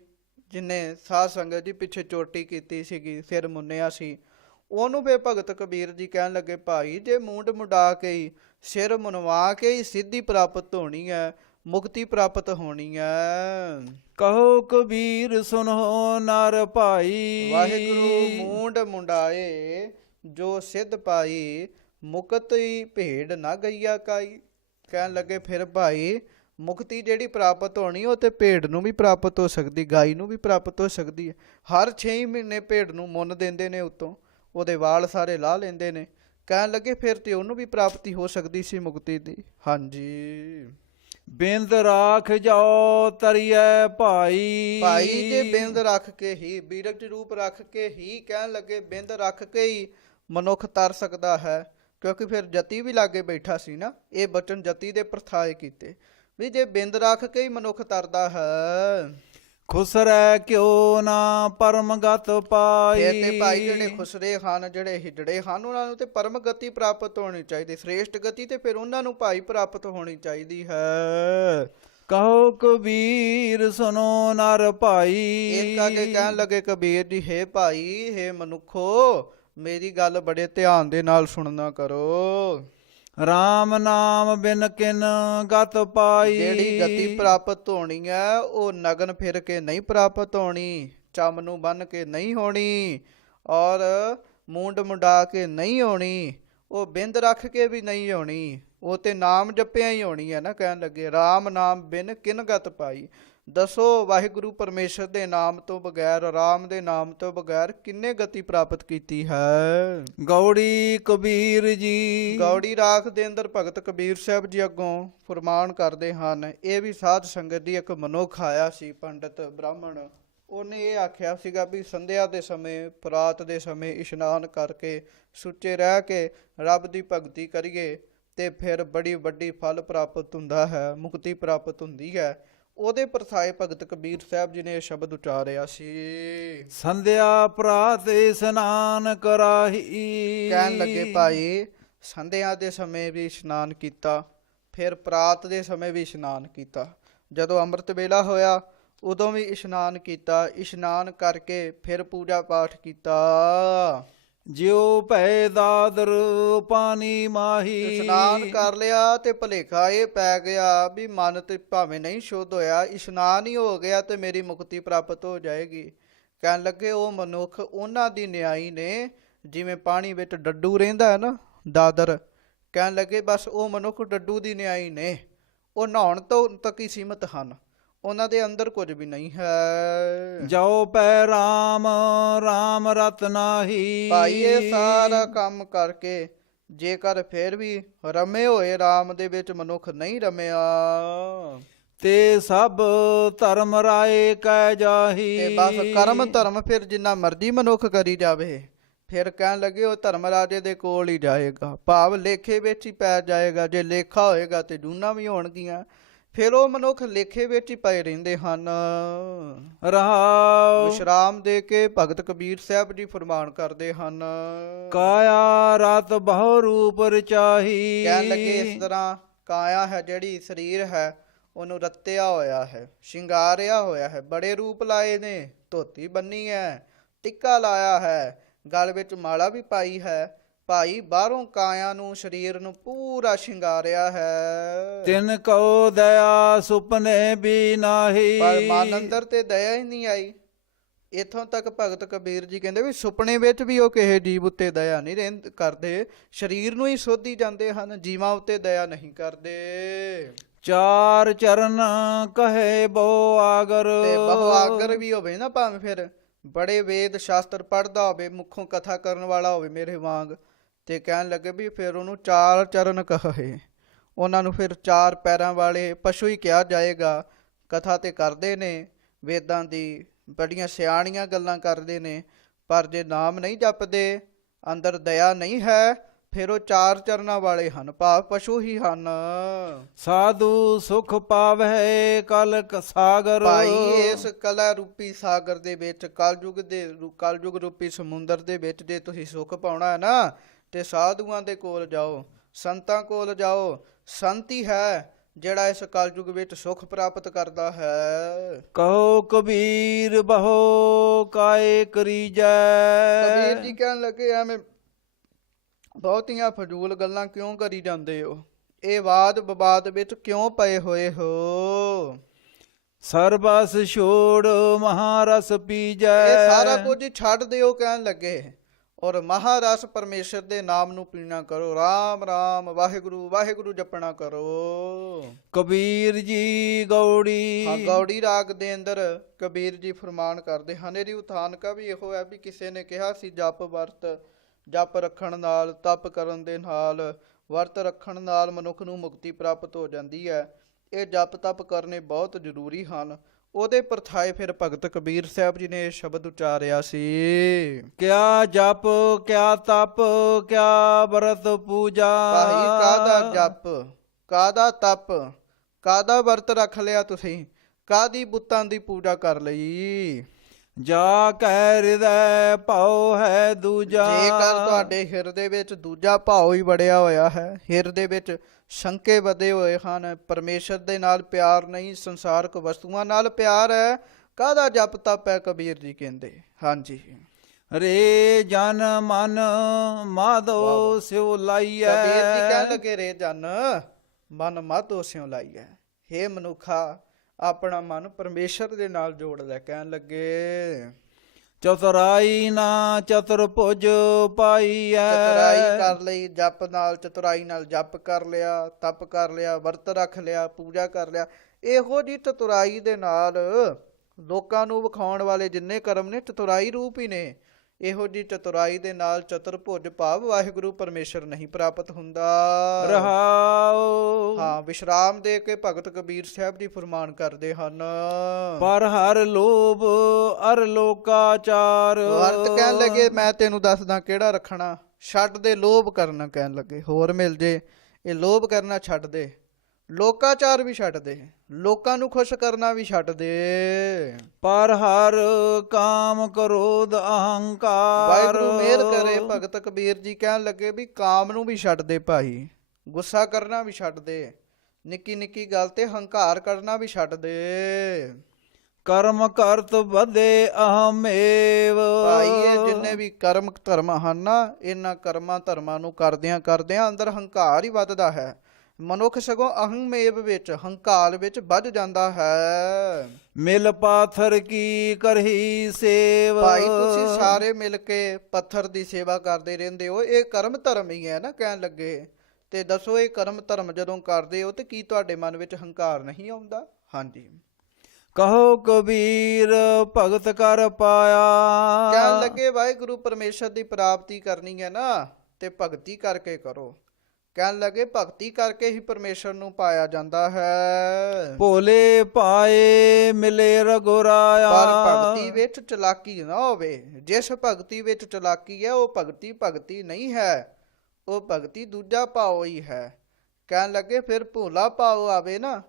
ਜਿਨੇ ਸਾਧ ਸੰਗਤ ਜੀ ਪਿੱਛੇ ਚੋਟੀ ਕੀਤੀ ਸੀਗੀ, ਸਿਰ ਮੁੰਨਿਆ ਸੀ। ਉਹਨੂੰ ਫੇ ਭਗਤ ਕਬੀਰ ਜੀ ਕਹਿਣ ਲੱਗੇ ਭਾਈ ਜੇ ਮੂੰਡ ਮੁੰਡਾ ਕੇ ਹੀ, ਸਿਰ ਮੁਨਵਾ ਕੇ ਹੀ ਸਿੱਧੀ ਪ੍ਰਾਪਤ ਹੋਣੀ ਹੈ, ਮੁਕਤੀ ਪ੍ਰਾਪਤ ਹੋਣੀ ਹੈ। ਕਹੋ ਕਬੀਰ ਸੁਨੋ ਨਰ ਭਾਈ। ਵਾਹਿਗੁਰੂ ਮੂੰਡ ਮੁੰਡਾਏ ਜੋ ਸਿੱਧ ਪਾਈ, ਮੁਕਤੀ ਭੇਡ ਨਾ ਗਈਆ ਕਾਈ। ਕਹਿਣ ਲੱਗੇ ਫਿਰ ਭਾਈ ਮੁਕਤੀ ਜਿਹੜੀ ਪ੍ਰਾਪਤ ਹੋਣੀ ਉਹ ਤੇ ਭੇਡ ਨੂੰ ਵੀ ਪ੍ਰਾਪਤ ਹੋ ਸਕਦੀ, ਗਾਈ ਨੂੰ ਵੀ ਪ੍ਰਾਪਤ ਹੋ ਸਕਦੀ ਹੈ। ਹਰ 6 ਮਹੀਨੇ ਭੇਡ ਨੂੰ ਮੁੰਨ ਦਿੰਦੇ ਨੇ, ਉੱਤੋਂ ਉਹਦੇ ਵਾਲ ਸਾਰੇ ਲਾਹ ਲੈਂਦੇ ਨੇ। ਕਹਿਣ ਲੱਗੇ ਫਿਰ ਤੇ ਉਹਨੂੰ ਵੀ ਪ੍ਰਾਪਤੀ ਹੋ ਸਕਦੀ ਸੀ ਮੁਕਤੀ ਦੀ। ਹਾਂਜੀ, ਬਿੰਦ ਰਾਖ ਜਾਓ ਤਰੀਐ ਭਾਈ। ਭਾਈ ਜੇ ਬਿੰਦ ਰੱਖ ਕੇ ਹੀ, ਬੀਰਜ ਰੂਪ ਰੱਖ ਕੇ ਹੀ, ਕਹਿਣ ਲੱਗੇ ਬਿੰਦ ਰੱਖ ਕੇ ਹੀ ਮਨੁੱਖ ਤਰ ਸਕਦਾ ਹੈ। ਕਿਉਂਕਿ ਫਿਰ ਜਤੀ ਵੀ ਲਾਗੇ ਬੈਠਾ ਸੀ ਨਾ, ਇਹ ਬਚਨ ਜਤੀ ਦੇ ਪ੍ਰਥਾਏ ਕੀਤੇ ਵੀ ਜੇ ਬਿੰਦ ਰੱਖ ਕੇ ਹੀ ਮਨੁੱਖ ਤਰਦਾ ਹੈ। ਖੁਸਰੈ ਕਿਉ ਨਾ ਪਰਮਗਤ ਪਾਈ। ਇਹ ਤੇ ਭਾਈ ਜਿਹੜੇ ਖੁਸਰੇ ਹਨ, ਜਿਹੜੇ ਹਿਜੜੇ ਹਨ, ਉਹਨਾਂ ਨੂੰ ਤੇ ਪਰਮ ਗਤੀ ਪ੍ਰਾਪਤ ਹੋਣੀ ਚਾਹੀਦੀ, ਸ੍ਰੇਸ਼ਟ ਗਤੀ ਤੇ ਫਿਰ ਉਹਨਾਂ ਨੂੰ ਭਾਈ ਪ੍ਰਾਪਤ ਹੋਣੀ ਚਾਹੀਦੀ ਹੈ। ਕਹੋ ਕਬੀਰ ਸੁਨੋ ਨਰ ਭਾਈ। ਇਸ ਕਰਕੇ ਕਹਿਣ ਲੱਗੇ ਕਬੀਰ ਜੀ, ਹੇ ਭਾਈ, ਹੇ ਮਨੁੱਖੋ, ਮੇਰੀ ਗੱਲ ਬੜੇ ਧਿਆਨ ਦੇ ਨਾਲ ਸੁਣਨਾ ਕਰੋ। ਰਾਮ ਨਾਮ ਬਿਨ ਕਿਨ ਗਤ ਪਾਈ। ਜਿਹੜੀ ਗਤੀ ਪ੍ਰਾਪਤ ਹੋਣੀ ਹੈ ਉਹ ਨਗਨ ਫਿਰ ਕੇ ਨਹੀਂ ਪ੍ਰਾਪਤ ਹੋਣੀ, ਚੰਮ ਨੂੰ ਬੰਨ ਕੇ ਨਹੀਂ ਹੋਣੀ, ਔਰ ਮੂੰਡ ਮੁੰਡਾ ਕੇ ਨਹੀਂ ਹੋਣੀ, ਉਹ ਬਿੰਦ ਰੱਖ ਕੇ ਵੀ ਨਹੀਂ ਹੋਣੀ, ਉਹ ਤੇ ਨਾਮ ਜਪਿਆ ਹੀ ਹੋਣੀ ਹੈ ਨਾ। ਕਹਿਣ ਲੱਗੇ ਰਾਮ ਨਾਮ ਬਿਨ ਕਿਨ ਗਤ ਪਾਈ। ਦੱਸੋ ਵਾਹਿਗੁਰੂ ਪਰਮੇਸ਼ਰ ਦੇ ਨਾਮ ਤੋਂ ਬਗੈਰ, ਰਾਮ ਦੇ ਨਾਮ ਤੋਂ ਬਗੈਰ ਕਿੰਨੇ ਗਤੀ ਪ੍ਰਾਪਤ ਕੀਤੀ ਹੈ। ਗੌੜੀ ਕਬੀਰ ਜੀ। ਗੌੜੀ ਰਾਖ ਦੇ ਅੰਦਰ ਭਗਤ ਕਬੀਰ ਸਾਹਿਬ ਜੀ ਅੱਗੋਂ ਫਰਮਾਨ ਕਰਦੇ ਹਨ। ਇਹ ਵੀ ਸਾਧ ਸੰਗਤ ਦੀ ਇੱਕ ਮਨੁੱਖ ਆਇਆ ਸੀ, ਪੰਡਤ ਬ੍ਰਾਹਮਣ। ਉਹਨੇ ਇਹ ਆਖਿਆ ਸੀਗਾ ਵੀ ਸੰਧਿਆ ਦੇ ਸਮੇਂ, ਪ੍ਰਾਤ ਦੇ ਸਮੇਂ ਇਸ਼ਨਾਨ ਕਰਕੇ ਸੁੱਚੇ ਰਹਿ ਕੇ ਰੱਬ ਦੀ ਭਗਤੀ ਕਰੀਏ ਤੇ ਫਿਰ ਬੜੀ ਵੱਡੀ ਫਲ ਪ੍ਰਾਪਤ ਹੁੰਦਾ ਹੈ, ਮੁਕਤੀ ਪ੍ਰਾਪਤ ਹੁੰਦੀ ਹੈ। ਉਹਦੇ ਪ੍ਰਥਾਏ ਭਗਤ ਕਬੀਰ ਸਾਹਿਬ ਜੀ ਨੇ ਇਹ ਸ਼ਬਦ ਉਚਾਰਿਆ ਸੀ। ਸੰਧਿਆ ਪ੍ਰਾਤ ਇਸ਼ਨਾਨ ਕਰਾਹੀ। ਕਹਿਣ ਲੱਗੇ ਭਾਈ ਸੰਧਿਆ ਦੇ ਸਮੇਂ ਵੀ ਇਸ਼ਨਾਨ ਕੀਤਾ, ਫਿਰ ਪ੍ਰਾਤ ਦੇ ਸਮੇਂ ਵੀ ਇਸ਼ਨਾਨ ਕੀਤਾ, ਜਦੋਂ ਅੰਮ੍ਰਿਤ ਵੇਲਾ ਹੋਇਆ ਉਦੋਂ ਵੀ ਇਸ਼ਨਾਨ ਕੀਤਾ, ਇਸ਼ਨਾਨ ਕਰਕੇ ਫਿਰ ਪੂਜਾ ਪਾਠ ਕੀਤਾ। ਜਿਉ ਭੈ ਦਾਦਰ ਪਾਣੀ ਮਾਹੀ। ਇਸ਼ਨਾਨ ਕਰ ਲਿਆ ਤੇ ਭੁਲੇਖਾ ਇਹ ਪੈ ਗਿਆ ਵੀ ਮਨ ਤੇ ਭਾਵੇਂ ਨਹੀਂ ਸ਼ੁੱਧ ਹੋਇਆ, ਇਸ਼ਨਾਨ ਹੀ ਹੋ ਗਿਆ ਤੇ ਮੇਰੀ ਮੁਕਤੀ ਪ੍ਰਾਪਤ ਹੋ ਜਾਏਗੀ। ਕਹਿਣ ਲੱਗੇ ਉਹ ਮਨੁੱਖ ਉਹਨਾਂ ਦੀ ਨਿਆਈ ਨੇ ਜਿਵੇਂ ਪਾਣੀ ਵਿੱਚ ਡੱਡੂ ਰਹਿੰਦਾ ਹੈ ਨਾ, ਦਾਦਰ। ਕਹਿਣ ਲੱਗੇ ਬਸ ਉਹ ਮਨੁੱਖ ਡੱਡੂ ਦੀ ਨਿਆਈ ਨੇ, ਉਹ ਨਹਾਉਣ ਤੋਂ ਤੱਕ ਹੀ ਸੀਮਤ ਹਨ, ਉਹਨਾਂ ਦੇ ਅੰਦਰ ਕੁਝ ਵੀ ਨਹੀਂ ਹੈ। ਜਾਓ ਪੈ ਰਾਮ ਰਾਮ ਰਤ ਨਾਹੀ। ਭਾਈ ਇਹ ਸਾਰਾ ਕੰਮ ਕਰਕੇ ਜੇਕਰ ਫਿਰ ਵੀ ਰਮੇ ਹੋਏ ਰਾਮ ਦੇ ਵਿੱਚ ਮਨੁੱਖ ਨਹੀਂ ਰਮਿਆ ਤੇ ਸਭ ਧਰਮ ਰਾਏ ਕਹਿ ਜਾਹੀ। ਤੇ ਬਸ ਕਰਮ ਧਰਮ ਫਿਰ ਜਿੰਨਾ ਮਰਜ਼ੀ ਮਨੁੱਖ ਕਰੀ ਜਾਵੇ, ਫਿਰ ਕਹਿਣ ਲੱਗੇ ਉਹ ਧਰਮ ਰਾਜੇ ਦੇ ਕੋਲ ਹੀ ਜਾਏਗਾ, ਭਾਵ ਲੇਖੇ ਵਿੱਚ ਹੀ ਪੈ ਜਾਏਗਾ। ਜੇ ਲੇਖਾ ਹੋਏਗਾ ਤੇ ਜੂਨਾਂ ਵੀ ਹੋਣਗੀਆਂ, ਫਿਰ ਉਹ ਮਨੁੱਖ ਲੇਖੇ ਵਿੱਚ ਹੀ ਪਏ ਰਹਿੰਦੇ ਹਨ। ਰਹਾਉ ਵਿਸ਼ਰਾਮ ਦੇ ਕੇ ਭਗਤ ਕਬੀਰ ਸਾਹਿਬ ਜੀ ਫਰਮਾਨ ਕਰਦੇ ਹਨ। ਕਾਇਆ ਰਤ ਬਹੁ ਰੂਪ ਰਚਾਹੀ। ਕਹਿਣ ਲੱਗੇ ਇਸ ਤਰ੍ਹਾਂ ਕਾਇਆ ਹੈ ਜਿਹੜੀ ਸਰੀਰ ਹੈ, ਉਹਨੂੰ ਰੱਤਿਆ ਹੋਇਆ ਹੈ, ਸ਼ਿੰਗਾਰਿਆ ਹੋਇਆ ਹੈ, ਬੜੇ ਰੂਪ ਲਾਏ ਨੇ, ਧੋਤੀ ਬੰਨੀ ਹੈ, ਟਿੱਕਾ ਲਾਇਆ ਹੈ, ਗਲ ਵਿੱਚ ਮਾਲਾ ਵੀ ਪਾਈ ਹੈ। ਭਾਈ ਬਾਹਰੋਂ ਕਾਇਆ ਨੂੰ, ਸਰੀਰ ਨੂੰ ਪੂਰਾ ਸ਼ਿੰਗਾਰਿਆ ਹੈ, ਤਿਨ ਕਉ ਦਇਆ ਸੁਪਨੇ ਵੀ ਨਾਹੀ। ਪਰ ਮਨ ਅੰਦਰ ਤੇ ਦਇਆ ਹੀ ਨਹੀਂ ਆਈ। ਇੱਥੋਂ ਤੱਕ ਭਗਤ ਕਬੀਰ ਜੀ ਕਹਿੰਦੇ ਵੀ ਸੁਪਨੇ ਵਿੱਚ ਵੀ ਉਹ ਕਿਸੇ ਜੀਵ ਉੱਤੇ ਦਇਆ ਨਹੀਂ ਕਰਦੇ, ਸਰੀਰ ਨੂੰ ਹੀ ਸੋਧੀ ਜਾਂਦੇ ਹਨ, ਜੀਵਾਂ ਉੱਤੇ ਦਇਆ ਨਹੀਂ ਕਰਦੇ। ਚਾਰ ਚਰਨ ਕਹੇ ਬਹੁ ਆਗਰ। ਤੇ ਬਹੁ ਆਗਰ ਵੀ ਹੋਵੇ ਨਾ, ਭਾਵੇਂ ਫਿਰ ਬੜੇ ਵੇਦ ਸ਼ਾਸਤਰ ਪੜ੍ਹਦਾ ਹੋਵੇ, ਮੁੱਖੋਂ ਕਥਾ ਕਰਨ ਵਾਲਾ ਹੋਵੇ ਮੇਰੇ ਵਾਂਗ, ਤੇ ਕਹਿਣ ਲੱਗੇ ਵੀ ਫਿਰ ਉਹਨੂੰ ਚਾਰ ਚਰਨ ਕਹੇ। ਉਹਨਾਂ ਨੂੰ ਫਿਰ ਚਾਰ ਪੈਰਾਂ ਵਾਲੇ ਪਸ਼ੂ ਹੀ ਕਿਹਾ ਜਾਏਗਾ। ਕਥਾ ਤੇ ਕਰਦੇ ਨੇ ਵੇਦਾਂ ਦੀ, ਬੜੀਆਂ ਸਿਆਣੀਆਂ ਗੱਲਾਂ ਕਰਦੇ ਨੇ, ਪਰ ਜੇ ਨਾਮ ਨਹੀਂ ਜਪਦੇ, ਅੰਦਰ ਦਇਆ ਨਹੀਂ ਹੈ, ਫਿਰ ਉਹ ਚਾਰ ਚਰਨਾਂ ਵਾਲੇ ਹਨ, ਭਾਵ ਪਸ਼ੂ ਹੀ ਹਨ। ਸਾਧੂ ਸੁਖ ਪਾਵੈ ਕਲਕ ਸਾਗਰ। ਭਾਈ ਇਸ ਕਲਾ ਰੂਪੀ ਸਾਗਰ ਦੇ ਵਿੱਚ, ਕਲਯੁਗ ਰੂਪੀ ਸਮੁੰਦਰ ਦੇ ਵਿੱਚ ਜੇ ਤੁਸੀਂ ਸੁੱਖ ਪਾਉਣਾ ਹੈ ਨਾ, ਤੇ ਸਾਧੂਆਂ ਦੇ ਕੋਲ ਜਾਓ, ਸੰਤਾਂ ਕੋਲ ਜਾਓ। ਸੰਤ ਹੀ ਹੈ ਜਿਹੜਾ ਇਸ ਕਲਯੁਗ ਵਿੱਚ ਸੁੱਖ ਪ੍ਰਾਪਤ ਕਰਦਾ ਹੈ। ਕਹੋ ਕਬੀਰ ਬਹੁ ਕਾਏ ਕਰੀਜੈ। ਕਬੀਰ ਜੀ ਕਹਿਣ ਲੱਗੇ ਐਵੇਂ ਬਹੁਤੀਆਂ ਫਜ਼ੂਲ ਗੱਲਾਂ ਕਿਉਂ ਕਰੀ ਜਾਂਦੇ ਹੋ? ਇਹ ਵਾਦ ਵਿਵਾਦ ਵਿੱਚ ਕਿਉਂ ਪਏ ਹੋਏ ਹੋ? ਸਰਬਸ ਛੋੜ ਮਹਾਰਸ ਪੀਜੈ। ਇਹ ਸਾਰਾ ਕੁਝ ਹੀ ਛੱਡ ਦਿਓ ਕਹਿਣ ਲੱਗੇ, ਔਰ ਮਹਾਰਸ ਪਰਮੇਸ਼ਰ ਦੇ ਨਾਮ ਨੂੰ ਪੀਣਾ ਕਰੋ। ਰਾਮ ਰਾਮ ਵਾਹਿਗੁਰੂ ਵਾਹਿਗੁਰੂ ਜਪਣਾ ਕਰੋ। ਕਬੀਰ ਜੀ ਗੌੜੀ। ਹਾਂ, ਗੌੜੀ ਰਾਗ ਦੇ ਅੰਦਰ ਕਬੀਰ ਜੀ ਫਰਮਾਨ ਕਰਦੇ ਹਨ। ਇਹਦੀ ਉਥਾਨਕਾ ਵੀ ਇਹੋ ਹੈ ਵੀ ਕਿਸੇ ਨੇ ਕਿਹਾ ਸੀ ਜਪ ਰੱਖਣ ਨਾਲ, ਤਪ ਕਰਨ ਦੇ ਨਾਲ, ਵਰਤ ਰੱਖਣ ਨਾਲ ਮਨੁੱਖ ਨੂੰ ਮੁਕਤੀ ਪ੍ਰਾਪਤ ਹੋ ਜਾਂਦੀ ਹੈ। ਇਹ ਜਪ ਤਪ ਕਰਨੇ ਬਹੁਤ ਜ਼ਰੂਰੀ ਹਨ। ਉਹਦੇ ਪਰਥਾਏ ਫਿਰ ਭਗਤ ਕਬੀਰ ਸਾਹਿਬ ਜੀ ਨੇ ਇਹ ਸ਼ਬਦ ਉਚਾਰਿਆ ਸੀ। ਕਿਆ ਜਪ ਕਿਆ ਤਪ ਕਿਆ ਵਰਤ ਪੂਜਾ। ਭਾਈ ਕਾਹਦਾ ਜਪ, ਕਾਹਦਾ ਤਪ, ਕਾਹਦਾ ਵਰਤ ਰੱਖ ਲਿਆ ਤੁਸੀਂ, ਕਾਹਦੀ ਬੁੱਤਾਂ ਦੀ ਪੂਜਾ ਕਰ ਲਈ। ਜਾ ਕਹਿ ਹਿਰਦੈ ਭਾਉ ਹੈ ਦੂਜਾ। ਜੇਕਰ ਤੁਹਾਡੇ ਹਿਰਦੇ ਵਿੱਚ ਦੂਜਾ ਭਾਉ ਹੀ ਵੜਿਆ ਹੋਇਆ ਹੈ, ਹਿਰਦੇ ਵਿੱਚ ਸ਼ੰਕੇ ਵਧੇ ਹੋਏ ਹਨ, ਪਰਮੇਸ਼ਰ ਦੇ ਨਾਲ ਪਿਆਰ ਨਹੀਂ, ਸੰਸਾਰਕ ਵਸਤੂਆਂ ਨਾਲ ਪਿਆਰ ਹੈ, ਕਾਹਦਾ ਜਪ ਤਪ ਹੈ? ਕਬੀਰ ਜੀ ਕਹਿੰਦੇ। ਹਾਂਜੀ, ਰੇ ਜਨ ਮਨ ਮਾਧੋ ਸਿਉ ਲਾਈਐ। ਕਬੀਰ ਜੀ ਕਹਿਣ ਲੱਗੇ ਰੇ ਜਨ ਮਨ ਮਾਧੋ ਸਿਉ ਲਾਈਐ। ਹੇ ਮਨੁੱਖਾ, ਆਪਣਾ ਮਨ ਪਰਮੇਸ਼ਰ ਦੇ ਨਾਲ ਜੋੜ ਲੈ। ਕਹਿਣ ਲੱਗੇ ਚਤੁਰਾਈ ਨਾ ਚਤੁਰਭੁਜ ਪਾਈਐ। ਚਤੁਰਾਈ ਕਰ ਲਈ, ਜਪ ਨਾਲ, ਚਤੁਰਾਈ ਨਾਲ ਜਪ ਕਰ ਲਿਆ, ਤਪ ਕਰ ਲਿਆ, ਵਰਤ ਰੱਖ ਲਿਆ, ਪੂਜਾ ਕਰ ਲਿਆ। ਇਹੋ ਜੀ ਚਤੁਰਾਈ ਦੇ ਨਾਲ ਲੋਕਾਂ ਨੂੰ ਵਿਖਾਉਣ ਵਾਲੇ ਜਿੰਨੇ ਕਰਮ ਨੇ, ਚਤੁਰਾਈ ਰੂਪ ਹੀ ਨੇ। ਇਹੋ ਜੀ ਚਤੁਰਾਈ ਦੇ ਨਾਲ ਚਤੁਰਭੁਜ ਭਾਵ ਵਾਹਿਗੁਰੂ ਪਰਮੇਸ਼ਰ ਨਹੀਂ ਪ੍ਰਾਪਤ ਹੁੰਦਾ। ਰਹਾਉ। ਹਾਂ, ਵਿਸ਼ਰਾਮ ਦੇ ਕੇ ਭਗਤ ਕਬੀਰ ਸਾਹਿਬ ਜੀ ਫਰਮਾਨ ਕਰਦੇ ਹਨ। ਪਰ ਹਰ ਲੋਭ ਅਰ ਲੋਕਾਚਾਰ। ਵਰਤ ਕਹਿਣ ਲੱਗੇ ਮੈਂ ਤੈਨੂੰ ਦੱਸਦਾ ਕਿਹੜਾ ਰੱਖਣਾ। ਛੱਡ ਦੇ ਲੋਭ ਕਰਨਾ। ਕਹਿਣ ਲੱਗੇ ਹੋਰ ਮਿਲ ਜੇ, ਇਹ ਲੋਭ ਕਰਨਾ ਛੱਡ ਦੇ, ਲੋਕਾਚਾਰ ਵੀ ਛੱਡ ਦੇ, ਲੋਕਾਂ ਨੂੰ ਖੁਸ਼ ਕਰਨਾ ਵੀ ਛੱਡ ਦੇ। ਪਰ ਹਰ ਕਾਮ ਕ੍ਰੋਧ ਅਹੰਕਾਰ। ਵਾਹਿਗੁਰੂ ਮਿਹਰ ਕਰੇ। ਭਗਤ ਕਬੀਰ ਜੀ ਕਹਿਣ ਲੱਗੇ ਵੀ ਕਾਮ ਨੂੰ ਵੀ ਛੱਡ ਦੇ ਭਾਈ, ਗੁੱਸਾ ਕਰਨਾ ਵੀ ਛੱਡ ਦੇ, ਨਿੱਕੀ ਨਿੱਕੀ ਗੱਲ ਤੇ ਹੰਕਾਰ ਕਰਨਾ ਵੀ ਛੱਡ ਦੇ। ਕਰਮ ਕਰਤ ਵਧੇ ਅਹਮੇਵ। ਭਾਈ ਇਹ ਜਿੰਨੇ ਵੀ ਕਰਮ ਧਰਮ ਹਨ ਨਾ, ਇਹਨਾਂ ਕਰਮਾਂ ਧਰਮਾਂ ਨੂੰ ਕਰਦਿਆਂ ਅੰਦਰ ਹੰਕਾਰ ਹੀ ਵੱਧਦਾ ਹੈ। ਮਨੁੱਖ ਸਗੋਂ ਅਹੰਮੇਵ ਵਿੱਚ, ਹੰਕਾਰ ਵਿੱਚ ਵੱਧ ਜਾਂਦਾ ਹੈ। ਮਿਲ ਪਾਥਰ ਕੀ ਕਰਹੀ ਸੇਵ। ਭਾਈ ਤੁਸੀਂ ਸਾਰੇ ਮਿਲ ਕੇ ਪੱਥਰ ਦੀ ਸੇਵਾ ਕਰਦੇ ਰਹਿੰਦੇ ਹੋ, ਇਹ ਕਰਮ ਧਰਮ ਹੀ ਹੈ ਨਾ। ਕਹਿਣ ਲੱਗੇ ਤੇ ਦੱਸੋ, ਇਹ ਕਰਮ ਧਰਮ ਜਦੋਂ ਕਰਦੇ ਹੋ ਤੇ ਕੀ ਤੁਹਾਡੇ ਮਨ ਵਿੱਚ ਹੰਕਾਰ ਨਹੀਂ ਆਉਂਦਾ? ਹਾਂਜੀ, ਕਹੋ ਕਬੀਰ ਭਗਤ ਕਰ ਪਾਇਆ। ਕਹਿਣ ਲੱਗੇ ਵਾਹਿਗੁਰੂ ਪਰਮੇਸ਼ਰ ਦੀ ਪ੍ਰਾਪਤੀ ਕਰਨੀ ਹੈ ਨਾ, ਤੇ ਭਗਤੀ ਕਰਕੇ ਕਰੋ। ਕਹਿਣ ਲੱਗੇ ਭਗਤੀ ਕਰਕੇ ਹੀ ਪਰਮੇਸ਼ਰ ਨੂੰ ਪਾਇਆ ਜਾਂਦਾ ਹੈ। ਭੋਲੇ ਪਾਏ ਮਿਲੇ ਰਘੁਰਾਇਆ। ਪਰ ਭਗਤੀ ਵਿੱਚ ਚਲਾਕੀ ਨਾ ਹੋਵੇ। ਜਿਸ ਭਗਤੀ ਵਿੱਚ ਚਲਾਕੀ ਹੈ ਉਹ ਭਗਤੀ ਨਹੀਂ ਹੈ, ਉਹ ਭਗਤੀ ਦੂਜਾ ਭਾਵ ਹੀ ਹੈ। ਕਹਿਣ ਲੱਗੇ ਫਿਰ ਭੋਲਾ ਭਾਵ ਆਵੇ ਨਾ,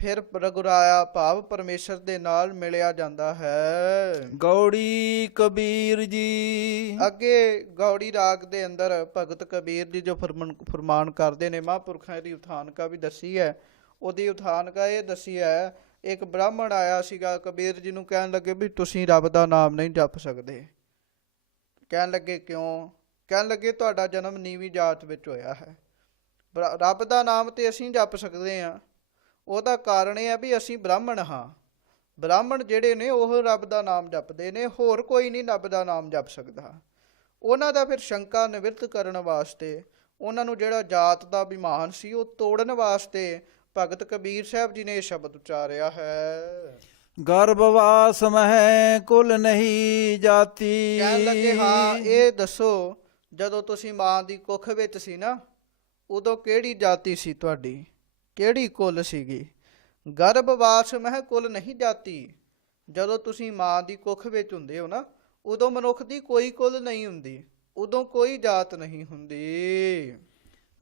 ਫਿਰ ਰਘੁਰਾਇਆ ਭਾਵ ਪਰਮੇਸ਼ਰ ਦੇ ਨਾਲ ਮਿਲਿਆ ਜਾਂਦਾ ਹੈ। ਗੌੜੀ ਕਬੀਰ ਜੀ। ਅੱਗੇ ਗੌੜੀ ਰਾਗ ਦੇ ਅੰਦਰ ਭਗਤ ਕਬੀਰ ਜੀ ਜੋ ਫਰਮਾਨ ਕਰਦੇ ਨੇ, ਮਹਾਂਪੁਰਖਾਂ ਦੀ ਉਥਾਨਕਾ ਵੀ ਦੱਸੀ ਹੈ। ਉਹਦੀ ਉਥਾਨਕਾ ਇਹ ਦੱਸੀ ਹੈ, ਇੱਕ ਬ੍ਰਾਹਮਣ ਆਇਆ ਸੀਗਾ ਕਬੀਰ ਜੀ ਨੂੰ, ਕਹਿਣ ਲੱਗੇ ਵੀ ਤੁਸੀਂ ਰੱਬ ਦਾ ਨਾਮ ਨਹੀਂ ਜਪ ਸਕਦੇ। ਕਹਿਣ ਲੱਗੇ ਕਿਉਂ? ਕਹਿਣ ਲੱਗੇ ਤੁਹਾਡਾ ਜਨਮ ਨੀਵੀਂ ਜਾਤ ਵਿੱਚ ਹੋਇਆ ਹੈ, ਰੱਬ ਦਾ ਨਾਮ ਤੇ ਅਸੀਂ ਜਪ ਸਕਦੇ ਹਾਂ। ਉਹਦਾ ਕਾਰਨ ਇਹ ਹੈ ਵੀ ਅਸੀਂ ਬ੍ਰਾਹਮਣ ਹਾਂ। ਬ੍ਰਾਹਮਣ ਜਿਹੜੇ ਨੇ ਉਹ ਰੱਬ ਦਾ ਨਾਮ ਜਪਦੇ ਨੇ, ਹੋਰ ਕੋਈ ਨਹੀਂ ਰੱਬ ਦਾ ਨਾਮ ਜਪ ਸਕਦਾ। ਉਹਨਾਂ ਦਾ ਫਿਰ ਸ਼ੰਕਾ ਨਿਵਰਤ ਕਰਨ ਵਾਸਤੇ, ਉਹਨਾਂ ਨੂੰ ਜਿਹੜਾ ਜਾਤ ਦਾ ਅਭਿਮਾਨ ਸੀ ਉਹ ਤੋੜਨ ਵਾਸਤੇ ਭਗਤ ਕਬੀਰ ਸਾਹਿਬ ਜੀ ਨੇ ਇਹ ਸ਼ਬਦ ਉਚਾਰਿਆ ਹੈ। ਗਰਭਵਾਸ ਮਹਿ ਕੁਲ ਨਹੀਂ ਜਾਤੀ। ਕਹਿਣ ਲੱਗੇ ਹਾਂ ਇਹ ਦੱਸੋ, ਜਦੋਂ ਤੁਸੀਂ ਮਾਂ ਦੀ ਕੁੱਖ ਵਿੱਚ ਸੀ ਨਾ, ਉਦੋਂ ਕਿਹੜੀ ਜਾਤੀ ਸੀ ਤੁਹਾਡੀ, ਕਿਹੜੀ ਕੁੱਲ ਸੀਗੀ? ਗਰਭਵਾਸ ਮਹਿ ਕੁਲ ਨਹੀਂ ਜਾਤੀ। ਜਦੋਂ ਤੁਸੀਂ ਮਾਂ ਦੀ ਕੁੱਖ ਵਿੱਚ ਹੁੰਦੇ ਹੋ ਨਾ, ਉਦੋਂ ਮਨੁੱਖ ਦੀ ਕੋਈ ਕੁੱਲ ਨਹੀਂ ਹੁੰਦੀ, ਉਦੋਂ ਕੋਈ ਜਾਤ ਨਹੀਂ ਹੁੰਦੀ।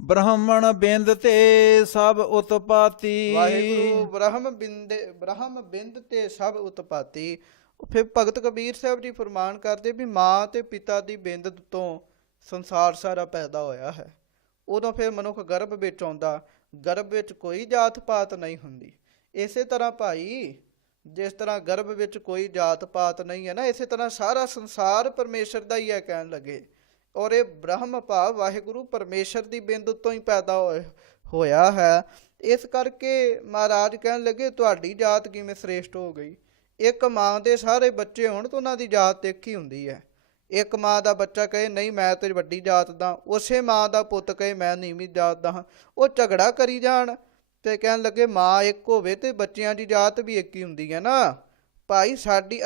ਬ੍ਰਾਹਮਣ ਬਿੰਦ ਤੇ ਸਭ ਉਤਪਾਤੀ। ਵਾਹਿਗੁਰੂ ਬ੍ਰਹਮ ਬਿੰਦ ਤੇ ਸਭ ਉਤਪਾਤੀ। ਫਿਰ ਭਗਤ ਕਬੀਰ ਸਾਹਿਬ ਜੀ ਫਰਮਾਨ ਕਰਦੇ ਵੀ ਮਾਂ ਤੇ ਪਿਤਾ ਦੀ ਬਿੰਦ ਤੋਂ ਸੰਸਾਰ ਸਾਰਾ ਪੈਦਾ ਹੋਇਆ ਹੈ। ਉਦੋਂ ਫਿਰ ਮਨੁੱਖ ਗਰਭ ਵਿੱਚ ਆਉਂਦਾ, ਗਰਭ ਵਿੱਚ ਕੋਈ ਜਾਤ ਪਾਤ ਨਹੀਂ ਹੁੰਦੀ। ਇਸੇ ਤਰ੍ਹਾਂ ਭਾਈ, ਜਿਸ ਤਰ੍ਹਾਂ ਗਰਭ ਵਿੱਚ ਕੋਈ ਜਾਤ ਪਾਤ ਨਹੀਂ ਹੈ ਨਾ, ਇਸੇ ਤਰ੍ਹਾਂ ਸਾਰਾ ਸੰਸਾਰ ਪਰਮੇਸ਼ਰ ਦਾ ਹੀ ਹੈ ਕਹਿਣ ਲੱਗੇ। ਔਰ ਇਹ ਬ੍ਰਹਮ ਭਾਵ ਵਾਹਿਗੁਰੂ ਪਰਮੇਸ਼ਰ ਦੀ ਬਿੰਦ ਤੋਂ ਹੀ ਪੈਦਾ ਹੋਇਆ ਹੈ। ਇਸ ਕਰਕੇ ਮਹਾਰਾਜ ਕਹਿਣ ਲੱਗੇ ਤੁਹਾਡੀ ਜਾਤ ਕਿਵੇਂ ਸ੍ਰੇਸ਼ਟ ਹੋ ਗਈ? ਇੱਕ ਮਾਂ ਦੇ ਸਾਰੇ ਬੱਚੇ ਹੋਣ ਤਾਂ ਉਹਨਾਂ ਦੀ ਜਾਤ ਇੱਕ ਹੀ ਹੁੰਦੀ ਹੈ। ਇੱਕ ਮਾਂ ਦਾ ਬੱਚਾ ਕਹੇ ਨਹੀਂ ਮੈਂ ਤੇ ਵੱਡੀ ਜਾਤ ਦਾ, ਉਸੇ ਮਾਂ ਦਾ ਪੁੱਤ ਕਹੇ ਮੈਂ ਨੀਵੀਂ ਜਾਤ ਦਾ ਹਾਂ, ਉਹ ਝਗੜਾ ਕਰੀ ਜਾਣ। ਤੇ ਕਹਿਣ ਲੱਗੇ ਮਾਂ ਇੱਕ ਹੋਵੇ ਤੇ ਬੱਚਿਆਂ ਦੀ ਜਾਤ ਵੀ ਇੱਕ ਹੀ ਹੁੰਦੀ ਹੈ ਨਾ ਭਾਈ।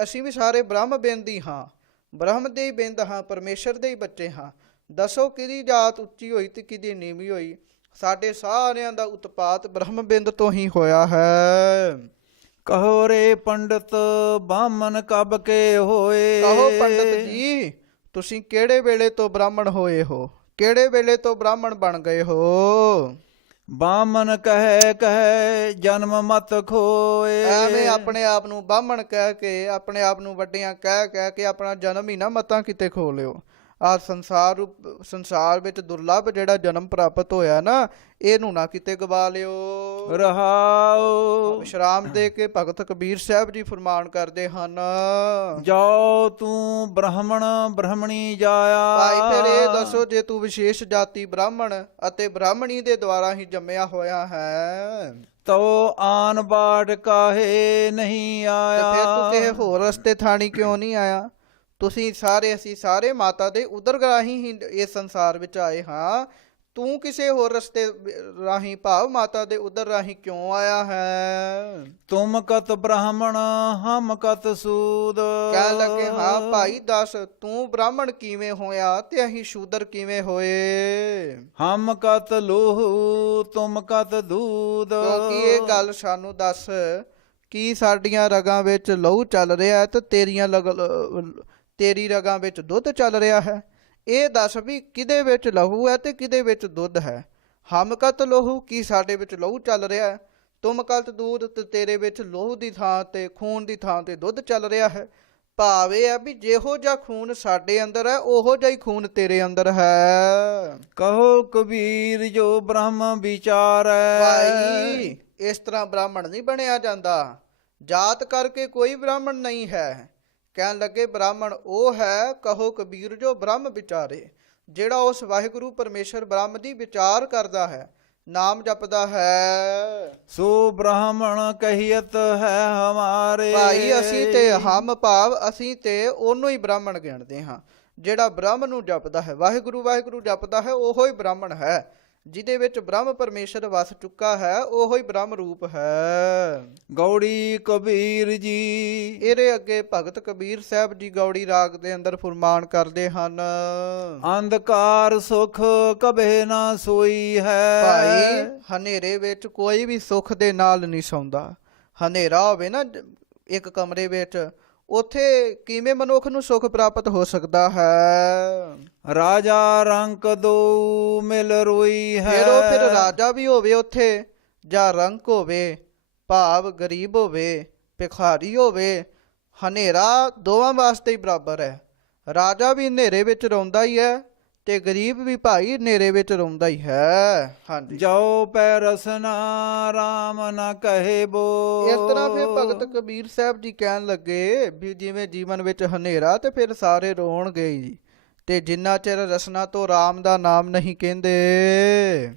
ਅਸੀਂ ਵੀ ਸਾਰੇ ਬ੍ਰਹਮ ਬਿੰਦ ਹੀ ਹਾਂ, ਬ੍ਰਹਮ ਦੇ ਹੀ ਬਿੰਦ ਹਾਂ, ਪਰਮੇਸ਼ਰ ਦੇ ਹੀ ਬੱਚੇ ਹਾਂ। ਦੱਸੋ ਕਿਹਦੀ ਜਾਤ ਉੱਚੀ ਹੋਈ ਤੇ ਕਿਹਦੀ ਨੀਵੀਂ ਹੋਈ? ਸਾਡੇ ਸਾਰਿਆਂ ਦਾ ਉਤਪਾਤ ਬ੍ਰਹਮ ਬਿੰਦ ਤੋਂ ਹੀ ਹੋਇਆ ਹੈ। ਕਹੋ ਰੇ ਪੰਡਤ ਬਾਮਨ ਕਬ ਕੇ ਹੋਏ। ਕਹੋ ਪੰਡਤ ਜੀ, ਤੁਸੀਂ ਕਿਹੜੇ ਵੇਲੇ ਤੋਂ ਬ੍ਰਾਹਮਣ ਹੋਏ ਹੋ, ਕਿਹੜੇ ਵੇਲੇ ਤੋਂ ਬ੍ਰਾਹਮਣ ਬਣ ਗਏ ਹੋ? ਬਾਮਨ ਕਹੈ ਜਨਮ ਮਤ ਖੋਏ। ਐਵੇਂ ਆਪਣੇ ਆਪ ਨੂੰ ਬਾਹਮਣ ਕਹਿ ਕੇ, ਆਪਣੇ ਆਪ ਨੂੰ ਵੱਡਿਆਂ ਕਹਿ ਕੇ ਆਪਣਾ ਜਨਮ ਹੀ ਨਾ ਮਤਾਂ ਕਿਤੇ ਖੋ ਲਿਓ। ਆ ਸੰਸਾਰ ਵਿੱਚ ਦੁਰਲਭ ਜਿਹੜਾ ਜਨਮ ਪ੍ਰਾਪਤ ਹੋਇਆ ਨਾ, ਇਹਨੂੰ ਨਾ ਕਿਤੇ ਗਵਾ ਲਿਓ। ਰਹਾਉ ਵਿਸ਼ਰਾਮ ਦੇ ਕੇ ਭਗਤ ਕਬੀਰ ਸਾਹਿਬ ਜੀ ਫਰਮਾਨ ਕਰਦੇ ਹਨ, ਜਾਓ ਤੂੰ ਬ੍ਰਾਹਮਣ ਬ੍ਰਾਹਮਣੀ ਜਾਇਆ। ਭਾਈ ਫਿਰ ਇਹ ਦੱਸੋ, ਜੇ ਤੂੰ ਵਿਸ਼ੇਸ਼ ਜਾਤੀ ਬ੍ਰਾਹਮਣ ਅਤੇ ਬ੍ਰਾਹਮਣੀ ਦੇ ਦੁਆਰਾ ਹੀ ਜੰਮਿਆ ਹੋਇਆ ਹੈ, ਤੋ ਆਨ ਬਾਟ ਕਾਹੇ ਨਹੀਂ ਆਇਆ। ਤੇ ਫਿਰ ਤੂੰ ਕਿਸੇ ਹੋਰ ਰਸਤੇ ਥਾਣੀ ਕਿਉਂ ਨਹੀਂ ਆਇਆ? ਅਸੀਂ ਸਾਰੇ ਮਾਤਾ ਦੇ ਉਦਰ ਰਾਹੀਂ ਹੀ ਇਸ ਸੰਸਾਰ ਵਿੱਚ ਆਏ ਹਾਂ। ਤੂੰ ਕਿਸੇ ਹੋਰ ਰਸਤੇ ਰਾਹੀਂ ਭਾਵ ਮਾਤਾ ਦੇ ਉਦਰ ਰਾਹੀਂ ਕਿਉਂ ਆਇਆ ਹੈ? ਤੁਮ ਕਤ ਬ੍ਰਾਹਮਣ ਹਮ ਕਤ ਸੂਦ। ਕਹਿਣ ਲੱਗੇ ਹਾਂ ਭਾਈ ਦੱਸ, ਤੂੰ ਬ੍ਰਾਹਮਣ ਕਿਵੇਂ ਹੋਇਆ ਤੇ ਅਸੀਂ ਸ਼ੂਦਰ ਕਿਵੇਂ ਹੋਏ? ਹਮ ਕਤ ਲੋਹੂ ਤੁਮ ਕਤ ਦੂਧ। ਕਿਉਂਕਿ ਇਹ ਗੱਲ ਸਾਨੂੰ ਦੱਸ, ਕੀ ਸਾਡੀਆਂ ਰਗਾਂ ਵਿੱਚ ਲਹੂ ਚੱਲ ਰਿਹਾ ਹੈ ਤੇ ਤੇਰੀ ਰਗਾਂ ਵਿੱਚ ਦੁੱਧ ਚੱਲ ਰਿਹਾ ਹੈ? ਇਹ ਦੱਸ ਵੀ ਕਿਹਦੇ ਵਿੱਚ ਲਹੂ ਹੈ ਤੇ ਕਿਹਦੇ ਵਿੱਚ ਦੁੱਧ ਹੈ? ਹਮ ਕਤ ਲੋਹੂ, ਕੀ ਸਾਡੇ ਵਿੱਚ ਲਹੂ ਚੱਲ ਰਿਹਾ ਹੈ? ਤੁਮ ਕਤ ਦੂਧ, ਤੇ ਤੇਰੇ ਵਿੱਚ ਲੋਹੂ ਦੀ ਥਾਂ ਤੇ ਖੂਨ ਦੀ ਥਾਂ ਤੇ ਦੁੱਧ ਚੱਲ ਰਿਹਾ ਹੈ। ਭਾਵ ਇਹ ਹੈ ਵੀ ਜਿਹੋ ਜਿਹਾ ਖੂਨ ਸਾਡੇ ਅੰਦਰ ਹੈ, ਉਹੋ ਜਿਹਾ ਹੀ ਖੂਨ ਤੇਰੇ ਅੰਦਰ ਹੈ। ਕਹੋ ਕਬੀਰ ਜੋ ਬ੍ਰਹਮ ਵਿਚਾਰੈ। ਭਾਈ ਇਸ ਤਰ੍ਹਾਂ ਬ੍ਰਾਹਮਣ ਨਹੀਂ ਬਣਿਆ ਜਾਂਦਾ, ਜਾਤ ਕਰਕੇ ਕੋਈ ਬ੍ਰਾਹਮਣ ਨਹੀਂ ਹੈ। ਕਹਿਣ ਲੱਗੇ ਬ੍ਰਾਹਮਣ ਉਹ ਹੈ, ਕਹੋ ਕਬੀਰ ਜੋ ਬ੍ਰਹਮ ਵਿਚਾਰੇ, ਜਿਹੜਾ ਉਸ ਵਾਹਿਗੁਰੂ ਪਰਮੇਸ਼ਰ ਬ੍ਰਹਮ ਦੀ ਵਿਚਾਰ ਕਰਦਾ ਹੈ, ਨਾਮ ਜਪਦਾ ਹੈ। ਸੋ ਬ੍ਰਾਹਮਣ ਕਹੀਅਤ ਹੈ ਹਮਾਰੇ। ਭਾਈ ਅਸੀਂ ਤੇ ਉਹਨੂੰ ਹੀ ਬ੍ਰਾਹਮਣ ਗਿਣਦੇ ਹਾਂ, ਜਿਹੜਾ ਬ੍ਰਹਮ ਨੂੰ ਜਪਦਾ ਹੈ, ਵਾਹਿਗੁਰੂ ਵਾਹਿਗੁਰੂ ਜਪਦਾ ਹੈ, ਉਹੋ ਹੀ ਬ੍ਰਾਹਮਣ ਹੈ। ਜਿਹਦੇ ਵਿੱਚ ਬ੍ਰਹਮ ਪਰਮੇਸ਼ਰ ਵਸ ਚੁੱਕਾ ਹੈ, ਉਹੋ ਹੀ ਬ੍ਰਹਮ ਰੂਪ ਹੈ। ਗੌੜੀ ਕਬੀਰ ਜੀ। ਇਹਦੇ ਅੱਗੇ ਭਗਤ ਕਬੀਰ ਸਾਹਿਬ ਜੀ ਗੌੜੀ ਰਾਗ ਦੇ ਅੰਦਰ ਫੁਰਮਾਨ ਕਰਦੇ ਹਨ, ਅੰਧਕਾਰ ਸੁਖ ਕਬੇ ਨਾ ਸੋਈ ਹੈ। ਭਾਈ ਹਨੇਰੇ ਵਿੱਚ ਕੋਈ ਵੀ ਸੁੱਖ ਦੇ ਨਾਲ ਨਹੀਂ ਸੌਂਦਾ। ਹਨੇਰਾ ਹੋਵੇ ਨਾ ਇੱਕ ਕਮਰੇ ਵਿੱਚ, ਉੱਥੇ ਕਿਵੇਂ ਮਨੁੱਖ ਨੂੰ ਸੁੱਖ ਪ੍ਰਾਪਤ ਹੋ ਸਕਦਾ ਹੈ? ਰਾਜਾ ਰੰਕ ਦੋ ਮਿਲ ਰੋਈ ਹੈ। ਫਿਰ ਰਾਜਾ ਵੀ ਹੋਵੇ ਉੱਥੇ, ਜਾਂ ਰੰਕ ਹੋਵੇ, ਭਾਵ ਗਰੀਬ ਹੋਵੇ, ਭਿਖਾਰੀ ਹੋਵੇ, ਹਨੇਰਾ ਦੋਵਾਂ ਵਾਸਤੇ ਹੀ ਬਰਾਬਰ ਹੈ। ਰਾਜਾ ਵੀ ਹਨੇਰੇ ਵਿੱਚ ਰੋਂਦਾ ਹੀ ਹੈ ਤੇ ਗਰੀਬ ਵੀ ਭਾਈ ਹਨੇਰੇ ਵਿੱਚ ਰੋਂਦਾ ਹੀ ਹੈ। ਹਾਂਜੀ, ਜਾਓ ਪੈ ਰਸਨਾ ਰਾਮ ਨਾ ਕਹੇ ਬੋ। ਇਸ ਤਰ੍ਹਾਂ ਫਿਰ ਭਗਤ ਕਬੀਰ ਸਾਹਿਬ ਜੀ ਕਹਿਣ ਲੱਗੇ ਵੀ ਜਿਵੇਂ ਜੀਵਨ ਵਿੱਚ ਹਨੇਰਾ ਤੇ ਫਿਰ ਸਾਰੇ ਰੋਣਗੇ ਹੀ, ਤੇ ਜਿੰਨਾ ਚਿਰ ਰਸਨਾ ਤੋਂ ਰਾਮ ਦਾ ਨਾਮ ਨਹੀਂ ਕਹਿੰਦੇ,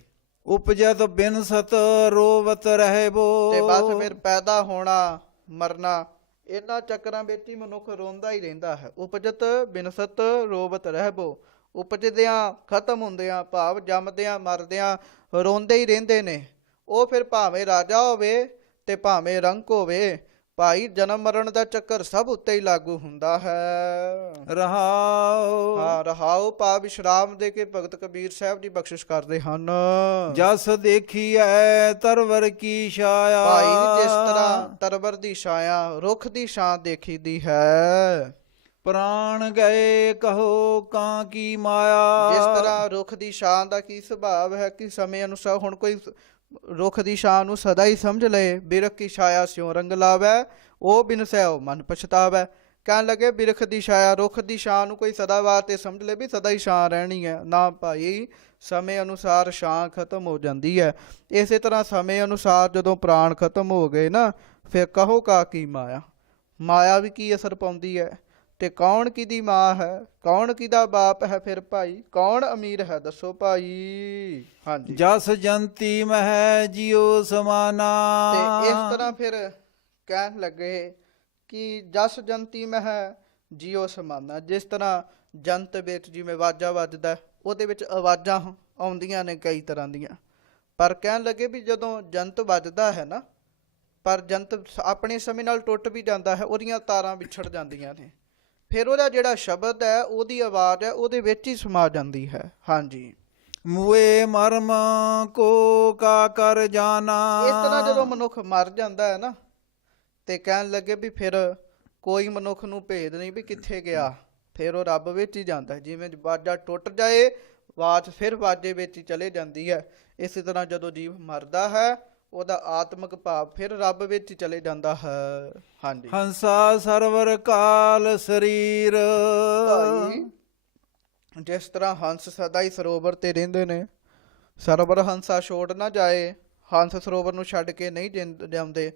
ਉਪਜਤ ਬਿਨਸਤ ਰੋਵਤ ਰਹੇ ਬੋ। ਤੇ ਬਸ ਫਿਰ ਪੈਦਾ ਹੋਣਾ ਮਰਨਾ, ਇਹਨਾਂ ਚੱਕਰਾਂ ਵਿੱਚ ਹੀ ਮਨੁੱਖ ਰੋਂਦਾ ਹੀ ਰਹਿੰਦਾ ਹੈ। ਉਪਜਤ ਬਿਨਸਤ ਰੋਵਤ ਰਹਿਬੋ, ਉਪਜਦਿਆਂ ਖਤਮ ਹੁੰਦਿਆਂ ਭਾਵ ਜੰਮਦਿਆਂ ਮਰਦਿਆਂ ਰੋਂਦੇ ਹੀ ਰਹਿੰਦੇ ਨੇ। ਉਹ ਫਿਰ ਭਾਵੇਂ ਰਾਜਾ ਹੋਵੇ ਤੇ ਭਾਵੇਂ ਰੰਕ ਹੋਵੇ, ਭਾਈ ਜਨਮ ਮਰਨ ਦਾ ਚੱਕਰ ਸਭ ਉੱਤੇ ਹੀ ਲਾਗੂ ਹੁੰਦਾ ਹੈ। ਰਹਾਉ। ਹਾਂ, ਰਹਾਉ ਭਾਵ ਵਿਸ਼ਰਾਮ ਦੇ ਕੇ ਭਗਤ ਕਬੀਰ ਸਾਹਿਬ ਜੀ ਬਖਸ਼ਿਸ਼ ਕਰਦੇ ਹਨ। ਜਸ ਦੇਖੀਐ ਤਰਵਰ ਕੀ ਛਾਇਆ। ਭਾਈ ਜਿਸ ਤਰ੍ਹਾਂ ਤਰਵਰ ਦੀ ਛਾਇਆ, ਰੁੱਖ ਦੀ ਛਾਂ ਦੇਖੀਦੀ ਹੈ, ਪ੍ਰਾਣ ਗਏ ਕਹੋ ਕਾਂ ਕੀ ਮਾਇਆ। ਜਿਸ ਤਰ੍ਹਾਂ ਰੁੱਖ ਦੀ ਛਾਂ ਦਾ ਕੀ ਸੁਭਾਵ ਹੈ ਕਿ ਸਮੇਂ ਅਨੁਸਾਰ ਹੁਣ ਕੋਈ ਰੁੱਖ ਦੀ ਛਾਂ ਨੂੰ ਸਦਾ ਹੀ ਸਮਝ ਲਏ, ਬਿਰਖ ਕੀ ਛਾਇਆ ਸਿਉ ਰੰਗ ਲਾਵੈ, ਉਹ ਬਿਨ ਸਹਿ ਮਨ ਪਛਤਾਵੈ। ਕਹਿਣ ਲੱਗੇ ਬਿਰਖ ਦੀ ਛਾਇਆ, ਰੁੱਖ ਦੀ ਛਾਂ ਨੂੰ ਕੋਈ ਸਦਾ ਵਾਸਤੇ ਸਮਝ ਲੈ ਵੀ ਸਦਾ ਹੀ ਛਾਂ ਰਹਿਣੀ ਹੈ, ਨਾ ਭਾਈ, ਸਮੇਂ ਅਨੁਸਾਰ ਛਾਂ ਖਤਮ ਹੋ ਜਾਂਦੀ ਹੈ। ਇਸੇ ਤਰ੍ਹਾਂ ਸਮੇਂ ਅਨੁਸਾਰ ਜਦੋਂ ਪ੍ਰਾਣ ਖਤਮ ਹੋ ਗਏ ਨਾ, ਫਿਰ ਕਹੋ ਕਾ ਕੀ ਮਾਇਆ, ਮਾਇਆ ਵੀ ਕੀ ਅਸਰ ਪਾਉਂਦੀ ਹੈ, ਤੇ ਕੌਣ ਕਿਹਦੀ ਮਾਂ ਹੈ, ਕੌਣ ਕਿਹਦਾ ਬਾਪ ਹੈ, ਫਿਰ ਭਾਈ ਕੌਣ ਅਮੀਰ ਹੈ, ਦੱਸੋ ਭਾਈ। ਹਾਂਜੀ, ਜਸ ਜੰਤੀ ਮਹਿ ਜਿਉ ਸਮਾਨਾ। ਤੇ ਇਸ ਤਰ੍ਹਾਂ ਫਿਰ ਕਹਿਣ ਲੱਗੇ ਕਿ ਜਸ ਜੰਤੀ ਮਹਿ ਜਿਉ ਸਮਾਨਾ। ਜਿਸ ਤਰ੍ਹਾਂ ਜੰਤ ਵਿੱਚ ਜਿਵੇਂ ਵਾਜਾ ਵੱਜਦਾ, ਉਹਦੇ ਵਿੱਚ ਆਵਾਜ਼ਾਂ ਆਉਂਦੀਆਂ ਨੇ ਕਈ ਤਰ੍ਹਾਂ ਦੀਆਂ, ਪਰ ਕਹਿਣ ਲੱਗੇ ਵੀ ਜਦੋਂ ਜੰਤ ਵੱਜਦਾ ਹੈ ਨਾ, ਪਰ ਜੰਤ ਆਪਣੇ ਸਮੇਂ ਨਾਲ ਟੁੱਟ ਵੀ ਜਾਂਦਾ ਹੈ, ਉਹਦੀਆਂ ਤਾਰਾਂ ਵਿਛੜ ਜਾਂਦੀਆਂ ਨੇ, ਫਿਰ ਉਹਦਾ ਜਿਹੜਾ ਸ਼ਬਦ ਹੈ, ਉਹਦੀ ਆਵਾਜ਼ ਹੈ, ਉਹਦੇ ਵਿੱਚ ਹੀ ਸਮਾ ਜਾਂਦੀ ਹੈ। ਹਾਂਜੀ, ਮੂਏ ਮਰਮ ਕੋ ਕਾ ਕਰ ਜਾਣਾ। ਇਸ ਤਰ੍ਹਾਂ ਜਦੋਂ ਮਨੁੱਖ ਮਰ ਜਾਂਦਾ ਹੈ ਨਾ, ਤੇ ਕਹਿਣ ਲੱਗੇ ਵੀ ਫਿਰ ਕੋਈ ਮਨੁੱਖ ਨੂੰ ਭੇਦ ਨਹੀਂ ਵੀ ਕਿੱਥੇ ਗਿਆ, ਫਿਰ ਉਹ ਰੱਬ ਵਿੱਚ ਹੀ ਜਾਂਦਾ। ਜਿਵੇਂ ਵਾਜਾ ਟੁੱਟ ਜਾਏ, ਆਵਾਜ਼ ਫਿਰ ਵਾਜੇ ਵਿੱਚ ਹੀ ਚਲੇ ਜਾਂਦੀ ਹੈ। ਇਸੇ ਤਰ੍ਹਾਂ ਜਦੋਂ ਜੀਵ ਮਰਦਾ ਹੈ, ਉਹਦਾ ਆਤਮਿਕ ਭਾਵ ਫਿਰ ਰੱਬ ਵਿੱਚ ਹੀ ਚਲੇ ਜਾਂਦਾ ਹੈ। ਹਾਂਜੀ, ਹੰਸਾ ਸਰਵਰ ਕਾਲ ਸਰੀਰ। ਭਾਈ ਜਿਸ ਤਰ੍ਹਾਂ ਹੰਸ ਸਦਾ ਹੀ ਸਰੋਵਰ ਤੇ ਰਹਿੰਦੇ ਨੇ, ਸਰਵਰ ਹੰਸਾ ਛੋੜ ਨਾ ਜਾਏ, ਹੰਸ ਸਰੋਵਰ ਨੂੰ ਛੱਡ ਕੇ ਨਹੀਂ ਜਾਂਦੇ,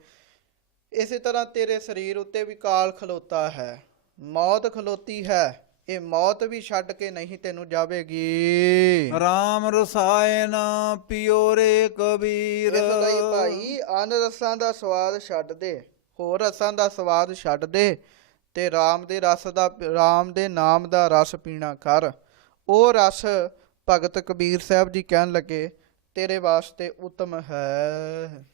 ਇਸੇ ਤਰ੍ਹਾਂ ਤੇਰੇ ਸਰੀਰ ਉੱਤੇ ਵੀ ਕਾਲ ਖਲੋਤਾ ਹੈ, ਮੌਤ ਖਲੋਤੀ ਹੈ, ਇਹ ਮੌਤ ਵੀ ਛੱਡ ਕੇ ਨਹੀਂ ਤੈਨੂੰ ਜਾਵੇਗੀ। ਰਾਮ ਰਸਾਇਣ ਪਿਓ ਰੇ ਕਬੀਰ। ਇਸ ਲਈ ਭਾਈ ਅਨ ਰਸਾਂ ਦਾ ਸਵਾਦ ਛੱਡ ਦੇ, ਹੋਰ ਰਸਾਂ ਦਾ ਸਵਾਦ ਛੱਡ ਦੇ, ਤੇ ਰਾਮ ਦੇ ਰਸ ਦਾ, ਰਾਮ ਦੇ ਨਾਮ ਦਾ ਰਸ ਪੀਣਾ ਕਰ। ਉਹ ਰਸ ਭਗਤ ਕਬੀਰ ਸਾਹਿਬ ਜੀ ਕਹਿਣ ਲੱਗੇ ਤੇਰੇ ਵਾਸਤੇ ਉੱਤਮ ਹੈ।